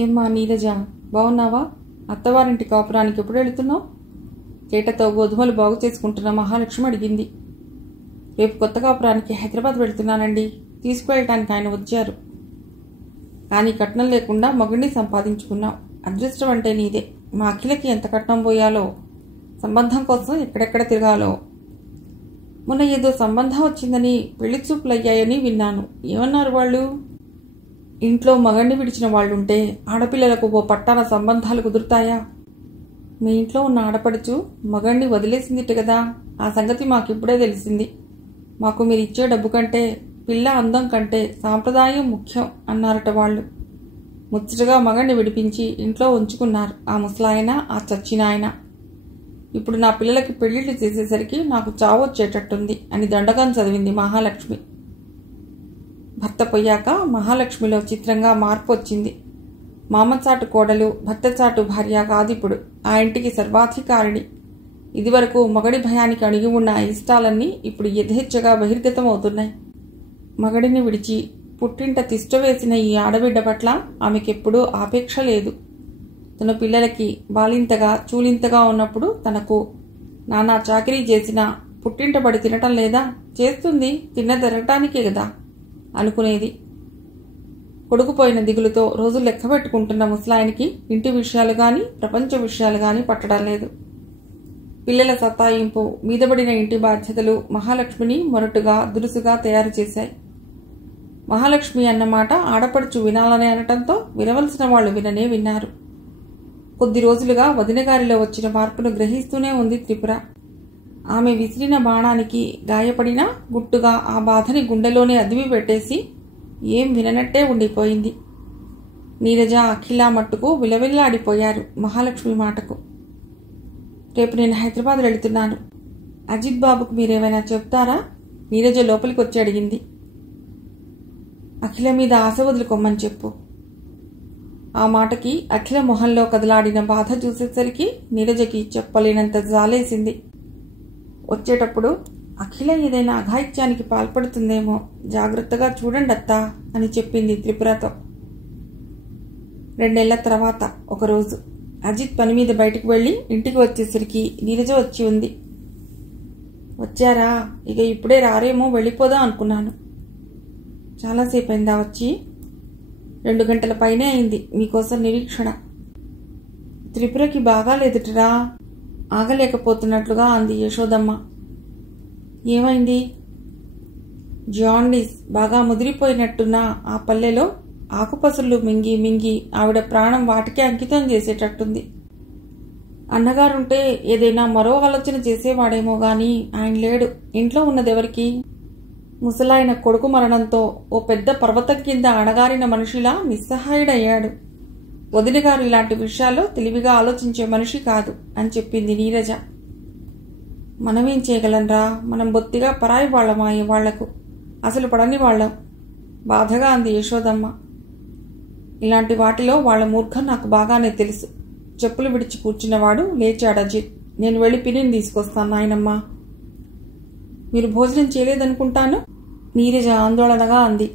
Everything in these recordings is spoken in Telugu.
ఏమ్మా నీరజ, బాగున్నావా? అత్తవారింటి కాపురానికి ఎప్పుడు వెళుతున్నావు? చేటతో గోధుమలు బాగు చేసుకుంటున్న మహాలక్ష్మి అడిగింది. రేపు కొత్త కాపురానికి హైదరాబాద్ వెళుతున్నానండి. తీసుకువెళ్ళటానికి ఆయన వచ్చారు. కానీ కట్నం లేకుండా మగుడిని సంపాదించుకున్నావు. అదృష్టం అంటే నీదే. మా అఖిలకి ఎంత కట్నం పోయాలో, సంబంధం కోసం ఎక్కడెక్కడ తిరగాలో. మొన్న ఏదో సంబంధం వచ్చిందని పెళ్లి చూపులు అయ్యాయని విన్నాను. ఏమన్నారు వాళ్ళు? ఇంట్లో మగడిని విడిచిన వాళ్ళుంటే ఆడపిల్లలకు ఓ పట్టాన సంబంధాలు కుదురుతాయా? మీ ఇంట్లో ఉన్న ఆడపడుచు మగడిని వదిలేసిందిట కదా. ఆ సంగతి మాకిప్పుడే తెలిసింది. మాకు మీరు ఇచ్చే డబ్బు కంటే పిల్ల అందం కంటే సాంప్రదాయం ముఖ్యం అన్నారట వాళ్ళు. ముచ్చటగా మగడిని విడిపించి ఇంట్లో ఉంచుకున్నారు ఆ ముసలాయన, ఆ చచ్చినాయన. ఇప్పుడు నా పిల్లలకి పెళ్లిళ్ళు చేసేసరికి నాకు చావు వచ్చేటట్టుంది అని దండకం చదివింది మహాలక్ష్మి. భర్త పోయాక మహాలక్ష్మిలో చిత్రంగా మార్పు వచ్చింది. మామచాటు కోడలు, భర్తచాటు భార్య కాదిప్పుడు. ఆ ఇంటికి సర్వాధికారిణి. ఇదివరకు మగడి భయానికి అణిగి ఉన్న ఇష్టాలన్నీ ఇప్పుడు యథేచ్ఛగా బహిర్గతమవుతున్నాయి. మగడిని విడిచి పుట్టింట తిష్టవేసిన ఈ ఆడబిడ్డ పట్ల ఆమెకెప్పుడూ ఆపేక్ష లేదు. తన పిల్లలకి బాలింతగా చూలింతగా ఉన్నప్పుడు తనకు నానా చాకరీ చేసినా పుట్టింట పడి తినటం లేదా? చేస్తుంది, తిన్నదరగటానికే కదా అనుకునేది. కొడుకుపోయిన దిగులుతో రోజులు లెక్క పెట్టుకుంటున్న ముసలాయనికి ఇంటి విషయాలు గాని ప్రపంచ విషయాలు గాని పట్టడం లేదు. పిల్లల సత్తాయింపు, మీదబడిన ఇంటి బాధ్యతలు మహాలక్ష్మిని మొరటుగా దురుసుగా తయారు చేశాయి. మహాలక్ష్మి అన్నమాట ఆడపడుచు వినాలని అనటంతో వినవలసిన వాళ్ళు విననే విన్నారు. కొద్ది రోజులుగా వదినగారిలో వచ్చిన మార్పును గ్రహిస్తూనే ఉంది త్రిపుర. ఆమె విసిరిన బాణానికి గాయపడినా గుట్టుగా ఆ బాధని గుండెలోనే అదిమి పెట్టేసి ఏం విననట్టే ఉండిపోయింది. నీరజ, అఖిల మట్టుకు విలవిల్లాడిపోయారు మహాలక్ష్మి మాటకు. రేపు నేను హైదరాబాద్ వెళుతున్నాను. అజిత్ బాబుకు మీరేమైనా చెప్తారా? నీరజ లోపలికి వచ్చి అడిగింది. అఖిల మీద ఆశ వదులుకోమని చెప్పు. ఆ మాటకి అఖిల మొహంలో కదలాడిన బాధ చూసేసరికి నీరజకి చెప్పలేనంత జాలేసింది. వచ్చేటప్పుడు అఖిల ఏదైనా అఘాయిత్యానికి పాల్పడుతుందేమో, జాగ్రత్తగా చూడండి అత్తా అని చెప్పింది త్రిపురతో. 2 నెలల తర్వాత ఒకరోజు అజిత్ పని మీద బయటకు వెళ్లి ఇంటికి వచ్చేసరికి నీరజ వచ్చి ఉంది. వచ్చారా? ఇక ఇప్పుడే రారేమో, వెళ్ళిపోదాం అనుకున్నాను. చాలాసేపు అయిందా వచ్చి? 2 గంటల పైనే అయింది. మీకోసం నిరీక్షణ. త్రిపురకి బాగా లేదుటరా, ఆగలేకపోతున్నట్లుగా అంది యశోదమ్మ. ఏమైంది? జాండీస్. బాగా ముదిరిపోయినట్టున్న ఆ పల్లెలో ఆకుపసర్లు మింగి మింగి ఆవిడ ప్రాణం వాటికే అంకితం చేసేటట్టుంది. అన్నగారుంటే ఏదైనా మరో ఆలోచన చేసేవాడేమో గాని ఆయన లేడు. ఇంట్లో ఉన్నదెవరికి? ముసలాయన కొడుకు మరణంతో ఓ పెద్ద పర్వతం కింద అణగారిన మనిషిలా నిస్సహాయుడయ్యాడు. వదినగారు ఇలాంటి విషయాల్లో తెలివిగా ఆలోచించే మనిషి కాదు అని చెప్పింది నీరజ. మనమేం చేయగలంరా? మనం బొత్తిగా పరాయి వాళ్ళమా వాళ్లకు? అసలు పడని వాళ్ళం. బాధగా అంది యశోదమ్మ. ఇలాంటి వాటిలో వాళ్ల మూర్ఖం నాకు బాగానే తెలుసు. చెప్పులు విడిచి కూర్చున్నవాడు లేచాడు అజిత్. నేను వెళ్ళి పిన్నిని తీసుకొస్తాను నాయనమ్మా. మీరు భోజనం చేయలేదనుకుంటాను, నీరజ ఆందోళనగా అంది.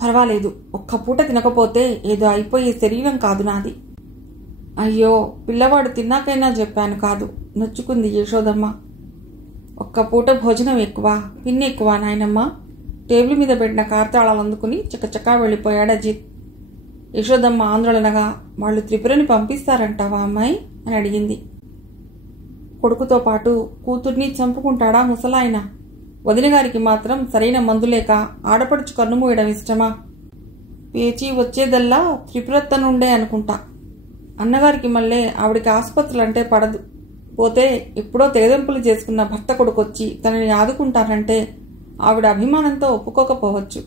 పర్వాలేదు, ఒక్క పూట తినకపోతే ఏదో అయిపోయే శరీరం కాదు నాది. అయ్యో, పిల్లవాడు తిన్నాకైనా చెప్పాను కాదు, నొచ్చుకుంది యశోదమ్మ. ఒక్క పూట భోజనం ఎక్కువ, పిన్ని ఎక్కువ నాయనమ్మ. టేబుల్ మీద పెట్టిన కార్తాళాలు అందుకుని చకచకా వెళ్ళిపోయాడు అజిత్. యశోదమ్మ ఆందోళనగా, వాళ్ళు త్రిపురని పంపిస్తారంటావా అమ్మాయి అని అడిగింది. కొడుకుతో పాటు కూతుర్ని చంపుకుంటాడా ముసలాయన? వదినగారికి మాత్రం సరైన మందులేక ఆడపడుచు కన్నుమూయడం ఇష్టమా? పేచి వచ్చేదల్లా త్రిపురత్తనుండే అనుకుంటా. అన్నగారికి మళ్ళీ ఆవిడికి ఆసుపత్రులంటే పడదు. పోతే ఎప్పుడో తెగదెంపులు చేసుకున్న భర్త కొడుకొచ్చి తనని ఆదుకుంటానంటే ఆవిడ అభిమానంతో ఒప్పుకోకపోవచ్చు.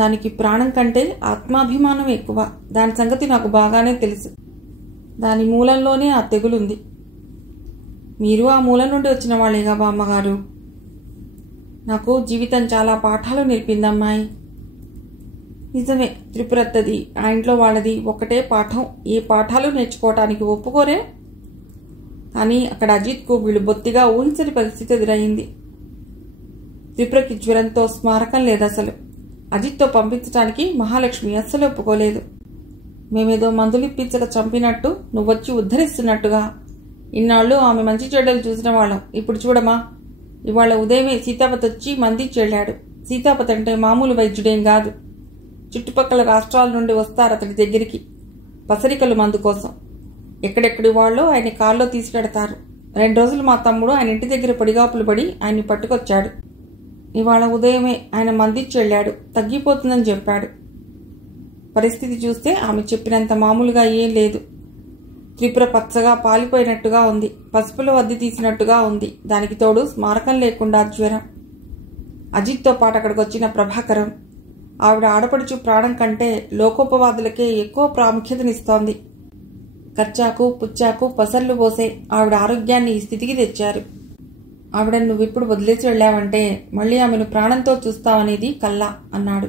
దానికి ప్రాణం కంటే ఆత్మాభిమానం ఎక్కువ. దాని సంగతి నాకు బాగానే తెలుసు. దాని మూలంలోనే ఆ తెగులుంది. మీరు ఆ మూలం నుండి వచ్చిన వాళ్ళేగా బామ్మగారు. నాకు జీవితం చాలా పాఠాలు నేర్పిందమ్మాయి. నిజమే, త్రిపురత్తది ఆ ఇంట్లో వాళ్ళది ఒకటే పాఠం. ఏ పాఠాలు నేర్చుకోవటానికి ఒప్పుకోరే. కానీ అక్కడ అజిత్కు వీళ్ళు బొత్తిగా ఊహించని పరిస్థితి ఎదురయ్యింది. త్రిపురకి జ్వరంతో స్మారకం లేదసలు. అజిత్తో పంపించడానికి మహాలక్ష్మి అస్సలు ఒప్పుకోలేదు. మేమేదో మందులిప్పించక చంపినట్టు నువ్వొచ్చి ఉద్ధరిస్తున్నట్టుగా ఇన్నాళ్ళు ఆమె మంచి చెడ్డలు చూసిన వాళ్ళం. ఇప్పుడు చూడమా, ఇవాళ ఉదయమే సీతాపతి వచ్చి మందిచ్చి వెళ్ళాడు. సీతాపతి అంటే మామూలు వైద్యుడేం కాదు. చుట్టుపక్కల రాష్ట్రాల నుండి వస్తారు అతడి దగ్గరికి పసరికలు మందు కోసం. ఎక్కడెక్కడి వాళ్ళో ఆయన కారులో తీసుకెడతారు. 2 రోజులు మా తమ్ముడు ఆయన ఇంటి దగ్గర పొడిగాపులు పడి ఆయన్ని పట్టుకొచ్చాడు. ఇవాళ ఉదయమే ఆయన మందిచ్చి వెళ్ళాడు. తగ్గిపోతుందని చెప్పాడు. పరిస్థితి చూస్తే ఆమె చెప్పినంత మామూలుగా ఏం లేదు. త్రిపుర పచ్చగా పాలిపోయినట్టుగా ఉంది. పసుపులో అద్దె తీసినట్టుగా ఉంది. దానికి తోడు స్మారకం లేకుండా జ్వరం. అజిత్తో పాటు అక్కడికి వచ్చిన ప్రభాకరం ఆవిడ ఆడపడుచు ప్రాణం కంటే లోకోపవాదులకే ఎక్కువ ప్రాముఖ్యతనిస్తోంది. కచ్చాకు పుచ్చాకు పసర్లు పోసే ఆవిడ ఆరోగ్యాన్ని ఈ స్థితికి తెచ్చారు. ఆవిడను నువ్విప్పుడు వదిలేసి వెళ్ళావంటే మళ్ళీ ఆమెను ప్రాణంతో చూస్తావనేది కల్లా అన్నాడు.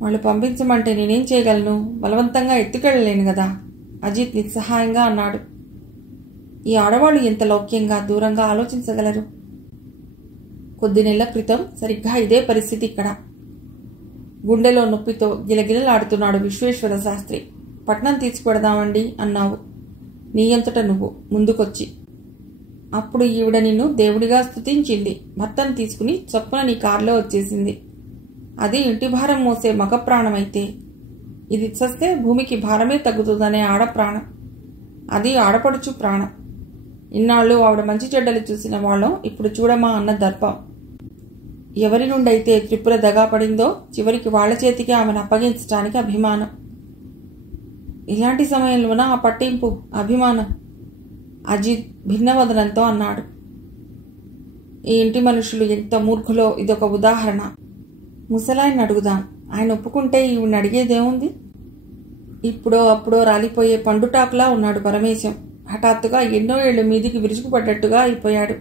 వాళ్ళు పంపించమంటే నేనేం చేయగలను? బలవంతంగా ఎత్తుకెళ్ళలేను కదా. అజిత్ నిస్సహాయంగా అన్నాడు. ఈ ఆడవాళ్ళు ఎంత లౌక్యంగా దూరంగా ఆలోచించగలరు? కొద్ది నెలల క్రితం సరిగ్గా ఇదే పరిస్థితి ఇక్కడ. గుండెలో నొప్పితో గిలగిలలాడుతున్నాడు విశ్వేశ్వర శాస్త్రి. పట్నం తీసుకువెడదామండి అన్నావు నీ అంతట నువ్వు ముందుకొచ్చి. అప్పుడు ఈవిడ నిన్ను దేవుడిగా స్తుతించింది. భర్తను తీసుకుని చొప్పున నీ కారులో వచ్చేసింది. అది ఇంటి భారం మోసే మగ ప్రాణమైతే, ఇది చస్తే భూమికి భారమే తగ్గుతుందనే ఆడప్రాణం. అది ఆడపడుచు ప్రాణం. ఇన్నాళ్ళు ఆవిడ మంచి చెడ్డలు చూసిన వాళ్ళం ఇప్పుడు చూడమా అన్న దర్పం. ఎవరి నుండైతే త్రిపుర దగా పడిందో చివరికి వాళ్ల చేతికి ఆమెను అప్పగించడానికి అభిమానం. ఇలాంటి సమయంలోన ఆ పట్టింపు, అభిమానం? అజిత్ భిన్నవదనంతో అన్నాడు. ఈ ఇంటి మనుషులు ఎంత మూర్ఖులో ఇదొక ఉదాహరణ. ముసలాయన్ని అడుగుదాం. ఆయన ఒప్పుకుంటే ఈవిని అడిగేదేముంది? ఇప్పుడో అప్పుడో రాలిపోయే పండుటాకులా ఉన్నాడు పరమేశం. హఠాత్తుగా ఎన్నో ఏళ్లు మీదికి విరుచుకుపడ్డట్టుగా అయిపోయాడు.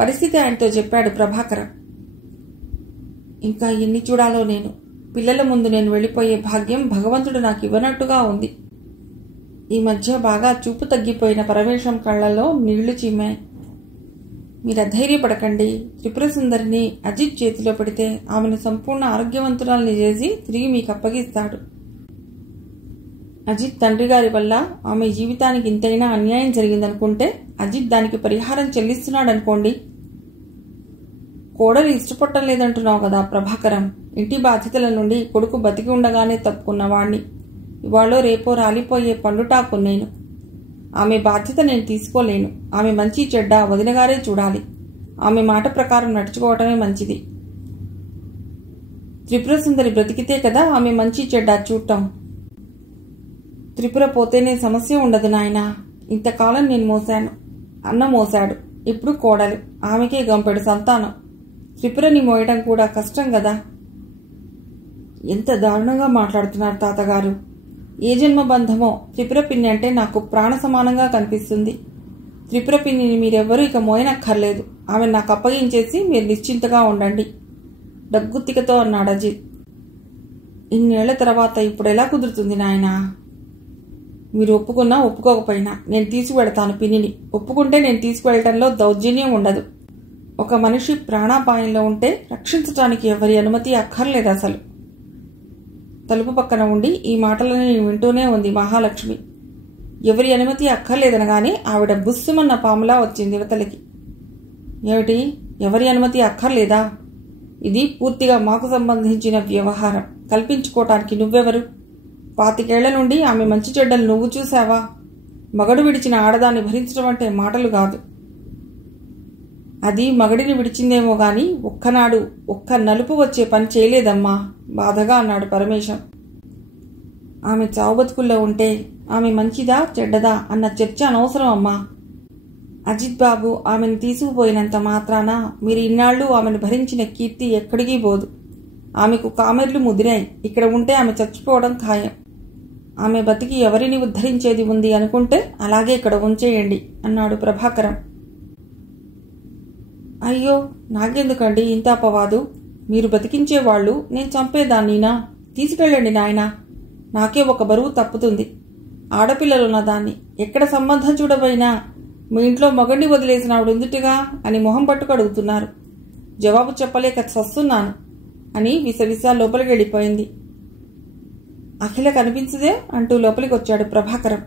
పరిస్థితి ఆయనతో చెప్పాడు ప్రభాకరం. ఇంకా ఎన్ని చూడాలో నేను. పిల్లల ముందు నేను వెళ్ళిపోయే భాగ్యం భగవంతుడు నాకు ఇవ్వనట్టుగా ఉంది. ఈ మధ్య బాగా చూపు తగ్గిపోయిన పరమేశం కళ్లలో నీళ్లు చిమ్మాయి. మీరు అధైర్యపడకండి. త్రిపుర సుందరిని అజిత్ చేతిలో పెడితే ఆమెను సంపూర్ణ ఆరోగ్యవంతురాల్ని చేసి తిరిగి మీకు అప్పగిస్తాడు. అజిత్ తండ్రి గారి వల్ల ఆమె జీవితానికి ఇంతైనా అన్యాయం జరిగిందనుకుంటే అజిత్ దానికి పరిహారం చెల్లిస్తున్నాడనుకోండి. కోడలు ఇష్టపడటం లేదంటున్నావు కదా ప్రభాకరం. ఇంటి బాధ్యతల నుండి కొడుకు బతికి ఉండగానే తప్పుకున్నవాణ్ణి ఇవాళో రేపో రాలిపోయే పండుటాకు నేను. ఆమె బాధ్యత నేను తీసుకోలేను. ఆమె మంచి చెడ్డ వదినగారే చూడాలి. ఆమె మాట ప్రకారం నడుచుకోవటమే మంచిది. త్రిపుర సుందరి బ్రతికితే కదా ఆమె మంచి చెడ్డ చూడటం. త్రిపుర పోతేనే సమస్య ఉండదు నాయనా. ఇంతకాలం నేను మోసాను, అన్న మోసాడు, ఇప్పుడు కోడలు, ఆమెకే గంపెడు సంతానం. త్రిపురని మోయడం కూడా కష్టం కదా. ఎంత దారుణంగా మాట్లాడుతున్నారు తాతగారు. ఏ జన్మ బంధమో త్రిపుర పిన్ని అంటే నాకు ప్రాణ సమానంగా కనిపిస్తుంది. త్రిపుర పిన్నిని మీరెవ్వరూ ఇక మోయనక్కర్లేదు. ఆమె నాకు అప్పగించేసి మీరు నిశ్చింతగా ఉండండి దగ్గుత్తికతో అన్నాడు అజిత్. ఇన్నేళ్ల తర్వాత ఇప్పుడు ఎలా కుదురుతుంది నాయనా? మీరు ఒప్పుకున్నా ఒప్పుకోకపోయినా నేను తీసుకువెడతాను పిన్నిని. ఒప్పుకుంటే నేను తీసుకువెళ్ళటంలో దౌర్జన్యం ఉండదు. ఒక మనిషి ప్రాణాపాయంలో ఉంటే రక్షించటానికి ఎవరి అనుమతి అక్కర్లేదు అసలు. తలుపు పక్కన ఉండి ఈ మాటలని వింటూనే ఉంది మహాలక్ష్మి. ఎవరి అనుమతి అక్కర్లేదనగానే ఆవిడ బుస్సుమన్న పాములా వచ్చింది యువతలకి. ఏమిటి, ఎవరి అనుమతి అక్కర్లేదా? ఇది పూర్తిగా మాకు సంబంధించిన వ్యవహారం. కల్పించుకోవటానికి నువ్వెవరు? 25 ఏళ్ల నుండి ఆమె మంచి చెడ్డలు నువ్వు చూసావా? మగడు విడిచిన ఆడదాన్ని భరించడం అంటే మాటలు కాదు. అది మగడిని విడిచిందేమో గాని ఒక్కనాడు ఒక్క నలుపు వచ్చే పని చేయలేదమ్మా బాధగా అన్నాడు పరమేశం. ఆమె చావు బతుకుల్లో ఉంటే ఆమె మంచిదా చెడ్డదా అన్న చర్చ అనవసరం అమ్మా. అజిత్ బాబు ఆమెను తీసుకుపోయినంత మాత్రాన మీరు ఇన్నాళ్లు ఆమెను భరించిన కీర్తి ఎక్కడికి పోదు. ఆమెకు కామెర్లు ముదిరాయి. ఇక్కడ ఉంటే ఆమె చచ్చిపోవడం ఖాయం. ఆమె బతికి ఎవరిని ఉద్ధరించేది ఉంది అనుకుంటే అలాగే ఇక్కడ ఉంచేయండి అన్నాడు ప్రభాకరం. అయ్యో, నాకెందుకండి ఇంత అపవాదు? మీరు బతికించేవాళ్ళు, నేను చంపేదాన్నినా? తీసుకెళ్ళండి నాయనా. నాకే ఒక బరువు తప్పుతుంది. ఆడపిల్లలున్న దాన్ని ఎక్కడ సంబంధం చూడబోయినా మీ ఇంట్లో మగడిని వదిలేసిన ఆవిడ ఉందిటిగా అని మొహం పట్టుకు అడుగుతున్నారు. జవాబు చెప్పలేక చస్తున్నాను. అని విసవిసా లోపలికి వెళ్ళిపోయింది. అఖిల కనిపించదే అంటూ లోపలికి వచ్చాడు ప్రభాకరం.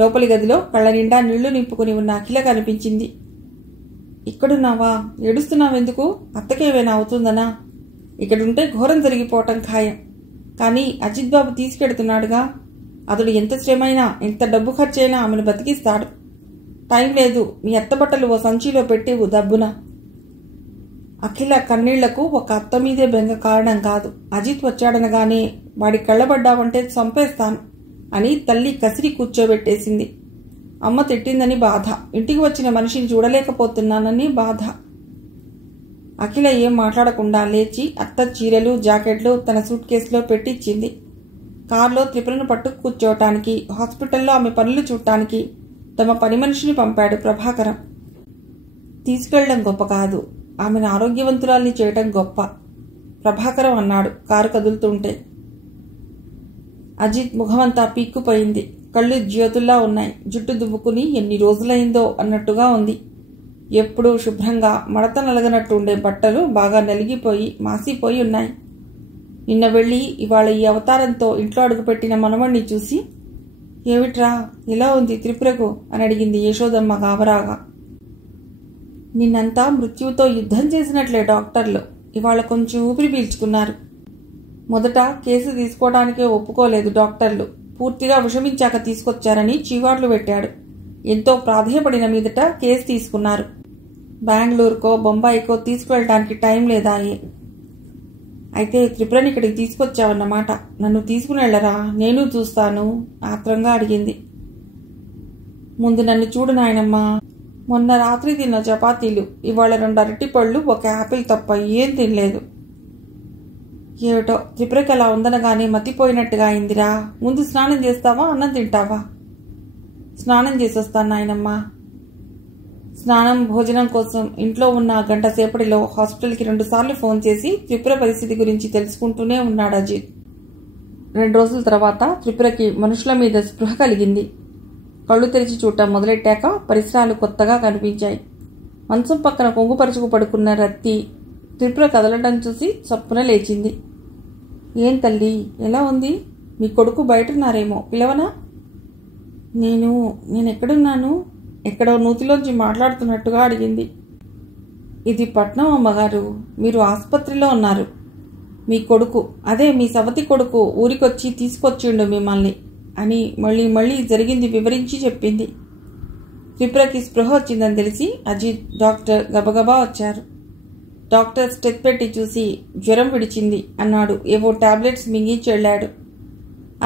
లోపలి గదిలో కళ్ళ నిండా నీళ్లు నింపుకుని ఉన్న అఖిల కనిపించింది. ఇక్కడున్నావా? ఏడుస్తున్నావెందుకు? అత్తకేమైనా అవుతుందనా? ఇక్కడుంటే ఘోరం జరిగిపోవటం ఖాయం. కానీ అజిత్ బాబు తీసుకెడుతున్నాడుగా. అతడు ఎంత శ్రమైనా ఎంత డబ్బు ఖర్చైనా ఆమెను బతికిస్తాడు. టైం లేదు. మీ అత్త బట్టలు ఓ సంచిలో పెట్టేవు దబ్బున. అఖిల కన్నీళ్లకు ఒక అత్త మీదే బెంగ కారణం కాదు. అజిత్ వచ్చాడనగానే వాడి కళ్ళబడ్డావంటే చంపేస్తాను అని తల్లి కసిరి కూర్చోబెట్టేసింది. అమ్మ తిట్టిందని బాధ. ఇంటికి వచ్చిన మనిషిని చూడలేకపోతున్నానని బాధ. అఖిల ఏం మాట్లాడకుండా లేచి అత్త చీరలు జాకెట్లు తన సూట్ కేసులో పెట్టించింది. కారులో త్రిపురను పట్టు కూర్చోవటానికి, హాస్పిటల్లో ఆమె పనులు చూడటానికి తమ పని మనిషిని పంపాడు ప్రభాకరం. తీసుకెళ్లడం గొప్ప కాదు, ఆమెను ఆరోగ్యవంతురాల్ని చేయటం గొప్ప, ప్రభాకరం అన్నాడు కారు కదులుతుంటే. అజిత్ ముఖమంతా పీక్కుపోయింది. కళ్ళు జ్యోతుల్లా ఉన్నాయి. జుట్టు దువ్వుకుని ఎన్ని రోజులైందో అన్నట్టుగా ఉంది. ఎప్పుడూ శుభ్రంగా మడత నలగనట్టు ఉండే బట్టలు బాగా నలిగిపోయి మాసిపోయి ఉన్నాయి. నిన్న వెళ్ళి ఇవాళ ఈ అవతారంతో ఇంట్లో అడుగుపెట్టిన మనవణ్ణి చూసి, ఏమిట్రా ఇలా ఉంది త్రిపురకు అని అడిగింది యశోదమ్మ గాబరాగా. నిన్నంతా మృత్యువుతో యుద్ధం చేసినట్లే డాక్టర్లు. ఇవాళ కొంచెం ఊపిరి పీల్చుకున్నారు. మొదట కేసు తీసుకోవడానికే ఒప్పుకోలేదు డాక్టర్లు. పూర్తిగా విషమించాక తీసుకొచ్చారని చీవాట్లు పెట్టాడు. ఎంతో ప్రాధేయపడిన మీదట కేసు తీసుకున్నారు. బెంగళూరుకో బొంబాయికో తీసుకువెళ్ళడానికి టైం లేదాయే. అయితే త్రిపురని ఇక్కడికి తీసుకొచ్చావన్నమాట. నన్ను తీసుకుని వెళ్ళరా, నేను చూస్తాను ఆత్రంగా అడిగింది. ముందు నన్ను చూడు నాయనమ్మా. మొన్న రాత్రి తిన్న చపాతీలు, ఇవాళ 2 అరటిపళ్ళు, 1 యాపిల్ తప్ప ఏం తినలేదు. ఏమిటో త్రిపురకి అలా ఉందనగానే మతిపోయినట్టుగా అయిందిరా. ముందు స్నానం చేస్తావా, అన్నం తింటావా? స్నానం చేసొస్తాను నాయనమ్మా. స్నానం భోజనం కోసం ఇంట్లో ఉన్న గంట సేపటిలో హాస్పిటల్కి 2 సార్లు ఫోన్ చేసి త్రిపుర పరిస్థితి గురించి తెలుసుకుంటూనే ఉన్నాడు అజిత్. 2 రోజుల తర్వాత త్రిపురకి మనుషుల మీద స్పృహ కలిగింది. కళ్ళు తెరిచి చూడటం మొదలెట్టాక పరిసరాలు కొత్తగా కనిపించాయి. మంచం పక్కన కొంగుపరుచుకు పడుకున్న రత్తి త్రిపుర కదలటం చూసి చప్పున లేచింది. ఏం తల్లి, ఎలా ఉంది? మీ కొడుకు బయటున్నారేమో, పిలవనా? నేను ఎక్కడున్నాను? ఎక్కడో నూతిలోంచి మాట్లాడుతున్నట్టుగా అడిగింది. ఇది పట్నం అమ్మగారు, మీరు ఆసుపత్రిలో ఉన్నారు. మీ కొడుకు, అదే మీ సవతి కొడుకు ఊరికొచ్చి తీసుకొచ్చిండు మిమ్మల్ని అని మళ్ళీ జరిగింది వివరించి చెప్పింది. త్రిపురకి స్పృహ వచ్చిందని తెలిసి అజిత్, డాక్టర్ గబగబా వచ్చారు. డాక్టర్ స్టెత్ పెట్టి చూసి జ్వరం విడిచింది అన్నాడు. ఏవో టాబ్లెట్స్ మింగించి వెళ్ళాడు.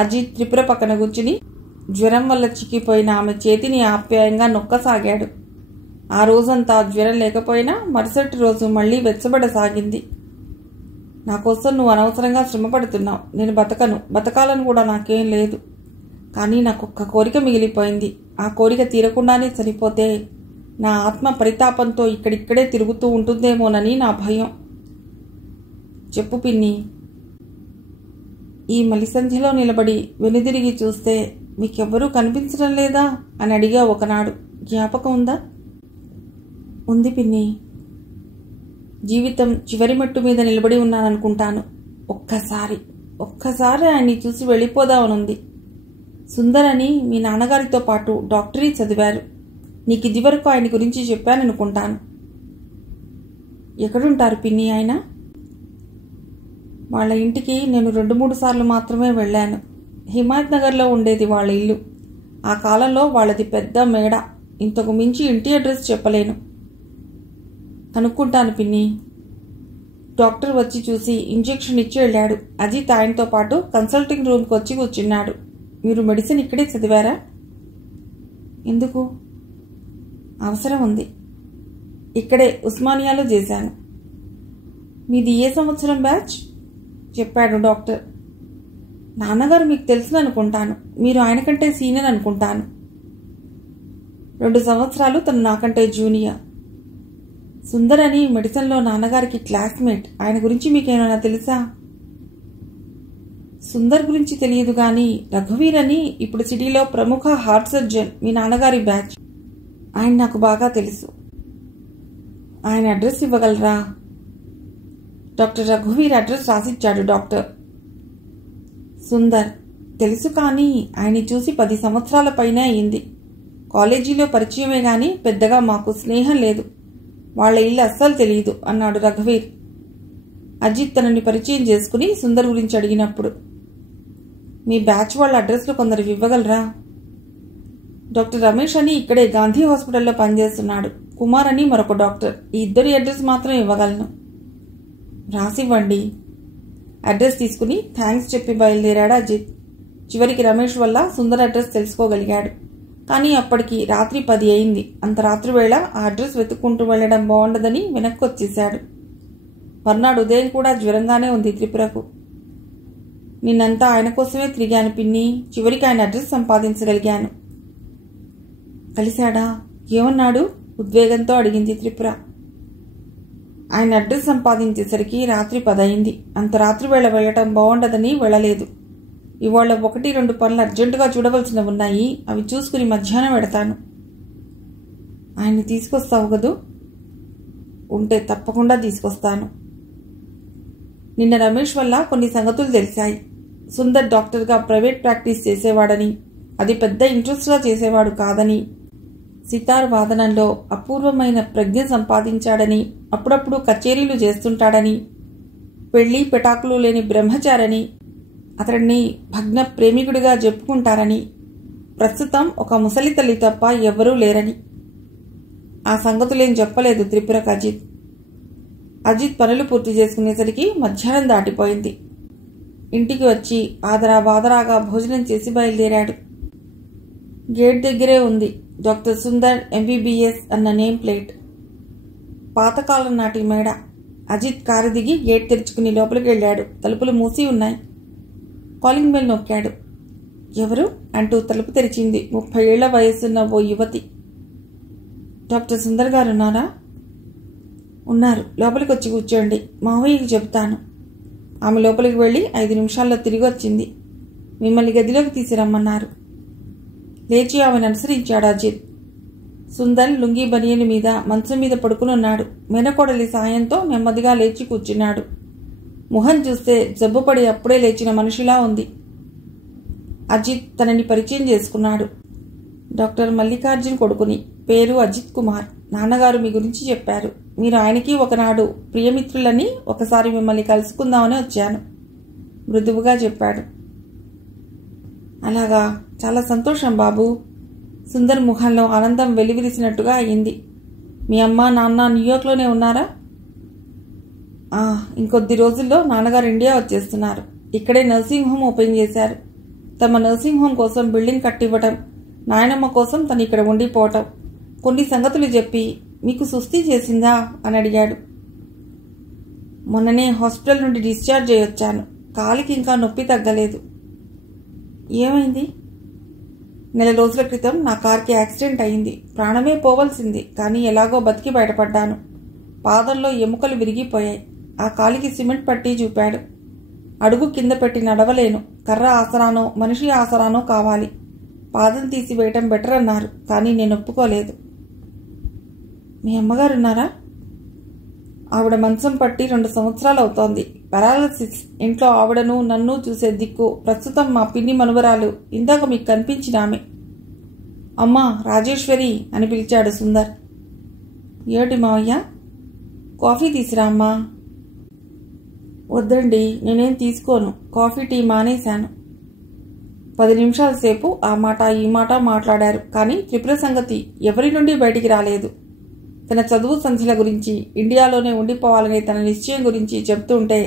అజిత్ త్రిపుర పక్కన కూర్చుని జ్వరం వల్ల చిక్కిపోయిన ఆమె చేతిని ఆప్యాయంగా నొక్కసాగాడు. ఆ రోజంతా జ్వరం లేకపోయినా మరుసటి రోజు మళ్లీ వెచ్చబడసాగింది. నా కోసం నువ్వు అనవసరంగా శ్రమపడుతున్నావు. నేను బతకాలని కూడా నాకేం లేదు. కానీ నాకొక్క కోరిక మిగిలిపోయింది. ఆ కోరిక తీరకుండానే చనిపోతే నా ఆత్మ పరితాపంతో ఇక్కడిక్కడే తిరుగుతూ ఉంటుందేమోనని నా భయం. చెప్పు పిన్ని. ఈ మలిసంధ్యలో నిలబడి వెనుదిరిగి చూస్తే మీకెవ్వరూ కనిపించడం లేదా అని అడిగా ఒకనాడు. జ్ఞాపకం ఉందా? ఉంది పిన్ని. జీవితం చివరి మట్టు మీద నిలబడి ఉన్నాననుకుంటాను. ఒక్కసారి ఆయన్ని చూసి వెళ్ళిపోదామనుంది. సుందర్ అని మీ నాన్నగారితో పాటు డాక్టరీ చదివారు. నీకు ఇదివరకు ఆయన గురించి చెప్పాననుకుంటాను. ఎక్కడుంటారు పిన్ని ఆయన? వాళ్ళ ఇంటికి నేను 2-3 సార్లు మాత్రమే వెళ్ళాను. హిమాయత్ నగర్లో ఉండేది వాళ్ళ ఇల్లు. ఆ కాలంలో వాళ్ళది పెద్ద మేడ. ఇంతకు మించి ఇంటి అడ్రస్ చెప్పలేను. కనుక్కుంటాను పిన్ని. డాక్టర్ వచ్చి చూసి ఇంజెక్షన్ ఇచ్చి వెళ్ళాడు. అజిత్ ఆయనతో పాటు కన్సల్టింగ్ రూమ్కి వచ్చి కూర్చున్నాడు. మీరు మెడిసిన్ ఇక్కడే చదివారా? ఎందుకు? అవసరం ఉంది. ఇక్కడే ఉస్మానియాలో చేశాను. మీది ఏ సంవత్సరం బ్యాచ్? చెప్పాడు డాక్టర్. నాన్నగారు మీకు తెలుసుననుకుంటాను. మీరు ఆయన కంటే సీనియర్ అనుకుంటాను. 2 సంవత్సరాలు తను నాకంటే జూనియర్. సుందర్ అని మెడిసిన్లో నాన్నగారికి క్లాస్మేట్. ఆయన గురించి మీకేమైనా తెలుసా? సుందర్ గురించి తెలియదు కానీ రఘువీర్ అని ఇప్పుడు సిటీలో ప్రముఖ హార్ట్ సర్జన్ మీ నాన్నగారి బ్యాచ్. ఆయన నాకు బాగా తెలుసు. ఆయన అడ్రస్ ఇవ్వగలరా? డాక్టర్ రఘువీర్ అడ్రస్ రాసిచ్చాడు డాక్టర్. సుందర్: తెలుసు, కానీ ఆయన్ని చూసి 10 సంవత్సరాల పైనే అయింది. కాలేజీలో పరిచయమే గాని పెద్దగా మాకు స్నేహం లేదు. వాళ్ల ఇల్లు అస్సలు తెలియదు అన్నాడు రఘువీర్. అజిత్ తనని పరిచయం చేసుకుని సుందర్ గురించి అడిగినప్పుడు, మీ బ్యాచ్ వాళ్ళ అడ్రస్లు కొందరు ఇవ్వగలరా? డాక్టర్ రమేష్ అని ఇక్కడే గాంధీ హాస్పిటల్లో పనిచేస్తున్నాడు. కుమార్ అని మరొక డాక్టర్. ఈ ఇద్దరి అడ్రస్ మాత్రం ఇవ్వగలను. రాసివ్వండి. అడ్రస్ తీసుకుని థ్యాంక్స్ చెప్పి బయలుదేరాడు అజిత్. చివరికి రమేష్ వల్ల సుందర్ అడ్రస్ తెలుసుకోగలిగాడు. కానీ అప్పటికి రాత్రి 10 అయింది. అంత రాత్రి వేళ ఆ అడ్రస్ వెతుక్కుంటూ వెళ్లడం బాగుండదని వెనక్కి వచ్చేశాడు. మర్నాడు ఉదయం కూడా జ్వరంగానే ఉంది త్రిపురకు. నిన్నంతా ఆయన కోసమే తిరిగాను పిన్ని. చివరికి ఆయన అడ్రస్ సంపాదించగలిగాను. కలిశాడా? ఏమన్నాడు? ఉద్వేగంతో అడిగింది త్రిపుర. ఆయన అడ్రస్ సంపాదించేసరికి రాత్రి 10 అయింది. అంత రాత్రి వేళ వెళ్ళటం బాగుండదని వెళ్ళలేదు. ఇవాళ 1-2 పనులు అర్జెంటుగా చూడవలసినవి ఉన్నాయి. అవి చూసుకుని మధ్యాహ్నం వెడతాను. ఆయన్ని తీసుకొస్తావు కదూ? ఉంటే తప్పకుండా తీసుకొస్తాను. నిన్న రమేష్ వల్ల కొన్ని సంగతులు తెలిసాయి. సుందర్ డాక్టర్గా ప్రైవేట్ ప్రాక్టీస్ చేసేవాడని, అది పెద్ద ఇంట్రెస్ట్గా చేసేవాడు కాదని, సితార్ వాదనంలో అపూర్వమైన ప్రజ్ఞ సంపాదించాడని, అప్పుడప్పుడు కచేరీలు చేస్తుంటాడని, పెళ్లి పెటాకులు లేని బ్రహ్మచారని, అతడిని భగ్న ప్రేమికుడిగా చెప్పుకుంటారని, ప్రస్తుతం ఒక ముసలి తల్లి తప్ప ఎవ్వరూ లేరని. ఆ సంగతులేం చెప్పలేదు త్రిపురకు అజిత్. అజిత్ పనులు పూర్తి చేసుకునేసరికి మధ్యాహ్నం దాటిపోయింది. ఇంటికి వచ్చి ఆదరా బాదరాగా భోజనం చేసి బయలుదేరాడు. గేట్ దగ్గరే ఉంది డాక్టర్ సుందర్ MBBS అన్న నేమ్ ప్లేట్. పాతకాలం నాటి మేడ. అజిత్ కారు దిగి గేట్ తెరుచుకుని లోపలికి వెళ్ళాడు. తలుపులు మూసి ఉన్నాయి. కాలింగ్ బెల్ నొక్కాడు. ఎవరు అంటూ తలుపు తెరిచింది 30 ఏళ్ల వయస్సున్న ఓ యువతి. డాక్టర్ సుందర్ గారు ఉన్నారా? ఉన్నారు. లోపలికి వచ్చి కూర్చోండి. మావయ్యకి చెబుతాను. ఆమె లోపలికి వెళ్ళి 5 నిమిషాల్లో తిరిగి వచ్చింది. మిమ్మల్ని గదిలోకి తీసిరమ్మన్నారు. లేచి ఆమెను అనుసరించాడు అజిత్. సుందర్ లుంగీ బనియని మీద మంచం మీద పడుకునున్నాడు. మేనకోడలి సాయంతో నెమ్మదిగా లేచి కూర్చున్నాడు. ముఖం చూస్తే జబ్బుపడి అప్పుడే లేచిన మనిషిలా ఉంది. అజిత్ తనని పరిచయం చేసుకున్నాడు. డాక్టర్ మల్లికార్జున్ కొడుకుని. పేరు అజిత్ కుమార్. నాన్నగారు మీ గురించి చెప్పారు. మీరు ఆయనకి ఒకనాడు ప్రియమిత్రులని, ఒకసారి మిమ్మల్ని కలుసుకుందామని వచ్చాను మృదువుగా చెప్పాడు. అలాగా, చాలా సంతోషం బాబు. సుందర్ ముఖంలో ఆనందం వెలివిరిసినట్టుగా అయింది. మీ అమ్మ నాన్న న్యూయార్క్లోనే ఉన్నారా? ఇంకొద్ది రోజుల్లో నాన్నగారు ఇండియా వచ్చేస్తున్నారు. ఇక్కడే నర్సింగ్ హోమ్ ఓపెన్ చేశారు. తమ నర్సింగ్ హోమ్ కోసం బిల్డింగ్ కట్టివ్వటం, నాయనమ్మ కోసం తను ఇక్కడ ఉండిపోవటం, కొన్ని సంగతులు చెప్పి మీకు సుస్థి చేసిందా అని అడిగాడు. మొన్ననే హాస్పిటల్ నుండి డిశ్చార్జ్ అయ్యి వచ్చాను. కాలికి ఇంకా నొప్పి తగ్గలేదు. ఏమైంది? 4 రోజుల క్రితం నా కార్కి యాక్సిడెంట్ అయింది. ప్రాణమే పోవలసింది. కానీ ఎలాగో బతికి బయటపడ్డాను. పాదంలో ఎముకలు విరిగిపోయాయి. ఆ కాలికి సిమెంట్ పట్టి చూపాడు. అడుగు కింద పెట్టి నడవలేను. కర్ర ఆసరానో మనిషి ఆసరానో కావాలి. పాదం తీసివేయటం బెటర్ అన్నారు. కానీ నేను ఒప్పుకోలేదు. మీ అమ్మగారున్నారా? ఆవిడ మంచం పట్టి 2 సంవత్సరాలు అవుతోంది. పారాలసిస్. ఇంట్లో ఆవిడను నన్ను చూసే దిక్కు ప్రస్తుతం మా పిన్ని మనువరాలు, ఇందాక మీకు కనిపించిన ఆమె. అమ్మా రాజేశ్వరి అని పిలిచాడు సుందర్. ఏమిటి మావయ్య? కాఫీ తీసిరా అమ్మా. వద్దండి, నేనేం తీసుకోను. కాఫీ టీ మానేశాను. 10 నిమిషాల సేపు ఆ మాట ఈ మాట మాట్లాడారు. కానీ త్రిపుర సంగతి ఎవరి నుండి బయటికి రాలేదు. తన చదువు సంధ్యల గురించి, ఇండియాలోనే ఉండిపోవాలనే తన నిశ్చయం గురించి చెప్తుంటే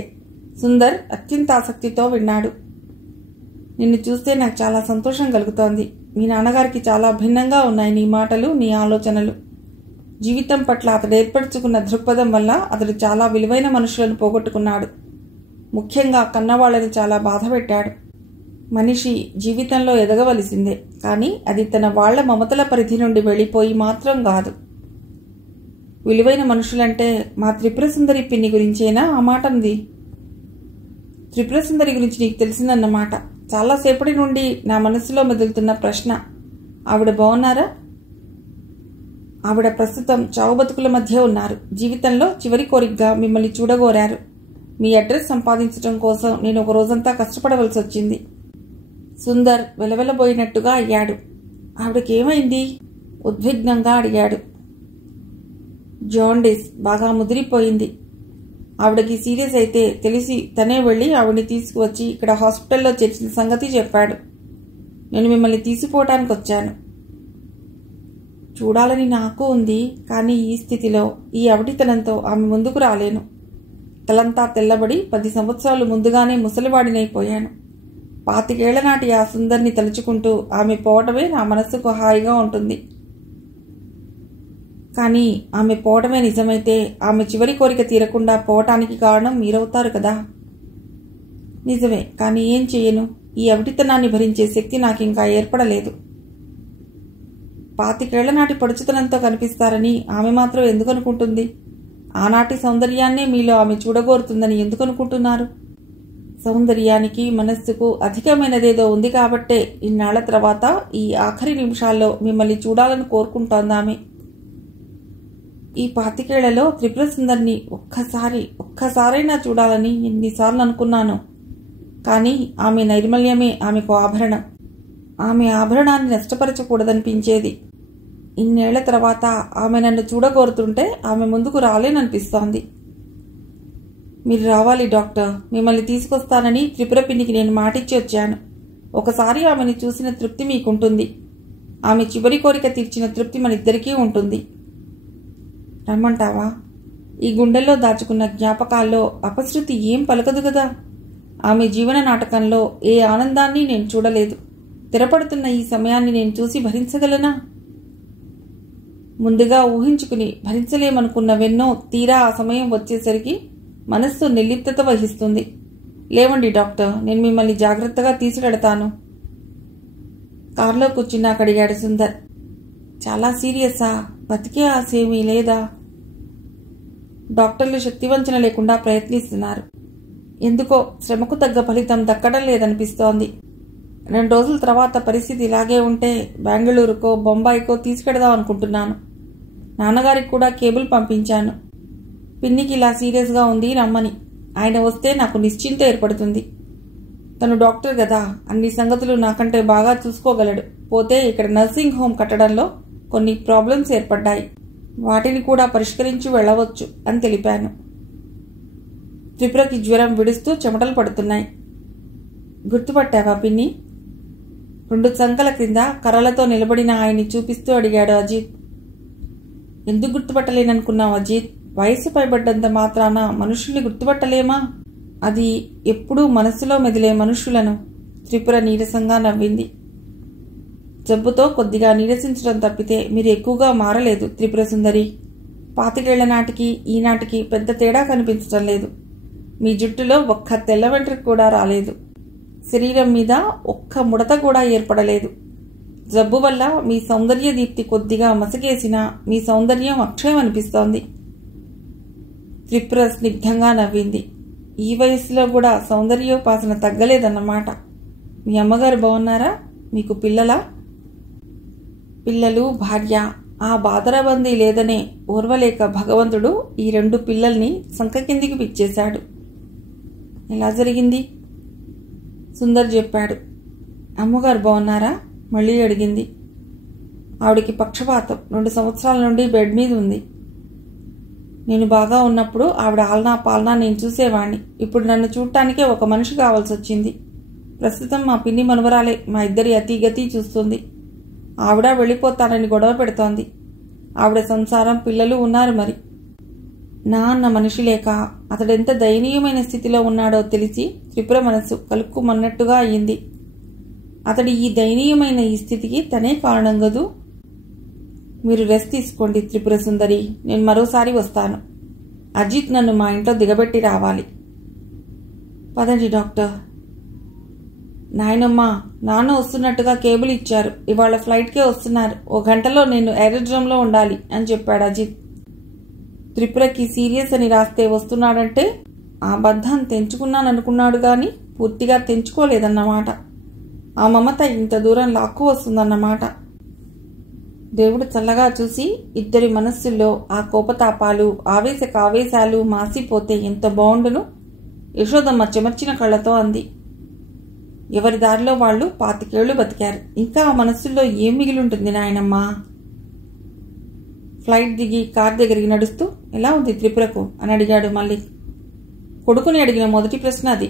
సుందర్ అత్యంత ఆసక్తితో విన్నాడు. నిన్ను చూస్తే నాకు చాలా సంతోషం కలుగుతోంది. మీ నాన్నగారికి చాలా భిన్నంగా ఉన్నాయి నీ మాటలు, నీ ఆలోచనలు. జీవితం పట్ల అతడు ఏర్పరచుకున్న దృక్పథం వల్ల అతడు చాలా విలువైన మనుషులను పోగొట్టుకున్నాడు. ముఖ్యంగా కన్నవాళ్లను చాలా బాధపెట్టాడు. మనిషి జీవితంలో ఎదగవలసిందే, కానీ అది తన వాళ్ల మమతల పరిధి నుండి వెళ్ళిపోయి మాత్రం కాదు. విలువైన మనుషులంటే మా త్రిపుర సుందరి పిన్ని గురించేనా ఆ మాట ఉంది? త్రిపుర సుందరి గురించి నీకు తెలిసిందన్నమాట. చాలాసేపటి నుండి నా మనసులో మెదులుతున్న ప్రశ్న. ఆవిడ బాగున్నారా? ఆవిడ ప్రస్తుతం చావు బతుకుల మధ్య ఉన్నారు. జీవితంలో చివరి కోరికగా మిమ్మల్ని చూడగోరారు. మీ అడ్రస్ సంపాదించడం కోసం నేను ఒక రోజంతా కష్టపడవలసి వచ్చింది. సుందర్ వెలవెలబోయినట్టుగా అయ్యాడు. ఆవిడకేమైంది? ఉద్విగ్నంగా అడిగాడు. జాండీస్ బాగా ముదిరిపోయింది. ఆవిడకి సీరియస్ అయితే తెలిసి తనే వెళ్ళి ఆవిడని తీసుకువచ్చి ఇక్కడ హాస్పిటల్లో చేర్చిన సంగతి చెప్పాడు. నేను మిమ్మల్ని తీసిపోవటానికి వచ్చాను. చూడాలని నాకు ఉంది, కానీ ఈ స్థితిలో, ఈ అవటితనంతో ఆమె ముందుకు రాలేను. తలంతా తెల్లబడి 10 సంవత్సరాలు ముందుగానే ముసలివాడినైపోయాను. 25 ఏళ్ల నాటి ఆ సుందర్ని తలుచుకుంటూ ఆమె పోవటమే నా మనస్సుకు హాయిగా ఉంటుంది. కానీ ఆమె పోవటమే నిజమైతే ఆమె చివరి కోరిక తీరకుండా పోవటానికి కారణం మీరవుతారు కదా. నిజమే, కానీ ఏం చెయ్యను? ఈ అవిటితనాన్ని భరించే శక్తి నాకింకా ఏర్పడలేదు. 25 ఏళ్ల నాటి పడుచుతనంతో కనిపిస్తారని ఆమె మాత్రం ఎందుకు అనుకుంటుంది? ఆనాటి సౌందర్యాన్నే మీలో ఆమె చూడగోరుతుందని ఎందుకు అనుకుంటున్నారు? సౌందర్యానికి మనస్సుకు అధికమైనదేదో ఉంది కాబట్టే ఇన్నాళ్ల తర్వాత ఈ ఆఖరి నిమిషాల్లో మిమ్మల్ని చూడాలని కోరుకుంటోందామె. ఈ 25 ఏళ్లలో త్రిపుర సుందర్ని ఒక్కసారైనా చూడాలని ఎన్నిసార్లు అనుకున్నాను. కానీ ఆమె నైర్మల్యమే ఆమెకు ఆభరణం. ఆమె ఆభరణాన్ని నష్టపరచకూడదనిపించేది. ఇన్నేళ్ల తర్వాత ఆమె నన్ను చూడగోరుతుంటే ఆమె ముందుకు రాలేననిపిస్తోంది. మీరు రావాలి డాక్టర్. మిమ్మల్ని తీసుకొస్తానని త్రిపుర పిన్నికి నేను మాటిచ్చి వచ్చాను. ఒకసారి ఆమెను చూసిన తృప్తి మీకుంటుంది. ఆమె చివరి కోరిక తీర్చిన తృప్తి మనిద్దరికీ ఉంటుంది. రమ్మంటావా? ఈ గుండెల్లో దాచుకున్న జ్ఞాపకాల్లో అపశృతి ఏం పలకదు కదా. ఆమె జీవన నాటకంలో ఏ ఆనందాన్ని నేను చూడలేదు. తెరపడుతున్న ఈ సమయాన్ని నేను చూసి భరించగలనా? ముందుగా ఊహించుకుని భరించలేమనుకున్నవెన్నో తీరా ఆ సమయం వచ్చేసరికి మనస్సు నిర్లిప్తత వహిస్తుంది. లేవండి డాక్టర్, నేను మిమ్మల్ని జాగ్రత్తగా తీసుకెడతాను. కారులో కూర్చున్నాక అడిగాడు సుందర్. చాలా సీరియసా? బతికే ఆశేమీ లేదా? డాక్టర్లు శక్తివంచన లేకుండా ప్రయత్నిస్తున్నారు. ఎందుకో శ్రమకు తగ్గ ఫలితం దక్కడం లేదనిపిస్తోంది. 2 రోజుల తర్వాత పరిస్థితి ఇలాగే ఉంటే బెంగళూరుకో బొంబాయికో తీసుకెడదాం అనుకుంటున్నాను. నాన్నగారికి కూడా కేబుల్ పంపించాను. పిన్నికి ఇలా సీరియస్గా ఉంది రమ్మని. ఆయన వస్తే నాకు నిశ్చింత ఏర్పడుతుంది. తను డాక్టర్ కదా, అన్ని సంగతులు నాకంటే బాగా చూసుకోగలడు. పోతే ఇక్కడ నర్సింగ్ హోమ్ కట్టడంలో కొన్ని ప్రాబ్లమ్స్ ఏర్పడ్డాయి. వాటిని కూడా పరిష్కరించి వెళ్ళవచ్చు అని తెలిపాను. త్రిపురకి జ్వరం విడుస్తూ చెమటలు పడుతున్నాయి. గుర్తుపట్టావా పిన్ని? 2 సంకల క్రింద కర్రలతో నిలబడిన ఆయన్ని చూపిస్తూ అడిగాడు అజిత్. ఎందుకు గుర్తుపట్టలేననుకున్నావు అజిత్? వయసు పైబడ్డంత మాత్రాన మనుషుల్ని గుర్తుపట్టలేమా? అది ఎప్పుడూ మనస్సులో మెదిలే మనుషులను. త్రిపుర నీరసంగా నవ్వింది. జబ్బుతో కొద్దిగా నీరసించడం తప్పితే మీరు ఎక్కువగా మారలేదు త్రిపుర సుందరి. 25 ఏళ్ల నాటికి ఈనాటికి పెద్ద తేడా కనిపించడం లేదు. మీ జుట్టులో ఒక్క తెల్ల వెంట్రుక కూడా రాలేదు. శరీరం మీద ఒక్క ముడత కూడా ఏర్పడలేదు. జబ్బు వల్ల మీ సౌందర్య దీప్తి కొద్దిగా మసకేసినా మీ సౌందర్యం అక్షయం అనిపిస్తోంది. త్రిపుర స్నిగ్ధంగా నవ్వింది. ఈ వయసులో కూడా సౌందర్యోపాసన తగ్గలేదన్నమాట. మీ అమ్మగారు బాగున్నారా? మీకు పిల్లలా? పిల్లలు, భార్య. ఆ బాదరబందీ లేదనే ఓర్వలేక భగవంతుడు ఈ 2 పిల్లల్ని సంక కిందికి పిచ్చేశాడు. ఎలా జరిగింది? సుందర్ చెప్పాడు. అమ్మగారు బాగున్నారా? మళ్ళీ అడిగింది. ఆవిడికి పక్షపాతం. 2 సంవత్సరాల నుండి బెడ్ మీద ఉంది. నేను బాగా ఉన్నప్పుడు ఆవిడ ఆలనా పాలనా నేను చూసేవాణ్ణి. ఇప్పుడు నన్ను చూడటానికే ఒక మనిషి కావాల్సి వచ్చింది. ప్రస్తుతం మా పిన్ని మనవరాలే మా ఇద్దరి అతీగతి చూస్తుంది. ఆవిడ వెళ్ళిపోతానని గొడవ పెడుతోంది. ఆవిడ సంసారం, పిల్లలు ఉన్నారు మరి. నా అన్న మనిషి లేక అతడెంత దయనీయమైన స్థితిలో ఉన్నాడో తెలిసి త్రిపుర మనస్సు కలుక్కుమన్నట్టుగా అయ్యింది. అతడి ఈ దయనీయమైన ఈ స్థితికి తనే కారణం గదు. మీరు రెస్ట్ తీసుకోండి త్రిపుర సుందరి, నేను మరోసారి వస్తాను. అజిత్ నన్ను మా ఇంట్లో దిగబెట్టి రావాలి. పదండి డాక్టర్. నాయనమ్మ, నాన్న వస్తున్నట్టుగా కేబుల్ ఇచ్చారు. ఇవాళ ఫ్లైట్కే వస్తున్నారు. 1 గంటలో నేను ఏరోడ్రోమ్లో ఉండాలి అని చెప్పాడు అజిత్. త్రిపురకి సీరియస్ అని రాస్తే వస్తున్నాడంటే ఆ బంధం తెంచుకున్నాననుకున్నాడు గాని పూర్తిగా తెంచుకోలేదన్నమాట. ఆ మమత ఇంత దూరం లాక్కు వస్తుందన్నమాట. దేవుడు చల్లగా చూసి ఇద్దరి మనస్సుల్లో ఆ కోపతాపాలు, ఆవేశకావేశాలు మాసిపోతే ఎంత బాగుండును. యశోదమ్మ చెమర్చిన కళ్ళతో అంది. ఎవరి దారిలో వాళ్ళు 25 ఏళ్లు బతికారు. ఇంకా ఆ మనస్సుల్లో ఏం మిగిలింటుంది నాయనమ్మా? ఫ్లైట్ దిగి కార్ దగ్గరికి నడుస్తూ ఎలా ఉంది త్రిపురకు అని అడిగాడు మల్లిక్. కొడుకుని అడిగిన మొదటి ప్రశ్న అది.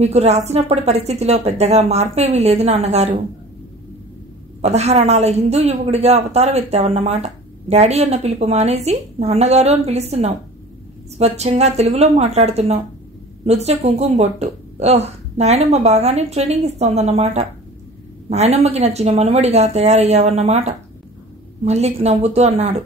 మీకు రాసినప్పటి పరిస్థితిలో పెద్దగా మార్పేమీ లేదు నాన్నగారు. 16 అణాల హిందూ యువకుడిగా అవతారం ఎత్తావన్నమాట. డాడీ అన్న పిలుపు మానేసి నాన్నగారు అని పిలుస్తున్నావు. స్వచ్ఛంగా తెలుగులో మాట్లాడుతున్నావు. నుదుట కుంకుమ బొట్టు. ఓహ్, నాయనమ్మ బాగానే ట్రైనింగ్ ఇస్తోందన్నమాట. నాయనమ్మకి నచ్చిన మనుమడిగా తయారయ్యావన్నమాట. మల్లిక్ నవ్వుతూ అన్నాడు.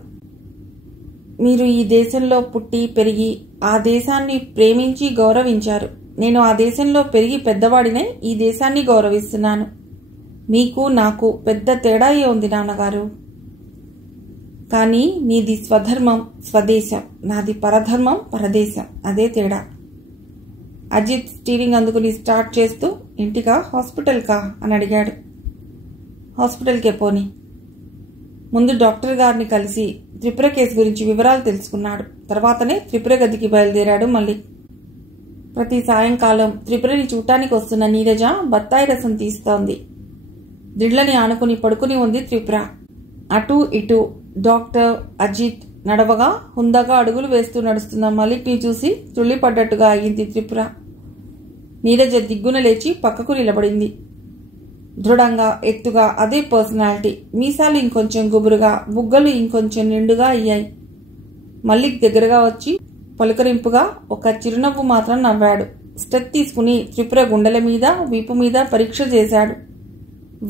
మీరు ఈ దేశంలో పుట్టి పెరిగి ఆ దేశాన్ని ప్రేమించి గౌరవించారు. నేను ఆ దేశంలో పెరిగి పెద్దవాడినే ఈ దేశాన్ని గౌరవిస్తున్నాను. మీకు నాకు పెద్ద తేడాయే ఉంది నాన్నగారు. కానీ నీది స్వధర్మం స్వదేశం, నాది పరధర్మం పరదేశం. అదే తేడా. అజిత్ స్టీరింగ్ అందుకుని స్టార్ట్ చేస్తూ ఇంటికా హాస్పిటల్కా అని అడిగాడు. హాస్పిటల్కే పోని. ముందు డాక్టర్ గారిని కలిసి త్రిపుర కేసు గురించి వివరాలు తెలుసుకున్నాడు. తర్వాతనే త్రిపుర గదికి బయలుదేరాడు మల్లిక్. ప్రతి సాయంకాలం త్రిపురని చూడటానికి వస్తున్న నీరజ బత్తాయి రసం తీస్తోంది. దిళ్లని ఆనుకుని పడుకుని ఉంది త్రిపుర. అటూ ఇటూ డాక్టర్ అజిత్ నడవగా హుందాగా అడుగులు వేస్తూ నడుస్తున్న మల్లిక్ని చూసి తుళ్ళిపడ్డట్టుగా అయింది త్రిపుర. నీరజ దిగ్గున లేచి పక్కకు నిలబడింది. దృఢంగా ఎత్తుగా అదే పర్సనాలిటీ. మీసాలు ఇంకొంచెం గుబురుగా, బుగ్గలు ఇంకొంచెం నిండుగా అయ్యాయి. మల్లిక్ దగ్గరగా వచ్చి పలుకరింపుగా ఒక చిరునవ్వు మాత్రం నవ్వాడు. స్టెప్ తీసుకుని త్రిపుర గుండెల మీద వీపు మీద పరీక్ష చేశాడు.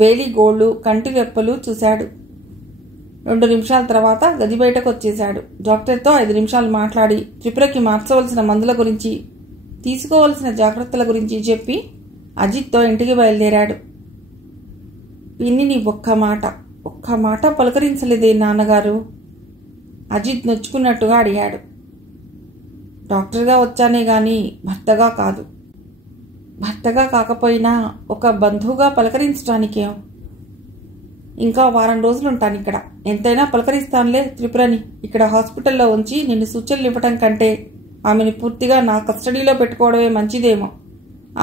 వేలి గోళ్లు కంటి రెప్పలు చూశాడు. 2 నిమిషాల తర్వాత గది బయటకు వచ్చేశాడు. డాక్టర్తో 5 నిమిషాలు మాట్లాడి త్రిపురకి మార్చవలసిన మందుల గురించి, తీసుకోవలసిన జాగ్రత్తల గురించి చెప్పి అజిత్తో ఇంటికి బయలుదేరాడు. పిన్నిని ఒక్క మాట పలకరించలేదే నాన్నగారు? అజిత్ నొచ్చుకున్నట్టుగా అడిగాడు. డాక్టర్గా వచ్చానే గాని భర్తగా కాదు. భర్తగా కాకపోయినా ఒక బంధువుగా పలకరించడానికేం. ఇంకా 1 వారం రోజులుంటాను ఇక్కడ. ఎంతైనా పలకరిస్తానులే త్రిపురని. ఇక్కడ హాస్పిటల్లో ఉంచి నిన్ను సూచనలు ఇవ్వటం కంటే ఆమెను పూర్తిగా నా కస్టడీలో పెట్టుకోవడమే మంచిదేమో.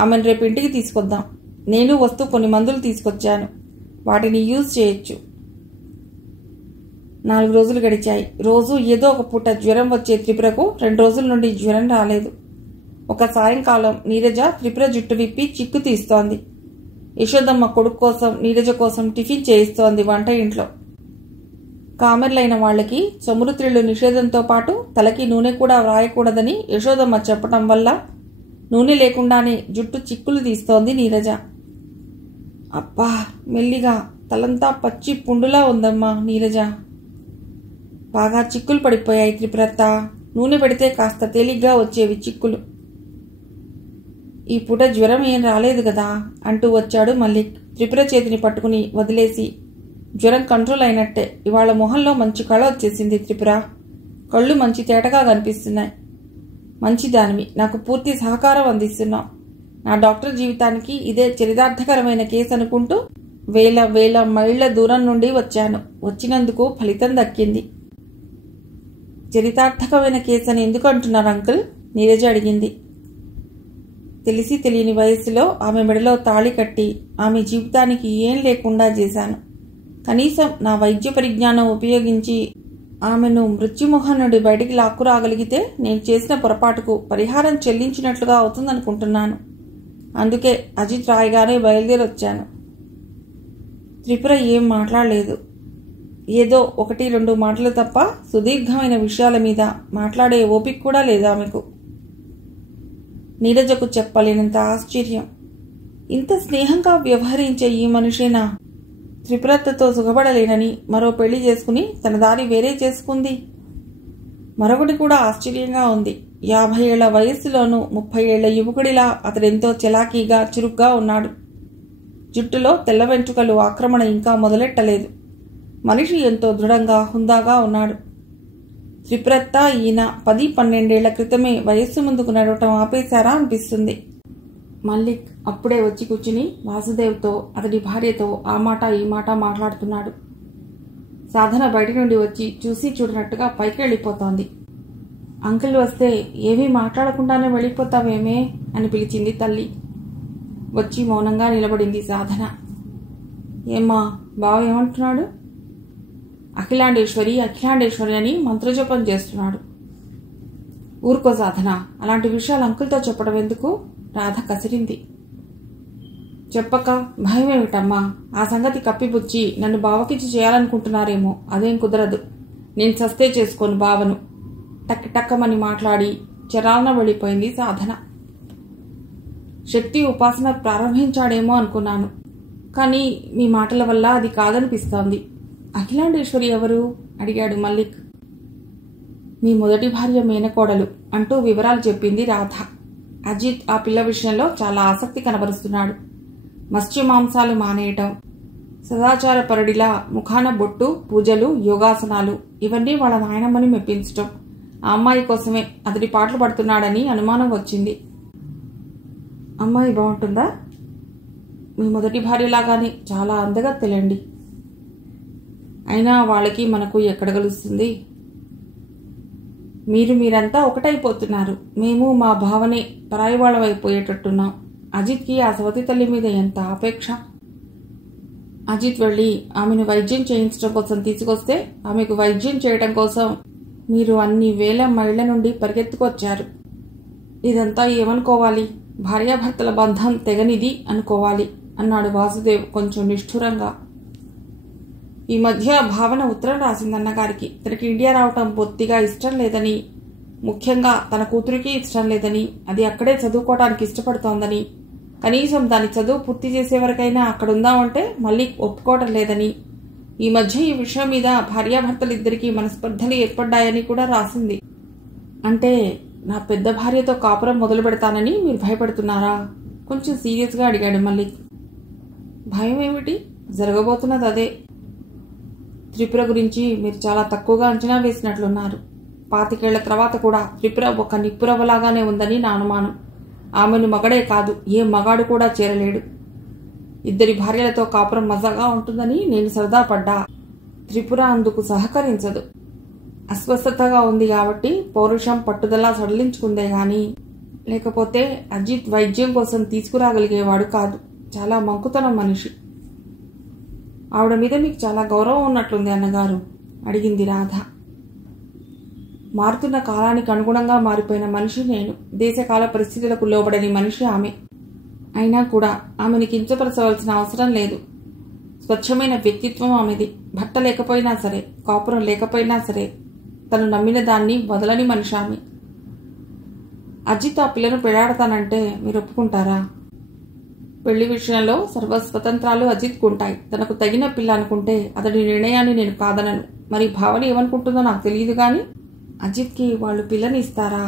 ఆమెను రేపు ఇంటికి తీసుకొద్దాం. నేను వస్తూ కొన్ని మందులు తీసుకొచ్చాను. వాటిని యూజ్ చేయొచ్చు. 4 రోజులు గడిచాయి. రోజు ఏదో ఒక పూట జ్వరం వచ్చే త్రిపురకు 2 రోజుల నుండి జ్వరం రాలేదు. ఒక సాయంకాలం నీరజ త్రిపుర జుట్టు విప్పి చిక్కు తీస్తోంది. యశోదమ్మ కొడుకు కోసం నీరజ కోసం టిఫిన్ చేయిస్తోంది వంట ఇంట్లో. కామెర్లైన వాళ్లకి చమురుత్రిళ్లు నిషేధంతో పాటు తలకి నూనె కూడా వ్రాయకూడదని యశోదమ్మ చెప్పటం వల్ల నూనె లేకుండానే జుట్టు చిక్కులు తీస్తోంది నీరజ. అబ్బా, మెల్లిగా తలంతా పచ్చి పుండులా ఉందమ్మా నీరజ. బాగా చిక్కులు పడిపోయాయి త్రిపురత్త. నూనె పెడితే కాస్త తేలిగ్గా వచ్చేవి చిక్కులు. ఈ పూట జ్వరం ఏం రాలేదు కదా అంటూ వచ్చాడు మల్లిక్. త్రిపుర చేతిని పట్టుకుని వదిలేసి, జ్వరం కంట్రోల్ అయినట్టే. ఇవాళ మొహంలో మంచి కళ వచ్చేసింది త్రిపుర. కళ్ళు మంచి తేటగా కనిపిస్తున్నాయి. మంచిదానివి, నాకు పూర్తి సహకారం అందిస్తున్నావు. నా డాక్టర్ జీవితానికి ఇదే చరితార్థకరమైన కేసు అనుకుంటూ వేల మైళ్ల దూరం నుండి వచ్చాను. వచ్చినందుకు ఫలితం దక్కింది. చరితార్థకమైన కేసు అని ఎందుకు అంటున్నారు అంకుల్? నీరజ అడిగింది. తెలిసి తెలియని వయస్సులో ఆమె మెడలో తాళి కట్టి ఆమె జీవితానికి ఏం లేకుండా చేశాను. కనీసం నా వైద్య పరిజ్ఞానం ఉపయోగించి ఆమెను మృత్యుముఖం నుండి బయటికి లాక్కురాగలిగితే నేను చేసిన పొరపాటుకు పరిహారం చెల్లించినట్లుగా అవుతుందనుకుంటున్నాను. అందుకే అజిత్ రాయగానే బయలుదేరొచ్చాను. త్రిపుర ఏం మాట్లాడలేదు. ఏదో 1-2 మాటలు తప్ప సుదీర్ఘమైన విషయాల మీద మాట్లాడే ఓపిక కూడా లేదు ఆమెకు. నీరజకు చెప్పలేనంత ఆశ్చర్యం. ఇంత స్నేహంగా వ్యవహరించే ఈ మనిషేనా త్రిపురత్తతో సుఖపడలేనని మరో పెళ్లి చేసుకుని తన దారి వేరే చేసుకుంది? మరొకటి కూడా ఆశ్చర్యంగా ఉంది. 50 ఏళ్ల వయస్సులోనూ 30 ఏళ్ల యువకుడిలా అతడెంతో చలాకీగా చురుగ్గా ఉన్నాడు. జుట్టులో తెల్ల వెంట్రుకలు ఆక్రమణ ఇంకా మొదలెట్టలేదు. మనిషి ఎంతో దృఢంగా హుందాగా ఉన్నాడు. త్రిపురత్త ఈయన 10-12 ఏళ్ల క్రితమే వయస్సు ముందుకు నడవటం ఆపేశారా అనిపిస్తుంది. మల్లిక్ అప్పుడే వచ్చి కూర్చుని వాసుదేవ్తో, అతడి భార్యతో ఆ మాట ఈ మాట మాట్లాడుతున్నాడు. సాధన బయట నుండి వచ్చి చూసి చూడనట్టుగా పైకి వెళ్ళిపోతోంది. అంకుల్ వస్తే ఏమీ మాట్లాడకుండానే వెళ్ళిపోతావేమే అని పిలిచింది తల్లి. వచ్చి మౌనంగా నిలబడింది సాధన. ఏమ్మా, బావ ఏమంటున్నాడు? అఖిలాండేశ్వరి అఖిలాండేశ్వరి అని మంత్రజపం చేస్తున్నాడు. ఊరుకో సాధన, అలాంటి విషయాలు అంకుల్తో చెప్పడం ఎందుకు? రాధ కసిరింది. చెప్పక భయం ఏమిటమ్మా? ఆ సంగతి కప్పిపుచ్చి నన్ను బావకిచ్చి చేయాలనుకుంటున్నారేమో. అదేం కుదరదు. నేను సస్తే చేసుకోను బావను. టక్కమని మాట్లాడి చెరాలన వెళ్ళిపోయింది సాధన. శక్తి ఉపాసన ప్రారంభించాడేమో అనుకున్నాను, కానీ మీ మాటల వల్ల అది కాదనిపిస్తోంది. అఖిలాండేశ్వరి ఎవరు? అడిగాడు మల్లిక్. మీ మొదటి భార్య మేనకోడలు అంటూ వివరాలు చెప్పింది రాధ. అజిత్ ఆ పిల్ల విషయంలో చాలా ఆసక్తి కనబరుస్తున్నాడు. మత్స్య మాంసాలు మానేయటం, సదాచార పరుడిలా ముఖాన బొట్టు, పూజలు, యోగాసనాలు ఇవన్నీ వాళ్ళ నాయనమ్మని మెప్పించటం. ఆ అమ్మాయి కోసమే అతడి పాటలు పడుతున్నాడని అనుమానం వచ్చింది. అమ్మాయి బాగుంటుందా? మీ మొదటి భార్యలాగానే చాలా అందగత్తెలండి. అయినా వాళ్ళకి మనకు ఎక్కడ కలుస్తుంది? మీరంతా ఒకటైపోతున్నారు. మేము మా భావనే పరాయి వాళ్ళవైపోయేటట్టున్నాం. అజిత్కి ఆ సవతి తల్లి మీద ఎంత ఆపేక్ష. అజిత్ వెళ్ళి ఆమెను వైద్యం చేయించడం కోసం తీసుకొస్తే ఆమెకు వైద్యం చేయడం కోసం మీరు అన్ని వేల మైళ్ల నుండి పరిగెత్తుకొచ్చారు. ఇదంతా ఏమనుకోవాలి? భార్యాభర్తల బంధం తెగనిది అనుకోవాలి అన్నాడు వాసుదేవ్ కొంచెం నిష్ఠురంగా. ఈ మధ్య భావన ఉత్తరం రాసిందన్నగారికి. తనకి ఇండియా రావటం బొత్తిగా ఇష్టం లేదని, ముఖ్యంగా తన కూతురికి ఇష్టం లేదని, అది అక్కడే చదువుకోవడానికి ఇష్టపడుతోందని, కనీసం దాని చదువు పూర్తి చేసే వరకైనా అక్కడుందామంటే మళ్ళీ ఒప్పుకోవటం లేదని, ఈ మధ్య ఈ విషయం మీద భార్యాభర్తలిద్దరికీ మనస్పర్ధలు ఏర్పడ్డాయని కూడా రాసింది. అంటే నా పెద్ద భార్యతో కాపురం మొదలు పెడతానని మీరు భయపడుతున్నారా? కొంచెం సీరియస్గా అడిగాడు మల్లిక్. భయం ఏమిటి? జరగబోతున్నది అదే. త్రిపుర గురించి మీరు చాలా తక్కువగా అంచనా వేసినట్లున్నారు. 25 ఏళ్ల తర్వాత కూడా త్రిపుర ఒక నిప్పురవ్వలాగానే ఉందని నా అనుమానం. ఆమెను మగడే కాదు, ఏ మగాడు కూడా చేరలేడు. 2 భార్యలతో కాపురం మజాగా ఉంటుందని నేను సరదా పడ్డా. త్రిపుర అందుకు సహకరించదు. అస్వస్థతగా ఉంది కాబట్టి పౌరుషం పట్టుదల సడలించుకుందే గాని, లేకపోతే అజిత్ వైద్యం కోసం తీసుకురాగలిగేవాడు కాదు. చాలా మంకుతనం మనిషి. ఆవిడ మీద మీకు చాలా గౌరవం ఉన్నట్లుంది అన్నగారు అడిగింది రాధ. మారుతున్న కాలానికి అనుగుణంగా మారిపోయిన మనిషి నేను. దేశకాల పరిస్థితులకు లోబడని మనిషి ఆమె. అయినా కూడా ఆమెను కించపరచవలసిన అవసరం లేదు. స్వచ్ఛమైన వ్యక్తిత్వం ఆమెది. భర్త లేకపోయినా సరే, కాపురం లేకపోయినా సరే, తను నమ్మిన దాన్ని వదలని మనిషి ఆమె. అజిత్ ఆ పిల్లను పెళ్లాడతానంటే మీరు ఒప్పుకుంటారా? పెళ్లి విషయంలో సర్వస్వతంత్రాలు అజిత్కుంటాయి. తనకు తగిన పిల్ల అనుకుంటే అతడి నిర్ణయాన్ని నేను కాదనను. మరి భావన ఏమనుకుంటుందో నాకు తెలియదు గాని అజిత్కి వాళ్ళు పిల్లని ఇస్తారా?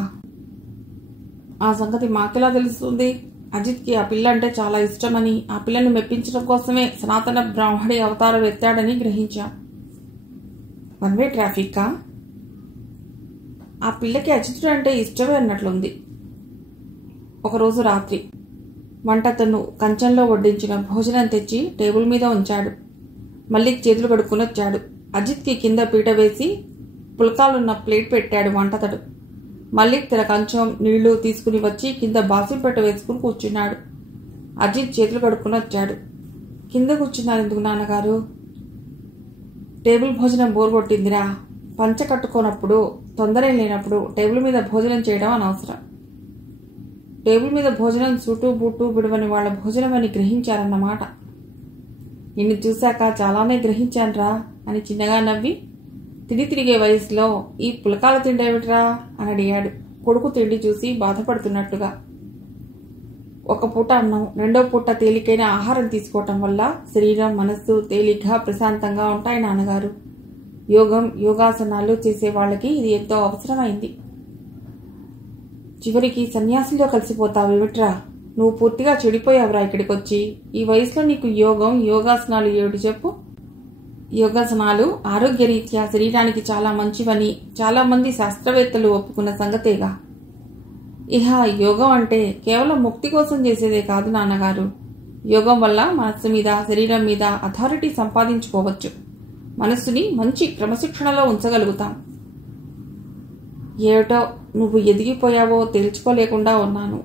ఆ సంగతి మాకెలా తెలుస్తుంది? అజిత్కి ఆ పిల్ల అంటే చాలా ఇష్టమని, ఆ పిల్లను మెప్పించడం కోసమే సనాతన బ్రాహ్మడి అవతారం ఎత్తాడని గ్రహించాం. 1 వే ట్రాఫిక్కా? ఆ పిల్లకి అజితుడు అంటే ఇష్టమే అన్నట్లుంది. ఒకరోజు రాత్రి వంటతను కంచంలో వడ్డించిన భోజనం తెచ్చి టేబుల్ మీద ఉంచాడు. మల్లిక్ చేతులు కడుక్కుని వచ్చాడు. అజిత్కి కింద పీట వేసి పుల్కాలున్న ప్లేట్ పెట్టాడు వంటతడు. మల్లిక్ తన కంచం నీళ్లు తీసుకుని వచ్చి కింద బాసిపెట్ట వేసుకుని కూర్చున్నాడు. అజిత్ చేతులు కడుక్కుని వచ్చాడు. కింద కూర్చున్నారు ఎందుకు నాన్నగారు? టేబుల్ భోజనం బోర్ కొట్టిందిరా. పంచ కట్టుకోనప్పుడు, తొందర లేనప్పుడు టేబుల్ మీద భోజనం చేయడం అనవసరం. టేబుల్ మీద భోజనం సూటు బూటు బిడవని వాళ్ల భోజనం అని గ్రహించారన్నమాట. నిన్ను చూశాక చాలానే గ్రహించాన్రా అని చిన్నగా నవ్వి, తిరిగే వయసులో ఈ పులకాల తిండేమిట్రా అని అడిగాడు కొడుకు తిండి చూసి బాధపడుతున్నట్టుగా. ఒక పూట అన్నం, 2వ పూట తేలికైన ఆహారం తీసుకోవటం వల్ల శరీరం, మనస్సు తేలిగ్గా ప్రశాంతంగా ఉంటాయి నాన్నగారు. యోగం, యోగాసనాలు చేసే వాళ్ళకి ఇది ఎంతో అవసరమైంది. చివరికి సన్యాసుల్లో కలిసిపోతావేమిట్రా? నువ్వు పూర్తిగా చెడిపోయావురా ఇక్కడికొచ్చి. ఈ వయసులో నీకు యోగం, యోగాసనాలు ఏమిటి చెప్పు? యోగాసనాలు ఆరోగ్యరీత్యా శరీరానికి చాలా మంచివని చాలా మంది శాస్త్రవేత్తలు ఒప్పుకున్న సంగతేగా. ఇహ యోగం అంటే కేవలం ముక్తి కోసం చేసేదే కాదు నాన్నగారు. యోగం వల్ల మనస్సు మీద, శరీరం మీద అథారిటీ సంపాదించుకోవచ్చు. మనస్సుని మంచి క్రమశిక్షణలో ఉంచగలుగుతాం. ఏమిటో నువ్వు ఎదిగిపోయావో తేల్చుకోలేకుండా ఉన్నాను.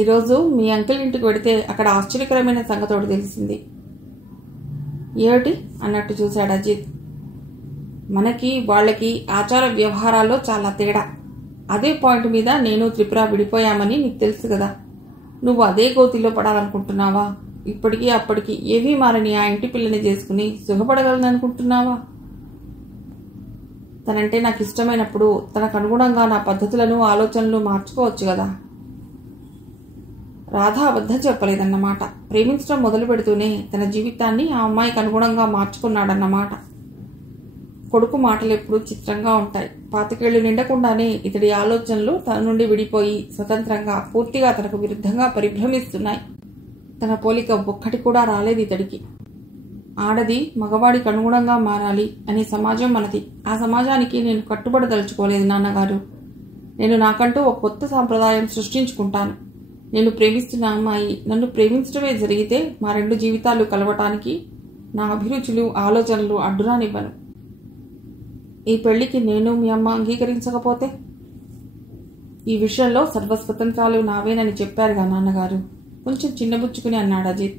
ఈరోజు మీ అంకుల్ ఇంటికి వెడితే అక్కడ ఆశ్చర్యకరమైన సంగతి ఒకటి తెలిసింది. ఏమిటి అన్నట్టు చూశాడు అజిత్. మనకి వాళ్ళకి ఆచార వ్యవహారాల్లో చాలా తేడా. అదే పాయింట్ మీద నేను త్రిపుర విడిపోయామని నీకు తెలుసు కదా. నువ్వు అదే గోతిలో పడాలనుకుంటున్నావా? ఇప్పటికీ అప్పటికి ఏమీ మారని ఆ ఇంటి పిల్లని చేసుకుని సుఖపడగలను అనుకుంటున్నావా? తనంటే నాకు ఇష్టమైనప్పుడు తనకు అనుగుణంగా నా పద్ధతులను ఆలోచనలు మార్చుకోవచ్చు కదా. రాధ అబద్ధం చెప్పలేదన్నమాట. ప్రేమించడం మొదలు పెడుతూనే తన జీవితాన్ని ఆ అమ్మాయికి అనుగుణంగా మార్చుకున్నాడన్నమాట. కొడుకు మాటలు ఎప్పుడు చిత్రంగా ఉంటాయి. 25 ఏళ్లు నిండకుండానే ఇతడి ఆలోచనలు తన నుండి విడిపోయి స్వతంత్రంగా పూర్తిగా తనకు విరుద్ధంగా పరిభ్రమిస్తున్నాయి. తన పోలిక ఒక్కటి కూడా రాలేదు ఇతడికి. ఆడది మగవాడికి అనుగుణంగా మారాలి అనే సమాజం మనది. ఆ సమాజానికి నేను కట్టుబడదలుచుకోలేదు నాన్నగారు. నేను నాకంటూ ఒక కొత్త సాంప్రదాయం సృష్టించుకుంటాను. నేను ప్రేమిస్తున్న అమ్మాయి నన్ను ప్రేమించడమే జరిగితే మా 2 జీవితాలు కలవటానికి నా అభిరుచులు ఆలోచనలు అడ్డురానివ్వను. ఈ పెళ్లికి నేను మీ అమ్మ అంగీకరించకపోతే? ఈ విషయంలో సర్వస్వతంత్రాలు నావేనని చెప్పారుగా నాన్నగారు. కొంచెం చిన్నబుచ్చుకుని అన్నాడు అజిత్.